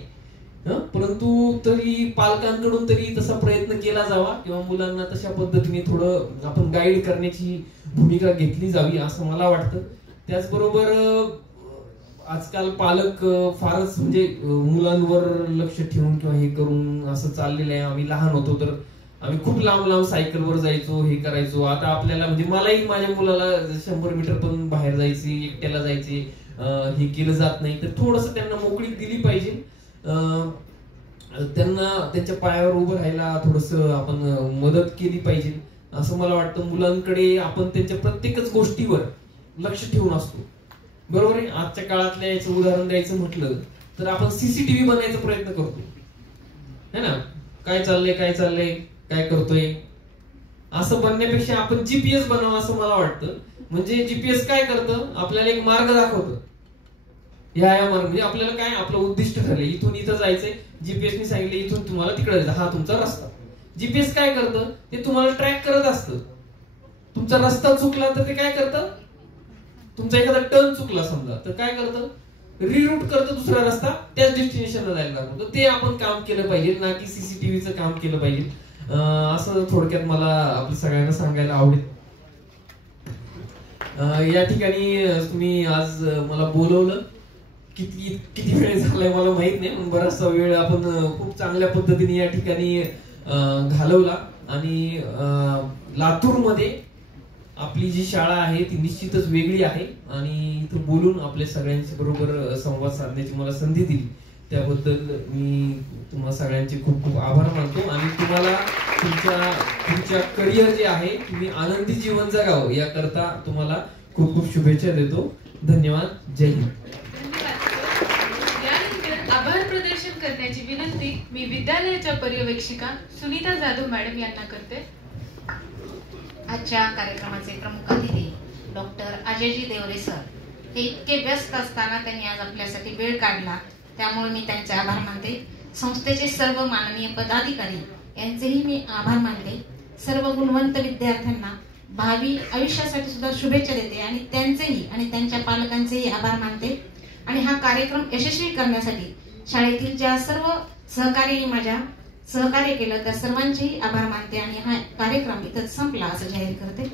परंतु तरी पालकांकडून तरी तसा प्रयत्न केला जावा किंवा मुलांना तशा पद्धतीने थोडं आपण गाईड करण्याची भूमिका घेतली जावी असं मला वाटतं. त्याचबरोबर आजकाल पालक फारच म्हणजे मुलांवर लक्ष ठेवून किंवा हे करून असं चाललेलं आहे. आम्ही लहान होतो तर आम्ही खूप लांब सायकलवर जायचो, हे करायचो. आता आपल्याला म्हणजे मलाही माझ्या मुलाला 100 मीटर पण बाहेर जायचे, एकट्याला जायचे, हे केलं जात नाही. तर थोडस त्यांना मोकळी दिली पाहिजे, त्यांना त्यांच्या पायावर उभं राहायला थोडस आपण मदत केली पाहिजे असं मला वाटतं. मुलांकडे आपण त्यांच्या प्रत्येकच गोष्टीवर लक्ष ठेवून असतो, बरोबर आहे. आजच्या काळातल्या याचं उदाहरण द्यायचं म्हटलं तर आपण CCTV बनायचा प्रयत्न करतो, है ना. काय चाललंय काय करतोय असं बनण्यापेक्षा आपण GPS बनावं असं मला वाटतं. म्हणजे GPS काय करतं, आपल्याला एक मार्ग दाखवतं. या मार्ग म्हणजे आपल्याला काय आपलं उद्दिष्ट ठरले, इथून इथं जायचंय, जीपीएसने सांगितलं इथून तुम्हाला तिकडे जायचं, हा तुमचा रस्ता. जीपीएस काय करतं, ते तुम्हाला ट्रॅक करत असतं. तुमचा रस्ता चुकला तर ते काय करतं, तुमचा एखादा टर्न चुकला समजा तर काय करतं, रिरूट करतं दुसरा रस्ता त्याच डेस्टिनेशनला जायला लागतो. तर ते आपण काम केलं पाहिजे, ना की CCTVचं काम केलं पाहिजे असं थोडक्यात मला आपल्या सगळ्यांना सांगायला आवडेल. या ठिकाणी तुम्ही आज मला बोलवलं, किती वेळ झालाय मला माहित नाही, पण बराचसा वेळ आपण खूप चांगल्या पद्धतीने या ठिकाणी घालवला. आणि लातूरमध्ये आपली जी शाळा आहे ती निश्चितच वेगळी आहे आणि इथं बोलून आपल्या सगळ्यांच्या बरोबर संवाद साधण्याची मला संधी दिली त्याबद्दल मी तुम्हाला सगळ्यांचे खूप खूप आभार मानतो. आणि तुम्हाला तुमच्या करिअर जे आहे तुम्ही आनंदी जीवन जगावं याकरता तुम्हाला खूप खूप शुभेच्छा देतो. धन्यवाद. जय हिंद. आभार प्रदर्शन करण्याची विनंती मी विद्यालयाच्या पर्यवेक्षिका सुनीता जाधव मॅडम यांना करते. आजच्या कार्यक्रमाचे प्रमुख अतिथी डॉक्टर अजयजी देवरे सर हे इतके व्यस्त असताना त्यांनी आज आपल्यासाठी वेळ काढला, त्यामुळे मी त्यांचे आभार मानते. संस्थेचे सर्व माननीय पदाधिकारी यांचेही मी आभार मानते. सर्व गुणवंत विद्यार्थ्यांना भावी आयुष्यासाठी सुद्धा शुभेच्छा देते आणि त्यांचेही आणि त्यांच्या पालकांचेही आभार मानते. आणि हा कार्यक्रम यशस्वी करण्यासाठी शाळेतील ज्या सर्व सहकार्याने माझ्या सहकार्य केलं त्या सर्वांचेही आभार मानते आणि हा कार्यक्रम इथं संपला असं जाहीर करते.